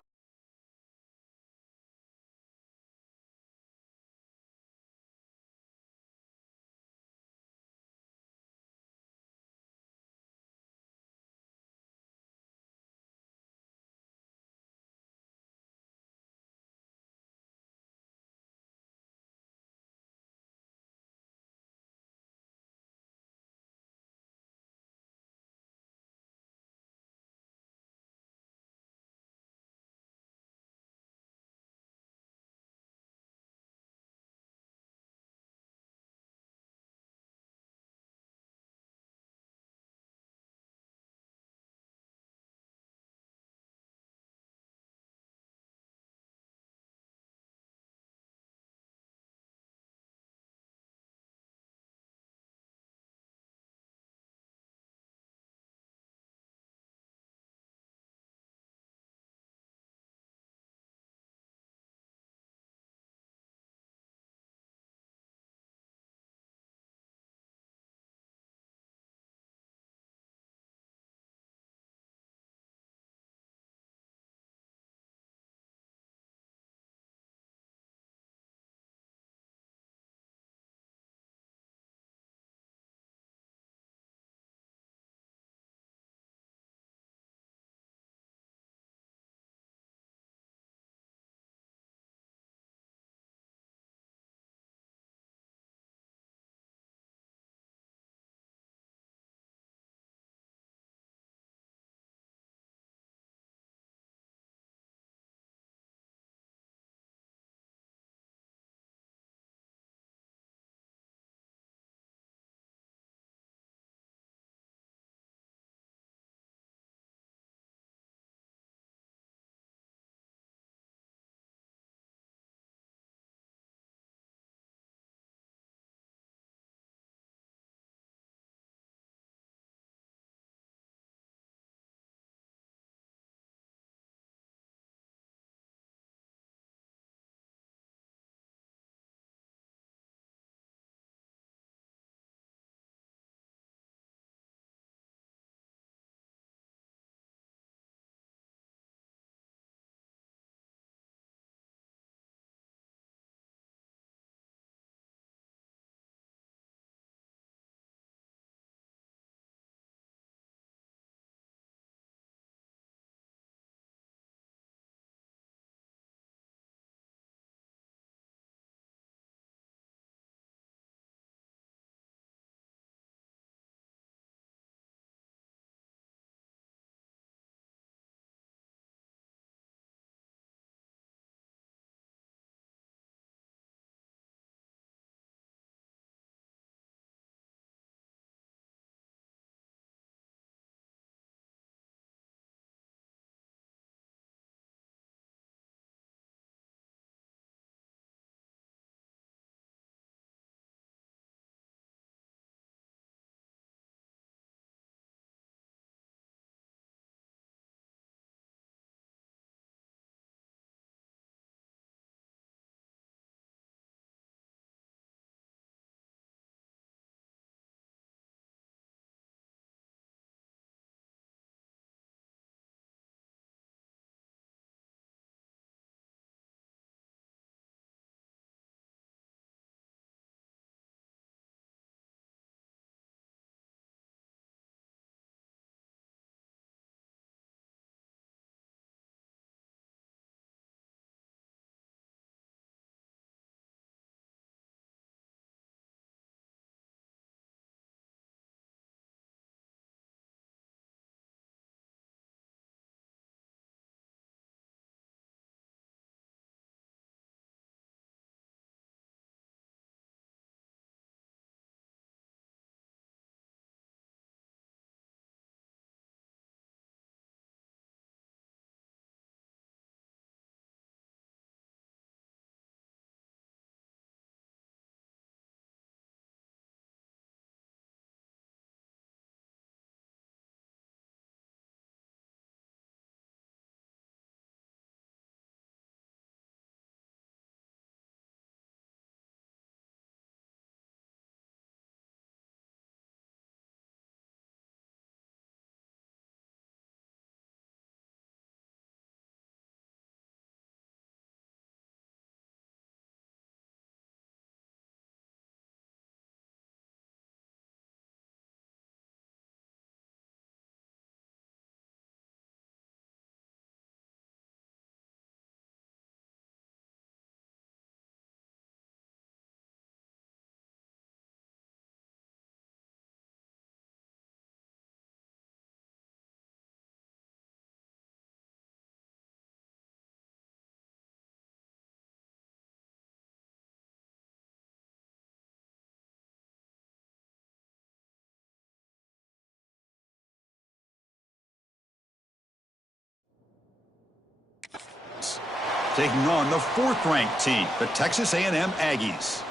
taking on the 4th-ranked team, the Texas A&M Aggies.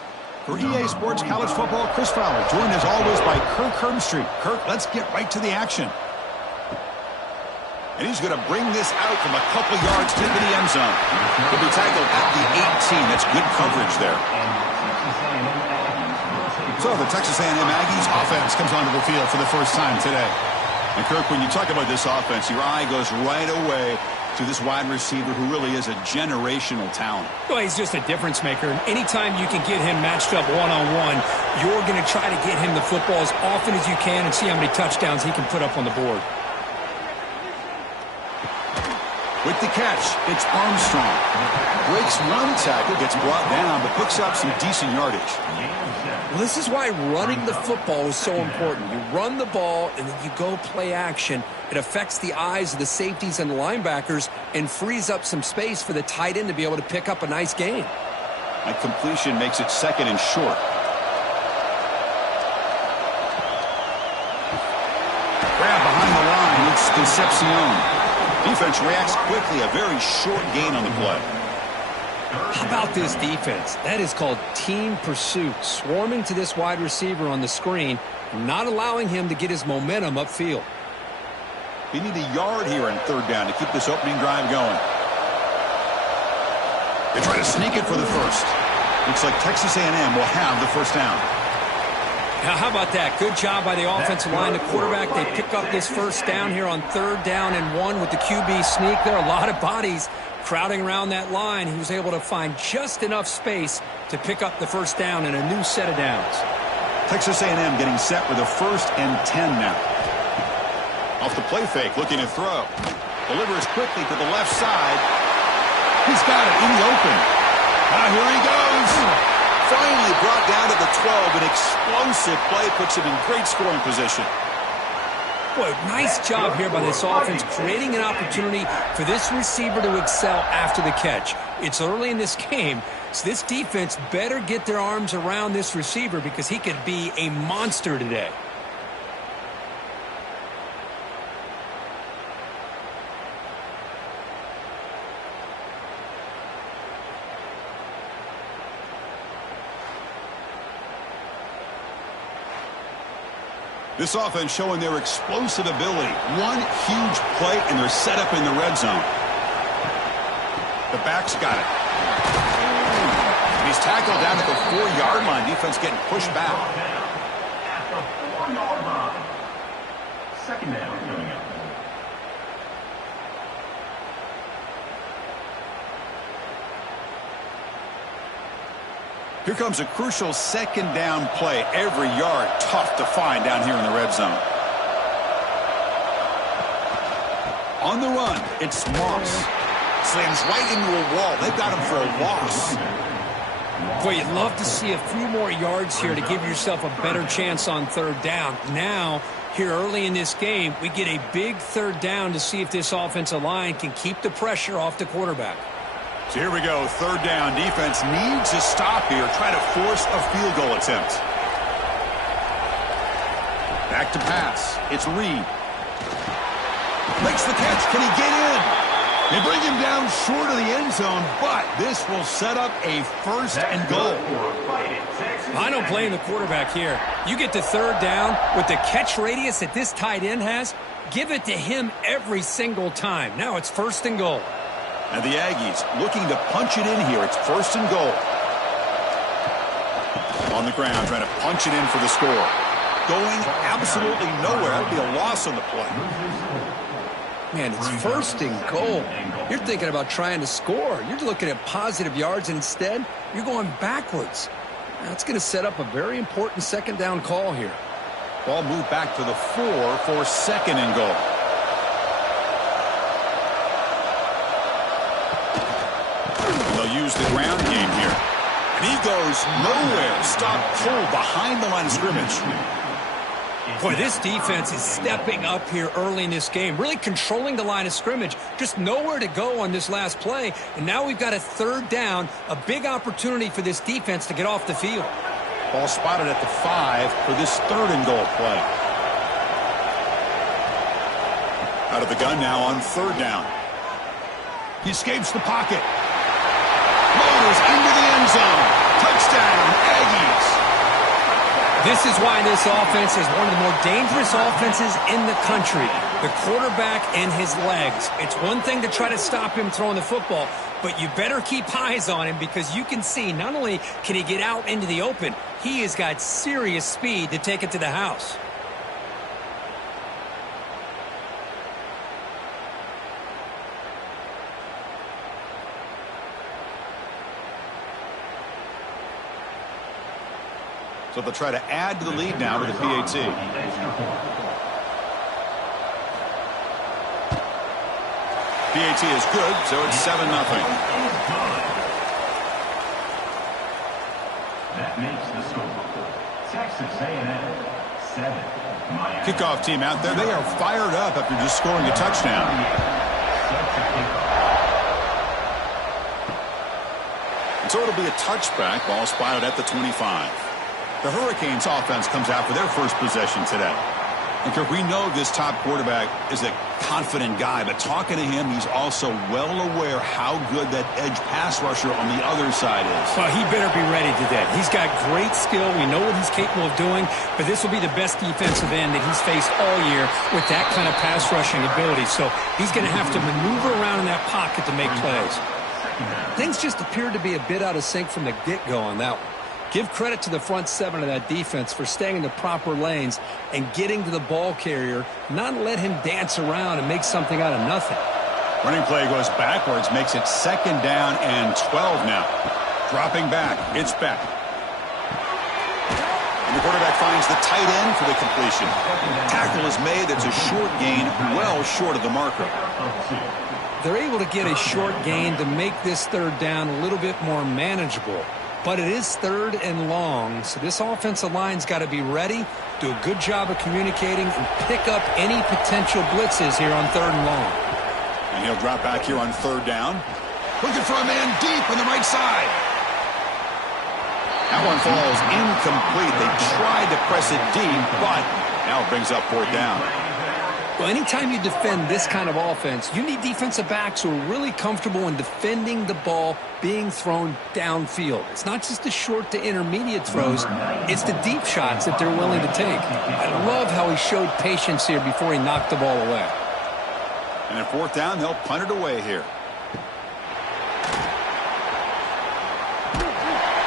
For EA Sports College Football, Chris Fowler, joined as always by Kirk Herbstreit. Kirk, let's get right to the action. And he's going to bring this out from a couple yards into the end zone. He'll be tackled at the 18. That's good coverage there. So the Texas A&M Aggies offense comes onto the field for the first time today. And Kirk, when you talk about this offense, your eye goes right away to this wide receiver who really is a generational talent. Well, he's just a difference maker. Anytime you can get him matched up one-on-one, you're going to try to get him the football as often as you can and see how many touchdowns he can put up on the board. With the catch, it's Armstrong. Breaks one tackle, gets brought down, but picks up some decent yardage. Well, this is why running the football is so important. You run the ball, and then you go play action. It affects the eyes of the safeties and the linebackers and frees up some space for the tight end to be able to pick up a nice gain. That completion makes it 2nd and short. Grab behind the line. It's Concepcion. Defense reacts quickly. A very short gain on the play. How about this defense? That is called team pursuit. Swarming to this wide receiver on the screen, not allowing him to get his momentum upfield. You need a yard here in 3rd down to keep this opening drive going. They try to sneak it for the first. Looks like Texas A&M will have the first down. Now, how about that? Good job by the offensive line. The quarterback, they pick up this first down here on 3rd down and 1 with the QB sneak. There are a lot of bodies crowding around that line. He was able to find just enough space to pick up the first down and a new set of downs. Texas A&M getting set with a 1st and 10 now. Off the play fake, looking to throw. Delivers quickly to the left side. He's got it in the open. Now here he goes. Finally brought down to the 12. An explosive play puts him in great scoring position. Boy, nice job here by this offense, creating an opportunity for this receiver to excel after the catch. It's early in this game, so this defense better get their arms around this receiver because he could be a monster today. This offense showing their explosive ability. One huge play, and they're set up in the red zone. The back's got it. He's tackled down at the 4-yard line. Defense getting pushed back. At the 4-yard line. 2nd down coming up. Here comes a crucial 2nd down play. Every yard tough to find down here in the red zone. On the run, it's Moss. Slams right into a wall. They've got him for a loss. Boy, you'd love to see a few more yards here to give yourself a better chance on 3rd down. Now, here early in this game, we get a big 3rd down to see if this offensive line can keep the pressure off the quarterback. So here we go, 3rd down. Defense needs to stop here, try to force a field goal attempt. Back to pass. It's Reed. Makes the catch. Can he get in? They bring him down short of the end zone, but this will set up a 1st and goal. I don't blame the quarterback here. You get to 3rd down with the catch radius that this tight end has, give it to him every single time. Now it's 1st and goal. And the Aggies looking to punch it in here. It's 1st and goal. On the ground, trying to punch it in for the score. Going absolutely nowhere. That would be a loss on the play. Man, it's 1st and goal. You're thinking about trying to score. You're looking at positive yards, and instead, you're going backwards. That's going to set up a very important 2nd down call here. Ball moved back to the 4 for 2nd and goal. Use the ground game here. And he goes nowhere. Stop pulled behind the line of scrimmage. Boy, this defense is stepping up here early in this game, really controlling the line of scrimmage. Just nowhere to go on this last play. And now we've got a 3rd down, a big opportunity for this defense to get off the field. Ball spotted at the 5 for this 3rd and goal play. Out of the gun now on 3rd down. He escapes the pocket. goes into the end zone. Touchdown, Aggies. This is why this offense is one of the more dangerous offenses in the country. The quarterback and his legs. It's one thing to try to stop him throwing the football, but you better keep eyes on him because you can see not only can he get out into the open, he has got serious speed to take it to the house. So they'll try to add to the lead now with the PAT. PAT is good, so it's 7-0. That makes the score. Texas A&M 7. Miami. Kickoff team out there. They are fired up after just scoring a touchdown. And so it'll be a touchback. Ball spotted at the 25. The Hurricanes offense comes out for their first possession today. And Kirk, we know this top quarterback is a confident guy, but talking to him, he's also well aware how good that edge pass rusher on the other side is. Well, he better be ready today. He's got great skill. We know what he's capable of doing, but this will be the best defensive end that he's faced all year with that kind of pass rushing ability. So he's going to have to maneuver around in that pocket to make plays. Things just appeared to be a bit out of sync from the get-go on that one. Give credit to the front seven of that defense for staying in the proper lanes and getting to the ball carrier, not let him dance around and make something out of nothing. Running play goes backwards, makes it 2nd down and 12 now. Dropping back, it's Beck. And the quarterback finds the tight end for the completion. Tackle is made, that's a short gain, well short of the marker. They're able to get a short gain to make this 3rd down a little bit more manageable. But it is 3rd and long, so this offensive line's got to be ready, do a good job of communicating, and pick up any potential blitzes here on 3rd and long. And he'll drop back here on 3rd down. Looking for a man deep on the right side. That one falls incomplete. They tried to press it deep, but now it brings up 4th down. Well, anytime you defend this kind of offense, you need defensive backs who are really comfortable in defending the ball being thrown downfield. It's not just the short to intermediate throws, it's the deep shots that they're willing to take. I love how he showed patience here before he knocked the ball away. And at 4th down, they'll punt it away here.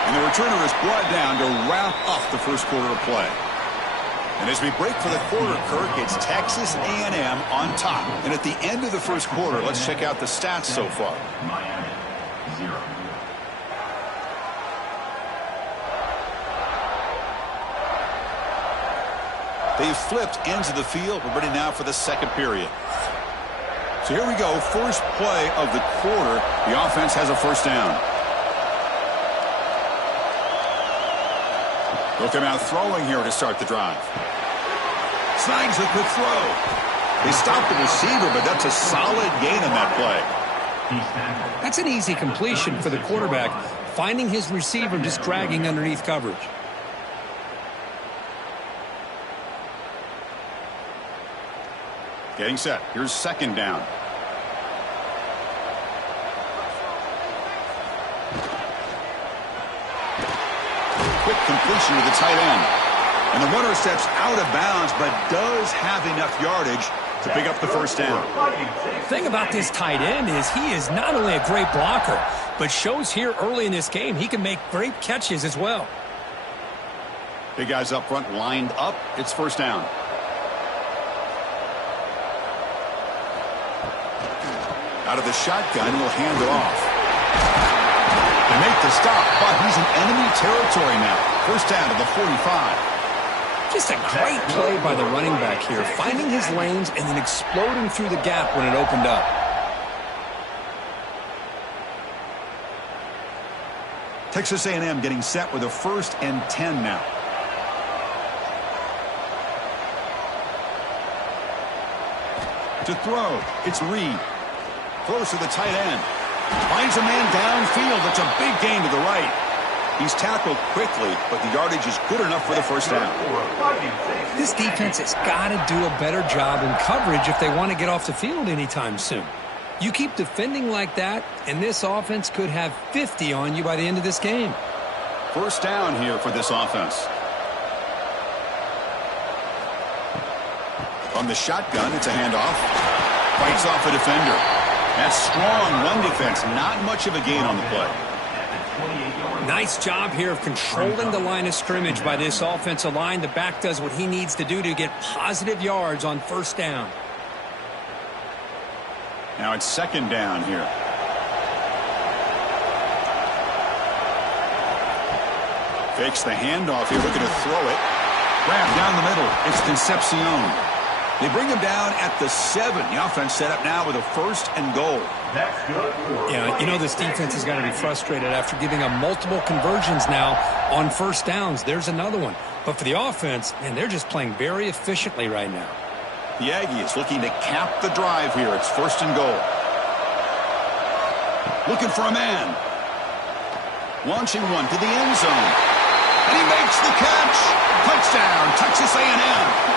And the returner is brought down to wrap up the first quarter of play. And as we break for the quarter, Kirk, it's Texas A&M on top. And at the end of the first quarter, let's check out the stats so far. Miami 0. They've flipped ends of the field. We're ready now for the second period. So here we go. First play of the quarter. The offense has a 1st down. They'll come out throwing here to start the drive. Snags a quick throw. They stopped the receiver, but that's a solid gain on that play. That's an easy completion for the quarterback, finding his receiver just dragging underneath coverage. Getting set. Here's 2nd down. Quick completion to the tight end. And the runner steps out of bounds, but does have enough yardage to pick up the 1st down. The thing about this tight end is he is not only a great blocker, but shows here early in this game he can make great catches as well. Big guys up front lined up. It's 1st down. Out of the shotgun, he'll hand it off. They make the stop, but he's in enemy territory now. 1st down to the 45. Just a great play by the running back here, finding his lanes and then exploding through the gap when it opened up. Texas A&M getting set with a 1st and 10 now. To throw, it's Reed. Throws to the tight end. Finds a man downfield. That's a big gain to the right. He's tackled quickly, but the yardage is good enough for the 1st down. This defense has got to do a better job in coverage if they want to get off the field anytime soon. You keep defending like that, and this offense could have 50 on you by the end of this game. First down here for this offense. From the shotgun, it's a handoff. Fights off a defender. That's strong run defense. Not much of a gain on the play. Nice job here of controlling the line of scrimmage by this offensive line. The back does what he needs to do to get positive yards on first down. Now it's second down here. Fakes the handoff here, looking to throw it. Grab down the middle. It's Concepcion. They bring him down at the 7. The offense set up now with a 1st and goal. That's good. Yeah, you know this defense has got to be frustrated after giving up multiple conversions now on first downs. There's another one. But for the offense, man, they're just playing very efficiently right now. The Aggies looking to cap the drive here. It's 1st and goal. Looking for a man. Launching one to the end zone. And he makes the catch. Touchdown, Texas A&M.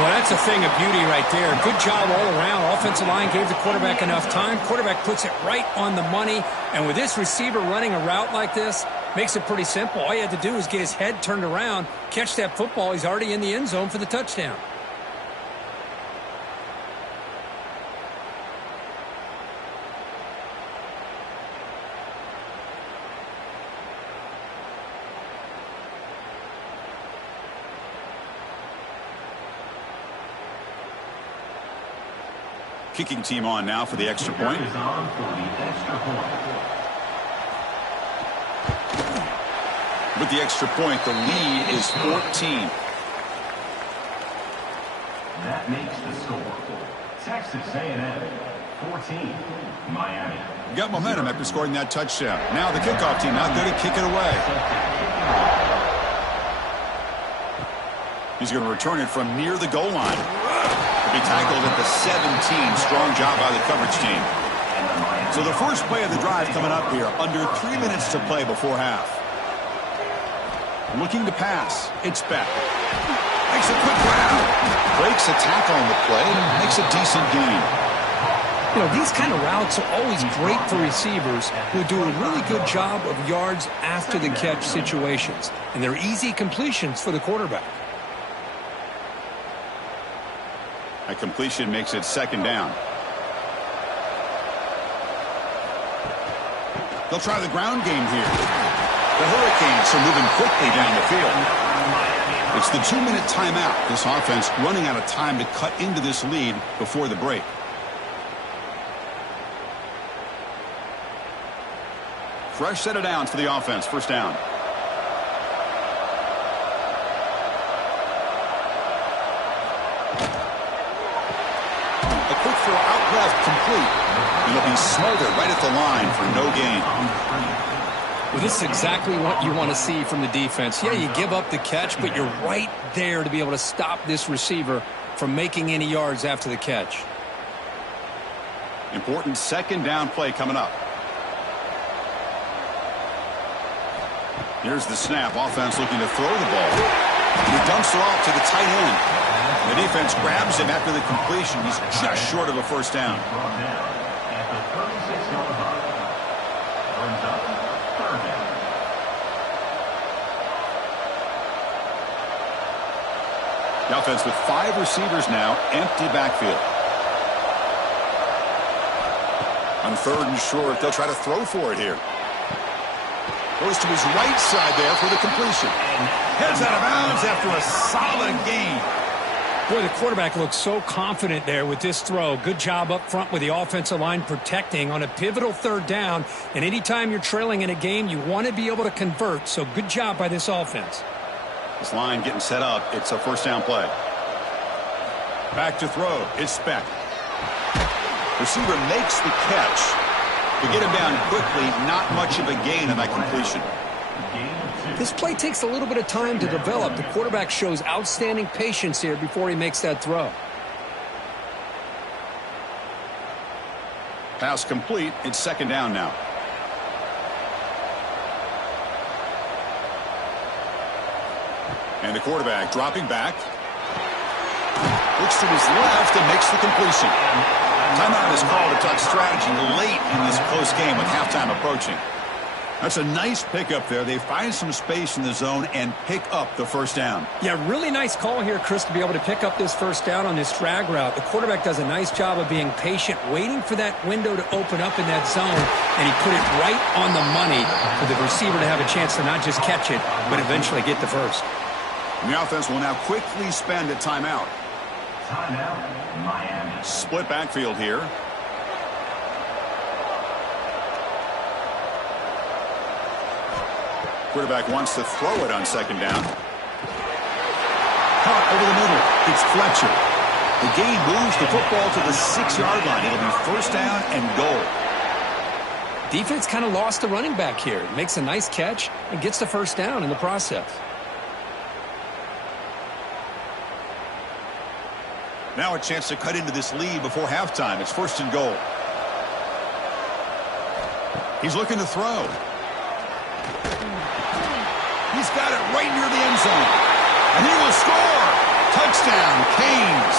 Well, that's a thing of beauty right there. Good job all around. Offensive line gave the quarterback enough time. Quarterback puts it right on the money. And with this receiver running a route like this, makes it pretty simple. All you had to do is get his head turned around, catch that football. He's already in the end zone for the touchdown. Kicking team on now for the extra point. Is on for the extra point. With the extra point, the lead is 14. That makes the score. Texas A&M 14, Miami. Got momentum after scoring that touchdown. Now the kickoff team out there to kick it away. He's going to return it from near the goal line. Be tackled at the 17. Strong job by the coverage team. So the first play of the drive coming up here. Under 3 minutes to play before half. Looking to pass. It's Beck. Makes a quick grab. Breaks a tackle on the play. Makes a decent gain. You know, these kind of routes are always great for receivers who do a really good job of yards after the catch situations. And they're easy completions for the quarterback. A completion makes it second down. They'll try the ground game here. The Hurricanes are moving quickly down the field. It's the 2-minute timeout. This offense running out of time to cut into this lead before the break. Fresh set of downs for the offense. First down. Quick throw out left, complete. And it'll be smothered right at the line for no gain. Well, this is exactly what you want to see from the defense. Yeah, you give up the catch, but you're right there to be able to stop this receiver from making any yards after the catch. Important second down play coming up. Here's the snap. Offense looking to throw the ball. He dumps it off to the tight end. The defense grabs him after the completion. He's just short of a first down. The offense with 5 receivers now, empty backfield. On 3rd and short, they'll try to throw for it here. Goes to his right side there for the completion. Heads out of bounds after a solid gain. Boy, the quarterback looks so confident there with this throw. Good job up front with the offensive line protecting on a pivotal 3rd down. And anytime you're trailing in a game, you want to be able to convert. So good job by this offense. This line getting set up. It's a first down play. Back to throw. It's Beck. Receiver makes the catch. To get him down quickly, not much of a gain on that completion. This play takes a little bit of time to develop. The quarterback shows outstanding patience here before he makes that throw. Pass complete. It's second down now. And the quarterback dropping back. Looks to his left and makes the completion. Timeout is called to talk strategy late in this close game with halftime approaching. That's a nice pickup there. They find some space in the zone and pick up the first down. Yeah, really nice call here, Chris, to be able to pick up this first down on this drag route. The quarterback does a nice job of being patient, waiting for that window to open up in that zone, and he put it right on the money for the receiver to have a chance to not just catch it, but eventually get the first. And the offense will now quickly spend a timeout. Timeout, Miami. Split backfield here. Quarterback wants to throw it on second down. Caught over the middle. It's Fletcher. The gain moves the football to the 6-yard line. It'll be first down and goal. Defense kind of lost the running back here. Makes a nice catch and gets the first down in the process. Now a chance to cut into this lead before halftime. It's first and goal. He's looking to throw. He's got it right near the end zone. And he will score. Touchdown, Canes.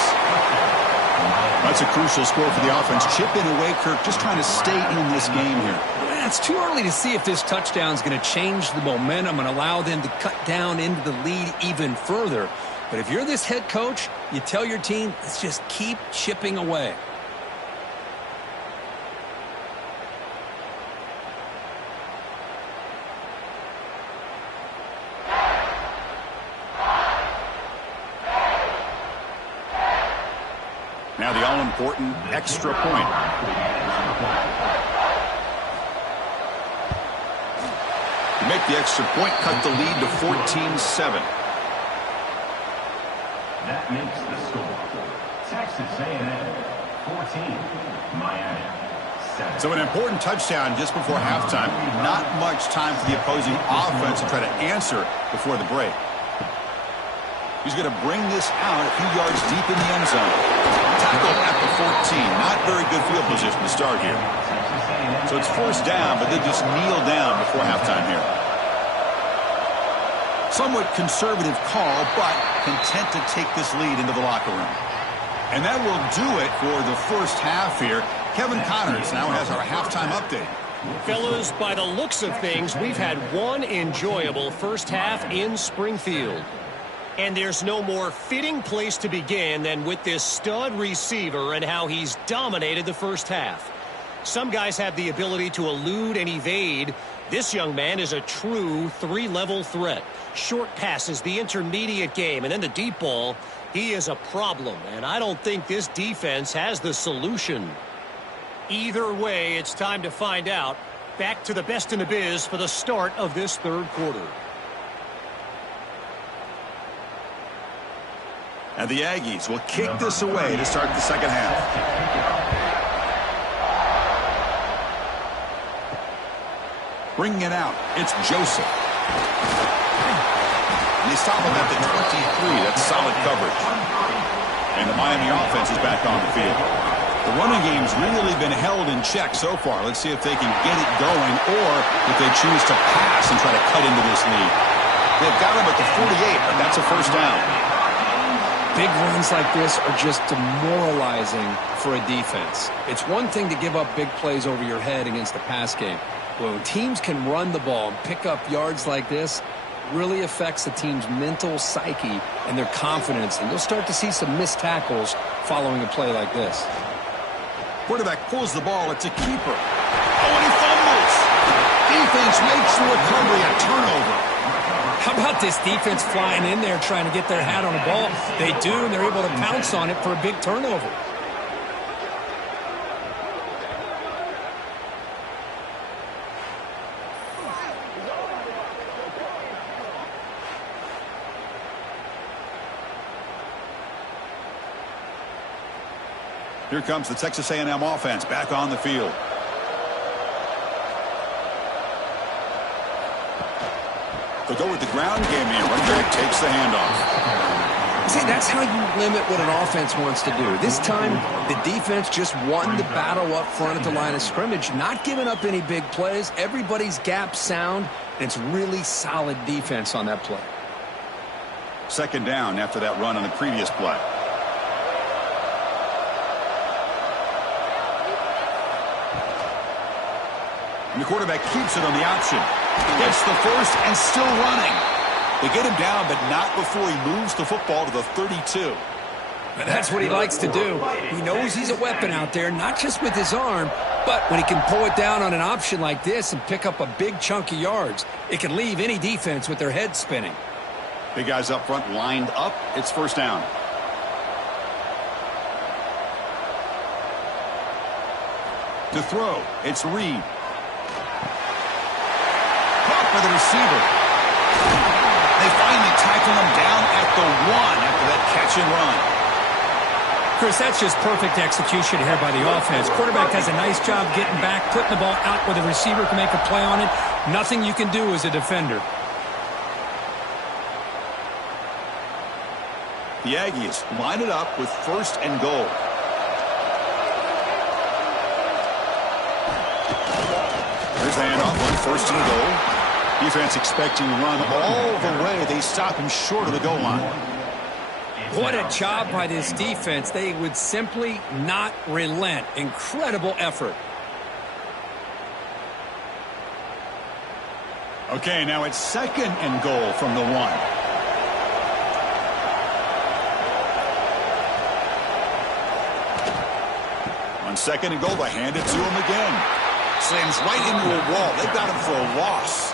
That's a crucial score for the offense. Chip in away, Kirk, just trying to stay in this game here. It's too early to see if this touchdown is going to change the momentum and allow them to cut down into the lead even further. But if you're this head coach, you tell your team, let's just keep chipping away. Now the all-important extra point. To make the extra point, cut the lead to 14-7. That makes the score. Texas A&M 14, Miami 7. So an important touchdown just before halftime. Not much time for the opposing offense to try to answer before the break. He's going to bring this out a few yards deep in the end zone. Tackled at the 14. Not very good field position to start here. So it's first down, but they just kneel down before halftime here. Somewhat conservative call, but content to take this lead into the locker room. And that will do it for the first half here. Kevin Connors now has our halftime update. Fellas, by the looks of things, we've had one enjoyable first half in Springfield. And there's no more fitting place to begin than with this stud receiver and how he's dominated the first half. Some guys have the ability to elude and evade. This young man is a true three-level threat. Short passes, the intermediate game, and then the deep ball. He is a problem, and I don't think this defense has the solution. Either way, it's time to find out. Back to the best in the biz for the start of this third quarter. And the Aggies will kick this away to start the second half. Bringing it out, it's Joseph. And they stop him at the 23. That's solid coverage. And the Miami offense is back on the field. The running game's really been held in check so far. Let's see if they can get it going or if they choose to pass and try to cut into this lead. They've got him at the 48, but that's a first down. Big runs like this are just demoralizing for a defense. It's one thing to give up big plays over your head against the pass game. But when teams can run the ball and pick up yards like this, it really affects the team's mental psyche and their confidence. And you'll start to see some missed tackles following a play like this. Quarterback pulls the ball. It's a keeper. Oh, and he fumbles. Defense makes the recovery a turnover. How about this defense flying in there trying to get their hat on the ball? They do, and they're able to pounce on it for a big turnover. Here comes the Texas A&M offense back on the field. They'll go with the ground game here. Running back takes the handoff. See, that's how you limit what an offense wants to do. This time, the defense just won the battle up front at the line of scrimmage, not giving up any big plays. Everybody's gap sound, and it's really solid defense on that play. Second down after that run on the previous play. And the quarterback keeps it on the option. Gets the first and still running. They get him down, but not before he moves the football to the 32. And that's what he likes to do. He knows he's a weapon out there, not just with his arm, but when he can pull it down on an option like this and pick up a big chunk of yards, it can leave any defense with their head spinning. Big guys up front lined up. It's first down. To throw, it's Reed. Caught by the receiver. They finally tackle him down at the 1 after that catch and run. Chris, that's just perfect execution here by the offense. Quarterback does a nice job getting back, putting the ball out where the receiver can make a play on it. Nothing you can do as a defender. The Aggies line it up with first and goal. There's the handoff on first and goal. Defense expecting to run all the way. They stop him short of the goal line. What a job by this defense. They would simply not relent. Incredible effort. Okay, now it's second and goal from the 1. On second and goal, they hand it to him again. Slams right into a wall. They've got him for a loss.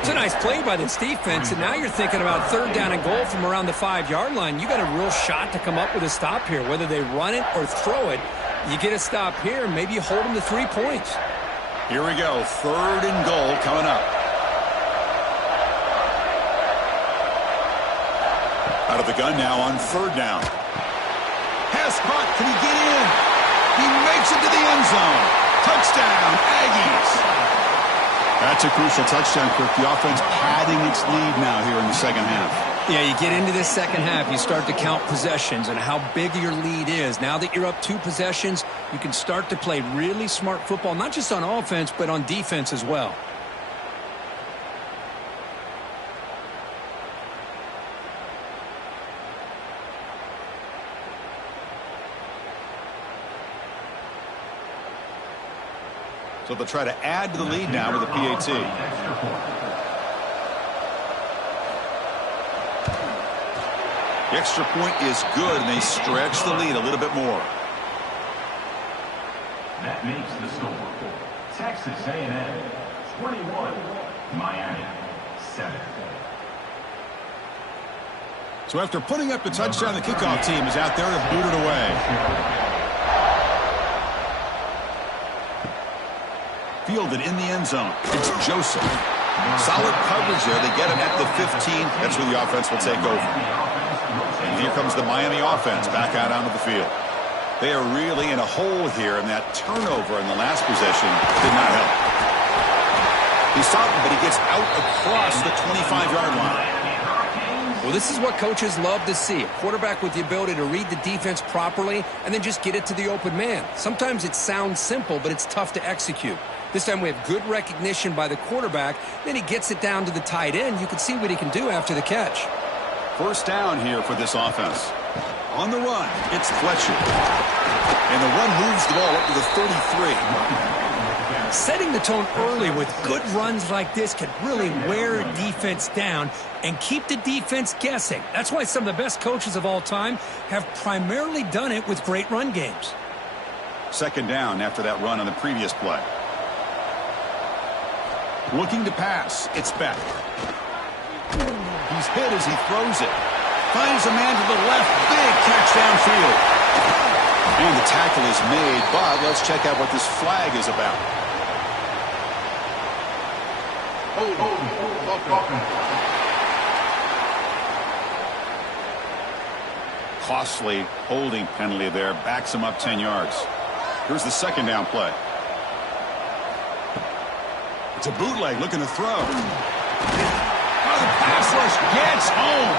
It's a nice play by this defense, and now you're thinking about third down and goal from around the 5-yard line. You got a real shot to come up with a stop here. Whether they run it or throw it, you get a stop here, maybe you hold them to 3 points. Here we go, third and goal coming up. Out of the gun now on third down. Pass caught, can he get in? He makes it to the end zone. Touchdown, Aggies. That's a crucial touchdown, Kirk. The offense padding its lead now here in the second half. Yeah, you get into this second half, you start to count possessions and how big your lead is. Now that you're up 2 possessions, you can start to play really smart football, not just on offense, but on defense as well. So they'll try to add to the lead now with a PAT. The extra point is good, and they stretch the lead a little bit more. That makes the score. Texas A&M 21, Miami 7. So after putting up the touchdown, the kickoff team is out there to boot it away. Fielded in the end zone. It's Joseph. Solid coverage there. They get him at the 15. That's where the offense will take over. And here comes the Miami offense back out onto the field. They are really in a hole here, and that turnover in the last possession did not help. He stopped him, but he gets out across the 25-yard line. Well, this is what coaches love to see. A quarterback with the ability to read the defense properly and then just get it to the open man. Sometimes it sounds simple, but it's tough to execute. This time we have good recognition by the quarterback. Then he gets it down to the tight end. You can see what he can do after the catch. First down here for this offense. On the run, it's Fletcher. And the run moves the ball up to the 33. Setting the tone early with good runs like this can really wear a defense down and keep the defense guessing. That's why some of the best coaches of all time have primarily done it with great run games. Second down after that run on the previous play. Looking to pass. It's Beck. He's hit as he throws it. Finds a man to the left. Big catch downfield. And the tackle is made, but let's check out what this flag is about. Costly holding penalty there. Backs him up 10 yards. Here's the second down play. It's a bootleg looking to throw. Oh, the pass rush gets home.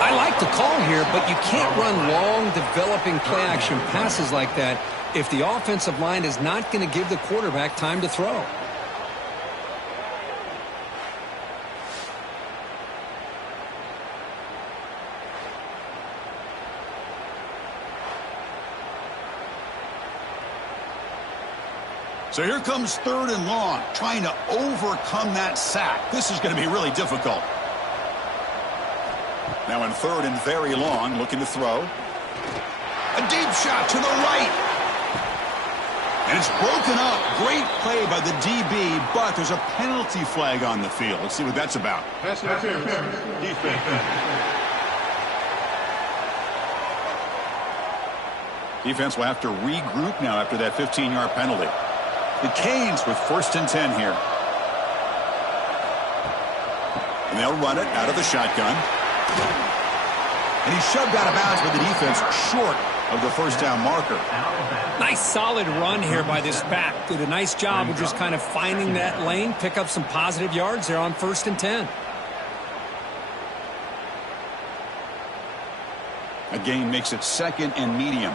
I like the call here, but you can't run long, developing play-action passes like that if the offensive line is not going to give the quarterback time to throw. So here comes 3rd and long, trying to overcome that sack. This is going to be really difficult. Now in 3rd and very long, looking to throw. A deep shot to the right. And it's broken up. Great play by the DB, but there's a penalty flag on the field. Let's see what that's about. Pass interference. Defense. Defense will have to regroup now after that 15-yard penalty. The Canes with 1st and 10 here. And they'll run it out of the shotgun. And he's shoved out of bounds with the defense short of the 1st down marker. Nice solid run here by this back. Did a nice job of just kind of finding that lane, pick up some positive yards there on 1st and 10. A gain makes it 2nd and medium.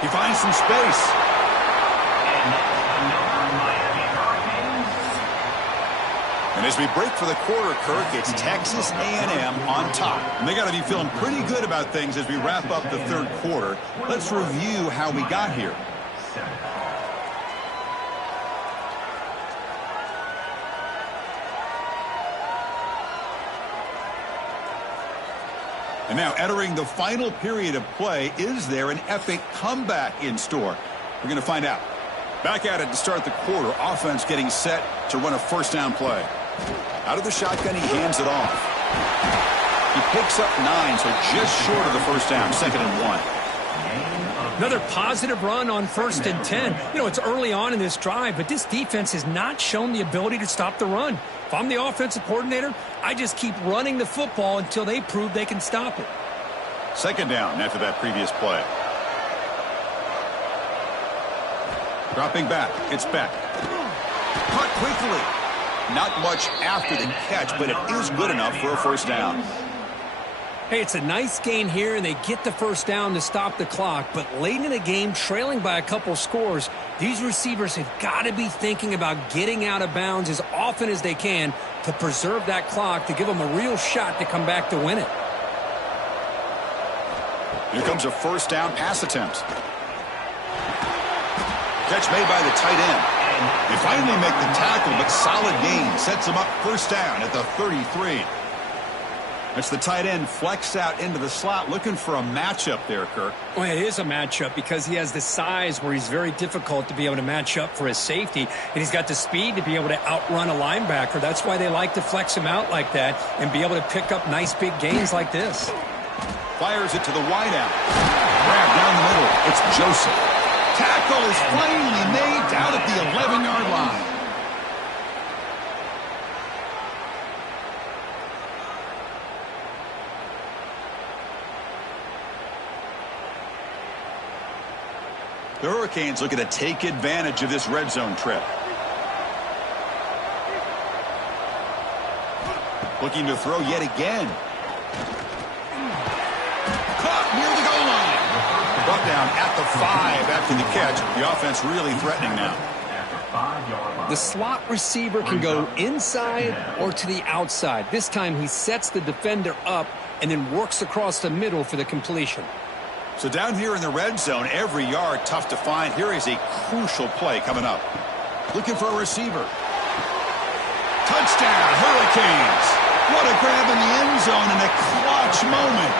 He finds some space. And as we break for the quarter, Kirk, it's Texas A&M on top. And they got to be feeling pretty good about things as we wrap up the 3rd quarter. Let's review how we got here. And now entering the final period of play, is there an epic comeback in store? We're going to find out. Back at it to start the quarter. Offense getting set to run a 1st down play. Out of the shotgun, he hands it off. He picks up 9, so just short of the 1st down, 2nd and 1. Another positive run on 1st and 10. You know, it's early on in this drive, but this defense has not shown the ability to stop the run. If I'm the offensive coordinator, I just keep running the football until they prove they can stop it. 2nd down after that previous play. Dropping back, it's Beck. Caught quickly. Not much after the catch, but it is good enough for a 1st down. Hey, it's a nice gain here, and they get the 1st down to stop the clock. But late in the game, trailing by a couple scores, these receivers have got to be thinking about getting out of bounds as often as they can to preserve that clock, to give them a real shot to come back to win it. Here comes a 1st down pass attempt. Catch made by the tight end. They finally make the tackle, but solid gain. Sets them up 1st down at the 33. That's the tight end flexed out into the slot, looking for a matchup there, Kirk. Well, it is a matchup because he has the size where he's very difficult to be able to match up for his safety, and he's got the speed to be able to outrun a linebacker. That's why they like to flex him out like that and be able to pick up nice big gains like this. Fires it to the wideout. Grab down the middle. It's Joseph. Tackle is finally made down at the 11-yard line. The Hurricanes looking to take advantage of this red zone trip. Looking to throw yet again. Caught near the goal line. Brought down at the 5 after the catch. The offense really threatening now. The slot receiver can go inside or to the outside. This time he sets the defender up and then works across the middle for the completion. So down here in the red zone, every yard tough to find. Here is a crucial play coming up. Looking for a receiver. Touchdown, Hurricanes. What a grab in the end zone in a clutch moment.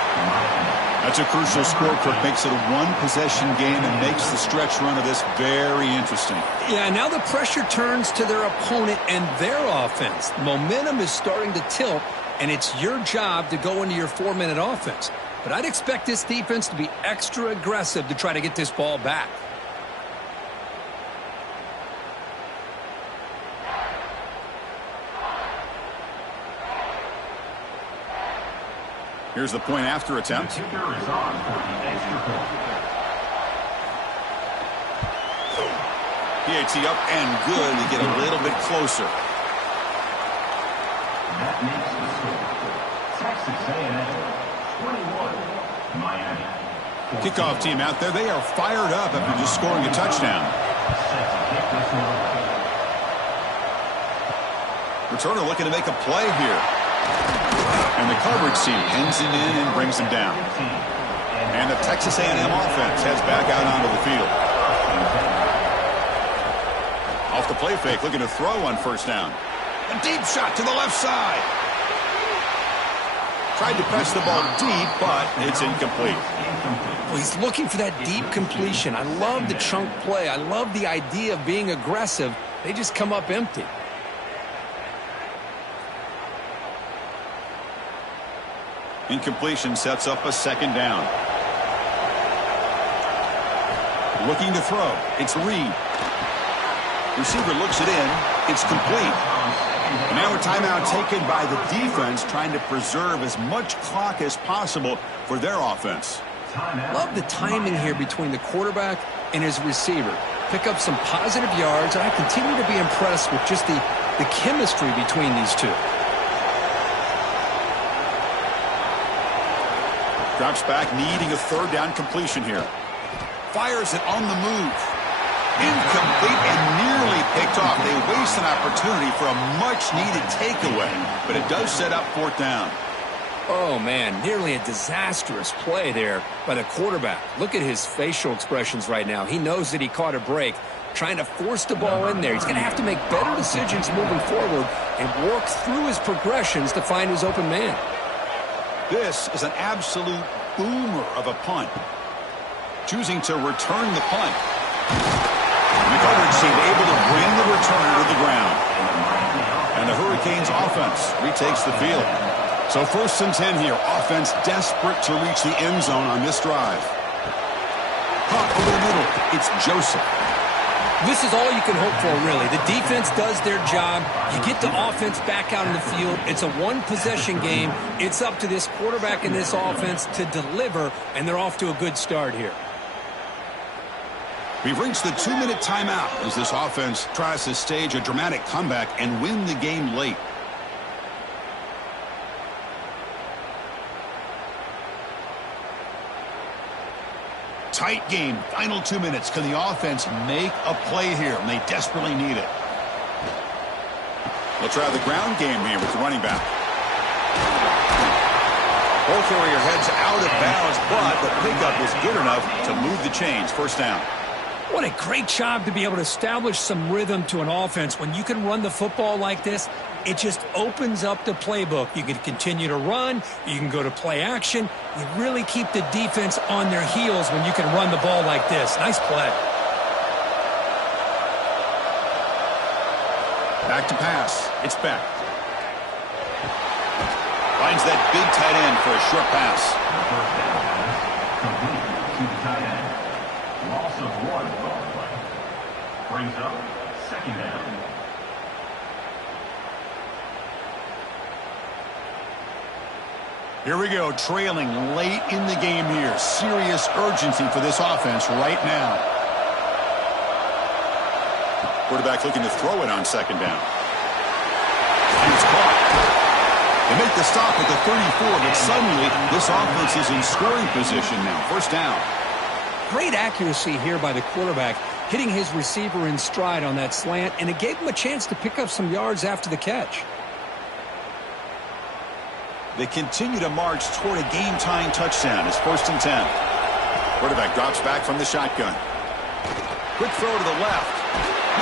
That's a crucial score, Kirk. Makes it a one-possession game and makes the stretch run of this very interesting. Yeah, now the pressure turns to their opponent and their offense. Momentum is starting to tilt, and it's your job to go into your 4-minute offense. But I'd expect this defense to be extra aggressive to try to get this ball back. Here's the point after attempt. The kicker is on for the extra point. PAT up and good to get a little bit closer. That makes the score. Texas A&M 21, Miami. Kickoff team out there. They are fired up after just scoring a touchdown. Set to kick this one away. Returner looking to make a play here. And the coverage team pins him in and brings him down. And the Texas A&M offense heads back out onto the field. Off the play fake, looking to throw on first down. A deep shot to the left side. Tried to press the ball deep, but it's incomplete. Well, he's looking for that deep completion. I love the chunk play. I love the idea of being aggressive. They just come up empty. Incompletion sets up a second down. Looking to throw. It's Reed. Receiver looks it in. It's complete. And now a timeout taken by the defense, trying to preserve as much clock as possible for their offense. Love the timing here between the quarterback and his receiver. Pick up some positive yards, and I continue to be impressed with just the chemistry between these two. Drops back, needing a third down completion here. Fires it on the move. Incomplete and nearly picked off. They waste an opportunity for a much-needed takeaway, but it does set up fourth down. Oh, man, nearly a disastrous play there by the quarterback. Look at his facial expressions right now. He knows that he caught a break, trying to force the ball in there. He's going to have to make better decisions moving forward and work through his progressions to find his open man. This is an absolute boomer of a punt. Choosing to return the punt. The coverage team able to bring the returner to the ground. And the Hurricanes offense retakes the field. So 1st and 10 here. Offense desperate to reach the end zone on this drive. Pop over the middle. It's Joseph. This is all you can hope for, really. The defense does their job. You get the offense back out in the field. It's a one-possession game. It's up to this quarterback and this offense to deliver, and they're off to a good start here. We've reached the 2-minute timeout as this offense tries to stage a dramatic comeback and win the game late. Tight game. Final 2 minutes. Can the offense make a play here? And they desperately need it. They'll try the ground game here with the running back. Ball carrier heads out of bounds, but the pickup was good enough to move the chains. First down. What a great job to be able to establish some rhythm to an offense. When you can run the football like this, it just opens up the playbook. You can continue to run. You can go to play action. You really keep the defense on their heels when you can run the ball like this. Nice play. Back to pass. It's Beck. Finds that big tight end for a short pass. Complete to the tight end. Loss of 1 ball play. Brings up 2nd down. Here we go, trailing late in the game here. Serious urgency for this offense right now. Quarterback looking to throw it on 2nd down. And it's caught. They make the stop at the 34, but suddenly this offense is in scoring position now. First down. Great accuracy here by the quarterback, hitting his receiver in stride on that slant, and it gave him a chance to pick up some yards after the catch. They continue to march toward a game-tying touchdown. It's 1st and 10. Quarterback drops back from the shotgun. Quick throw to the left.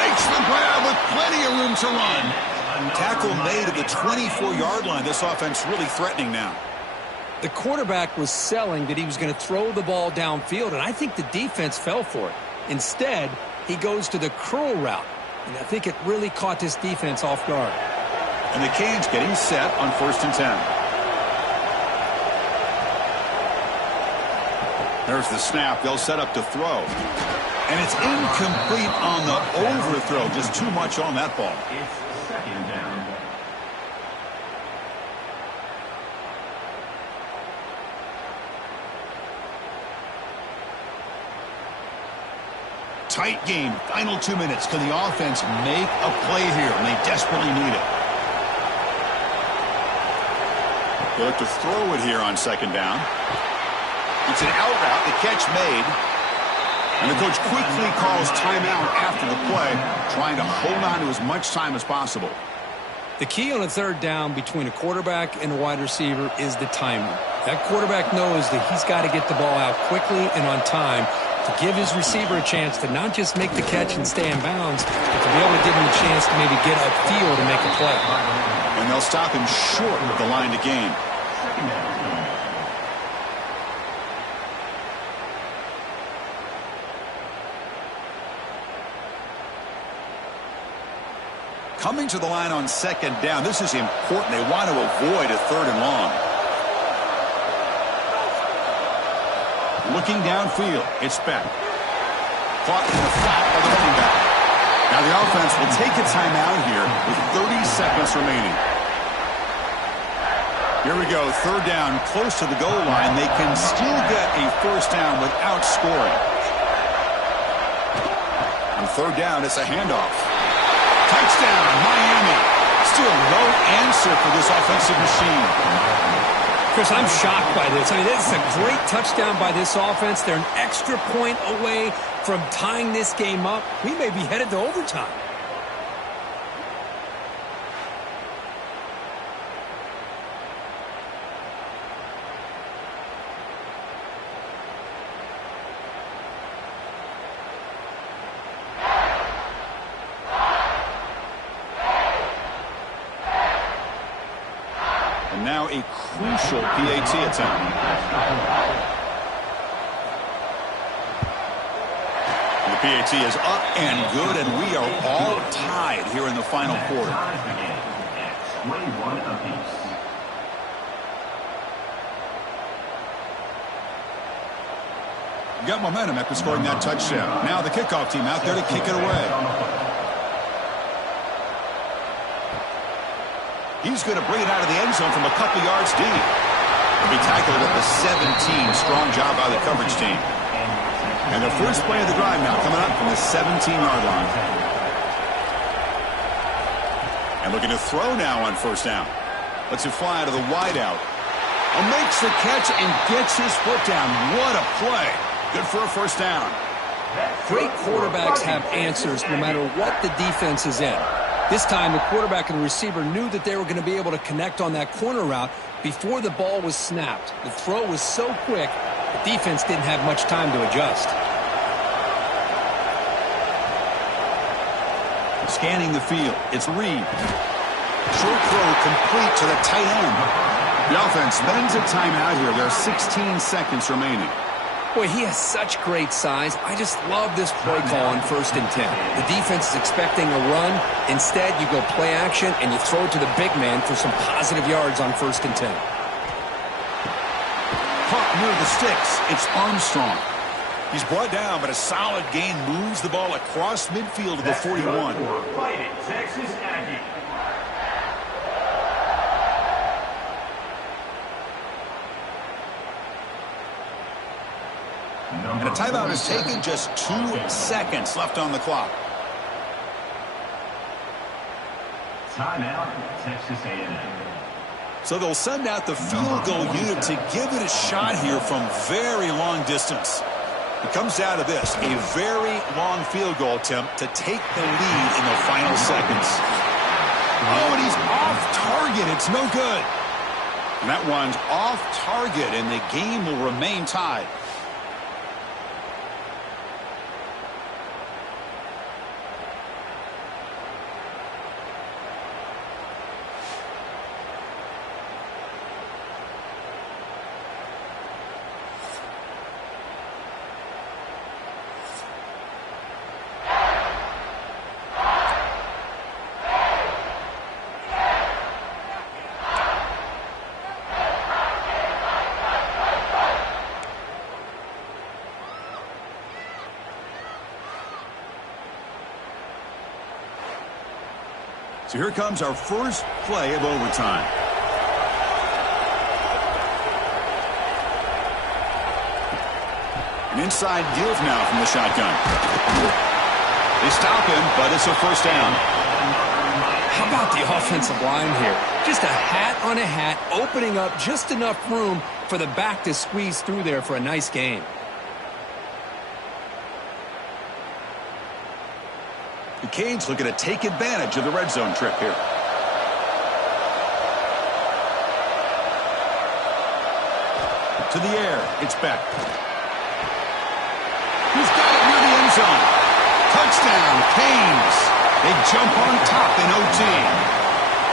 Makes the grab with plenty of room to run. Tackle made at the 24-yard line. This offense really threatening now. The quarterback was selling that he was going to throw the ball downfield, and I think the defense fell for it. Instead, he goes to the curl route, and I think it really caught this defense off guard. And the Canes getting set on 1st and 10. There's the snap. They'll set up to throw. And it's incomplete on the overthrow. Just too much on that ball. It's 2nd down. Tight game. Final 2 minutes. Can the offense make a play here? And they desperately need it. They look to throw it here on 2nd down. It's an out route. The catch made. And the coach quickly calls timeout after the play, trying to hold on to as much time as possible. The key on a third down between a quarterback and a wide receiver is the timing. That quarterback knows that he's got to get the ball out quickly and on time to give his receiver a chance to not just make the catch and stay in bounds, but to be able to give him a chance to maybe get upfield and make a play. And they'll stop him short of the line to gain. Coming to the line on second down. This is important. They want to avoid a third and long. Looking downfield. It's Beck. Caught in the flat by the running back. Now the offense will take a timeout here with 30 seconds remaining. Here we go. Third down, close to the goal line. They can still get a first down without scoring. On third down, it's a handoff. Touchdown, Miami. Still no answer for this offensive machine. Chris, I'm shocked by this. I mean, this is a great touchdown by this offense. They're an extra point away from tying this game up. We may be headed to overtime. And now a crucial PAT attempt. And the PAT is up and good, and we are all tied here in the final quarter. 21 apiece. Got momentum after scoring that touchdown. Now the kickoff team out there to kick it away. He's going to bring it out of the end zone from a couple yards deep. He'll be tackled at the 17. Strong job by the coverage team. And the first play of the drive now coming up from the 17-yard line. And looking to throw now on first down. Lets it fly to the wideout. Makes the catch and gets his foot down. What a play. Good for a first down. Great quarterbacks have answers no matter what the defense is in. This time, the quarterback and the receiver knew that they were going to be able to connect on that corner route before the ball was snapped. The throw was so quick, the defense didn't have much time to adjust. Scanning the field, it's Reed. Short throw complete to the tight end. The offense spends a timeout here. There are 16 seconds remaining. Boy, he has such great size. I just love this play call on 1st and 10. The defense is expecting a run. Instead, you go play action, and you throw it to the big man for some positive yards on 1st and 10. Caught near the sticks. It's Armstrong. He's brought down, but a solid gain moves the ball across midfield to the 41. Fighting Texas Aggie. And a timeout is taken, just 2 seconds left on the clock. Timeout, Texas A&M. So they'll send out the field goal unit to give it a shot here from very long distance. It comes down to this, a very long field goal attempt to take the lead in the final seconds. Oh, and he's off target. It's no good. And that one's off target, and the game will remain tied. So here comes our first play of overtime. An inside give now from the shotgun. They stop him, but it's a first down. How about the offensive line here? Just a hat on a hat, opening up just enough room for the back to squeeze through there for a nice gain. The Canes looking to take advantage of the red zone trip here. To the air. It's Beck. He's got it near the end zone. Touchdown, Canes. They jump on top in OT.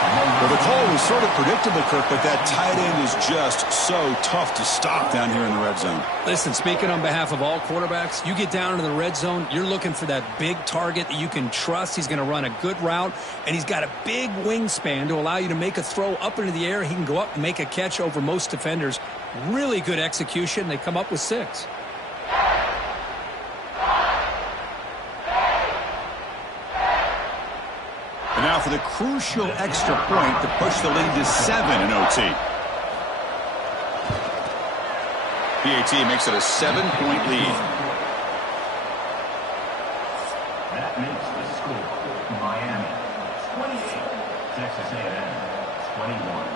Well, the call was sort of predictable, Kirk, but that tight end is just so tough to stop down here in the red zone. Listen, speaking on behalf of all quarterbacks, you get down into the red zone, you're looking for that big target that you can trust. He's going to run a good route, and he's got a big wingspan to allow you to make a throw up into the air. He can go up and make a catch over most defenders. Really good execution. They come up with 6. And now for the crucial extra point to push the lead to 7 in OT. PAT makes it a 7-point lead. That makes the score Miami 28, Texas A&M 21.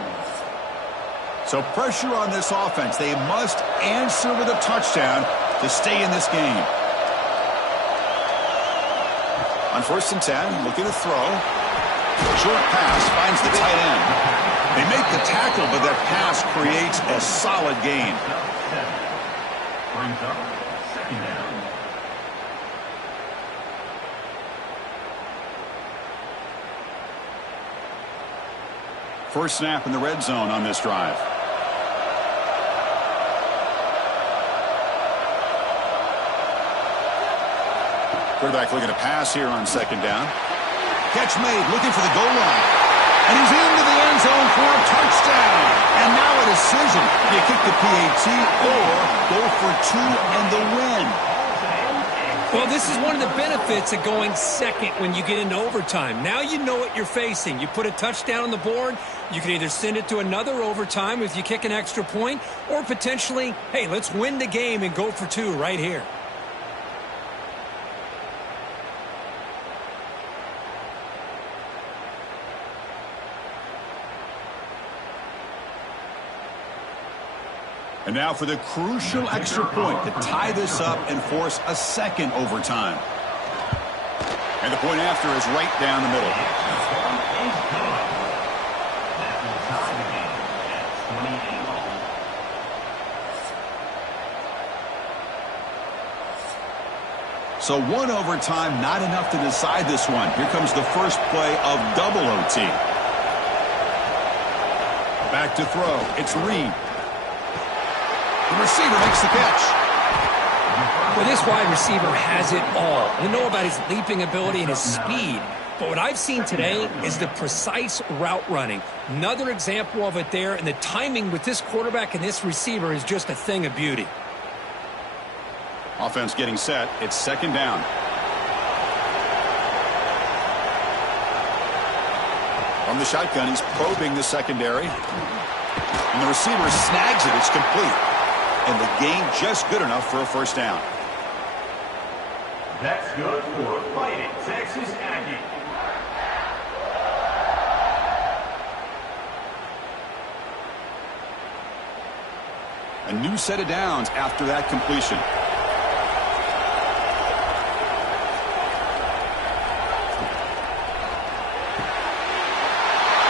So pressure on this offense. They must answer with a touchdown to stay in this game. On 1st and 10, looking to throw. Short pass finds the tight end. They make the tackle, but that pass creates a solid gain. Brings up 2nd down. First snap in the red zone on this drive. Quarterback looking to pass here on 2nd down. Catch made, looking for the goal line. And he's into the end zone for a touchdown. And now a decision. Do you kick the PAT or go for 2 and the win? Well, this is one of the benefits of going second when you get into overtime. Now you know what you're facing. You put a touchdown on the board, you can either send it to another overtime if you kick an extra point, or potentially, hey, let's win the game and go for 2 right here. And now for the crucial extra point to tie this up and force a 2nd overtime. And the point after is right down the middle. So 1 overtime, not enough to decide this one. Here comes the first play of double OT. Back to throw. It's Reed. The receiver makes the catch. Well, this wide receiver has it all. We know about his leaping ability and his speed. But what I've seen today is the precise route running. Another example of it there. And the timing with this quarterback and this receiver is just a thing of beauty. Offense getting set. It's 2nd down. From the shotgun, he's probing the secondary. And the receiver snags it. It's complete. And the gain just good enough for a 1st down. That's good for Fighting Texas Aggie. A new set of downs after that completion.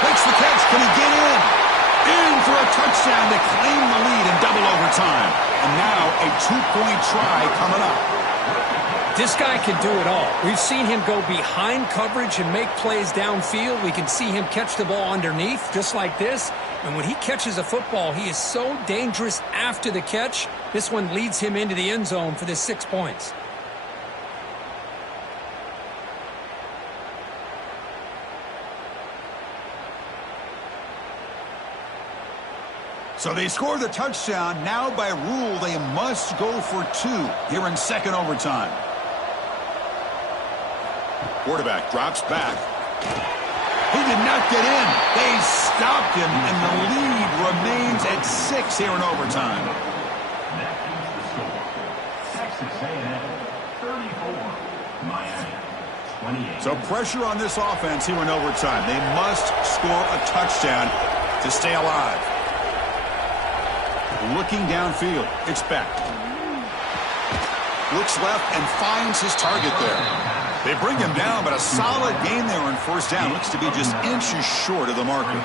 Makes the catch. Can he get in? In for a touchdown to claim the lead in double overtime. And now a 2-point try coming up. This guy can do it all. We've seen him go behind coverage and make plays downfield. We can see him catch the ball underneath just like this. And when he catches a football, he is so dangerous after the catch. This one leads him into the end zone for the 6 points. So they score the touchdown. Now by rule, they must go for 2 here in 2nd overtime. Quarterback drops back. He did not get in. They stopped him, and the lead remains at 6 here in overtime. That is the score. Texas A&M 34, Miami 28. So pressure on this offense here in overtime. They must score a touchdown to stay alive. Looking downfield, it's Beck. Looks left and finds his target there. They bring him down, but a solid gain there on 1st down. Looks to be just inches short of the marker.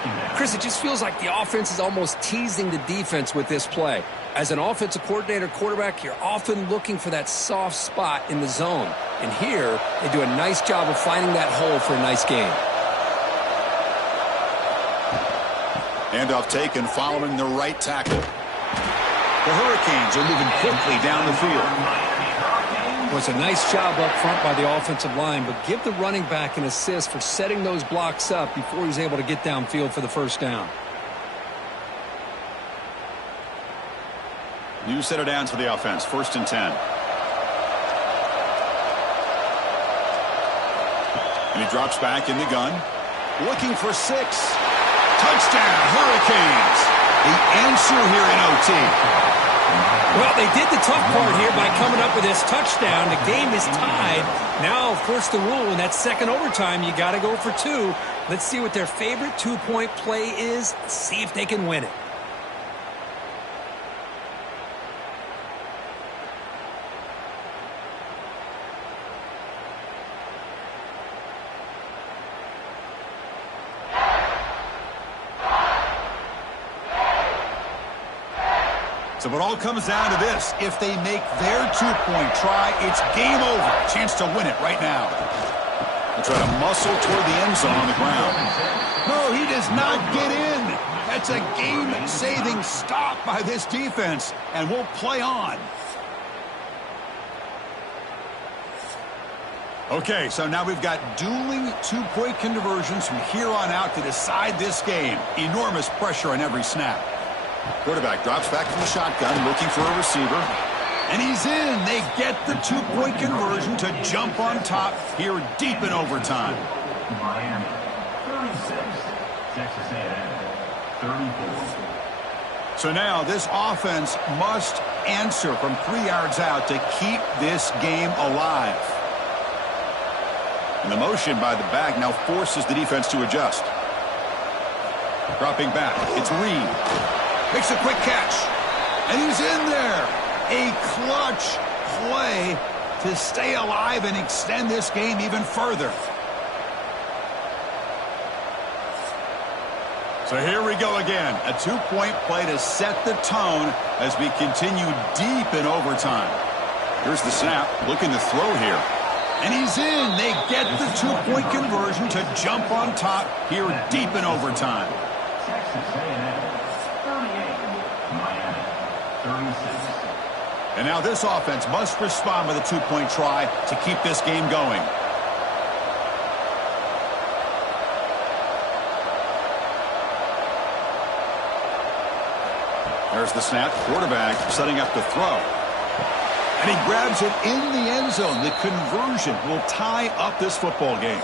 second down. Chris, it just feels like the offense is almost teasing the defense with this play. As an offensive coordinator, quarterback, you're often looking for that soft spot in the zone. And here, they do a nice job of finding that hole for a nice game. Handoff taken following the right tackle. The Hurricanes are moving quickly down the field. It was a nice job up front by the offensive line, but give the running back an assist for setting those blocks up before he's able to get downfield for the first down. New set of downs for the offense. 1st and 10. And he drops back in the gun. Looking for 6. Touchdown, Hurricanes. The answer here in OT. Well, they did the tough part here by coming up with this touchdown. The game is tied. Now, of course, the rule in that second overtime, you got to go for 2. Let's see what their favorite 2-point play is. See if they can win it. So it all comes down to this. If they make their 2-point try, it's game over. Chance to win it right now. They'll try to muscle toward the end zone on the ground. No, he does not get in. That's a game-saving stop by this defense, and we'll play on. Okay, so now we've got dueling 2-point conversions from here on out to decide this game. Enormous pressure on every snap. Quarterback drops back from the shotgun, looking for a receiver. And he's in. They get the 2-point conversion to jump on top here deep in overtime. Miami, 36. Texas A&M, 34. So now this offense must answer from 3 yards out to keep this game alive. And the motion by the back now forces the defense to adjust. Dropping back, it's Reed. Makes a quick catch. And he's in there. A clutch play to stay alive and extend this game even further. So here we go again. A 2-point play to set the tone as we continue deep in overtime. Here's the snap. Looking to throw here. And he's in. They get the 2-point conversion to jump on top here deep in overtime. Texas A&M, 38. Miami, 36. And now this offense must respond with a 2-point try to keep this game going. There's the snap. Quarterback setting up to throw. And he grabs it in the end zone. The conversion will tie up this football game.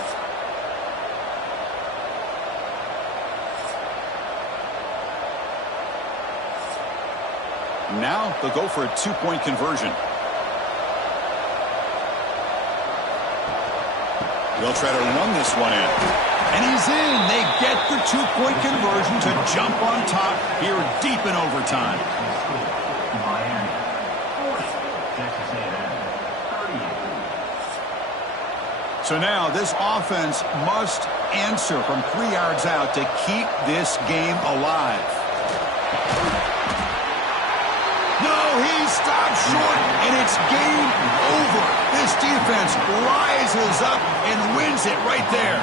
Now they'll go for a 2-point conversion. They'll try to run this one in. And he's in. They get the 2-point conversion to jump on top here deep in overtime. Miami, 40. Texas A&M, 38. So now this offense must answer from 3 yards out to keep this game alive. He stops short, and it's game over. This defense rises up and wins it right there.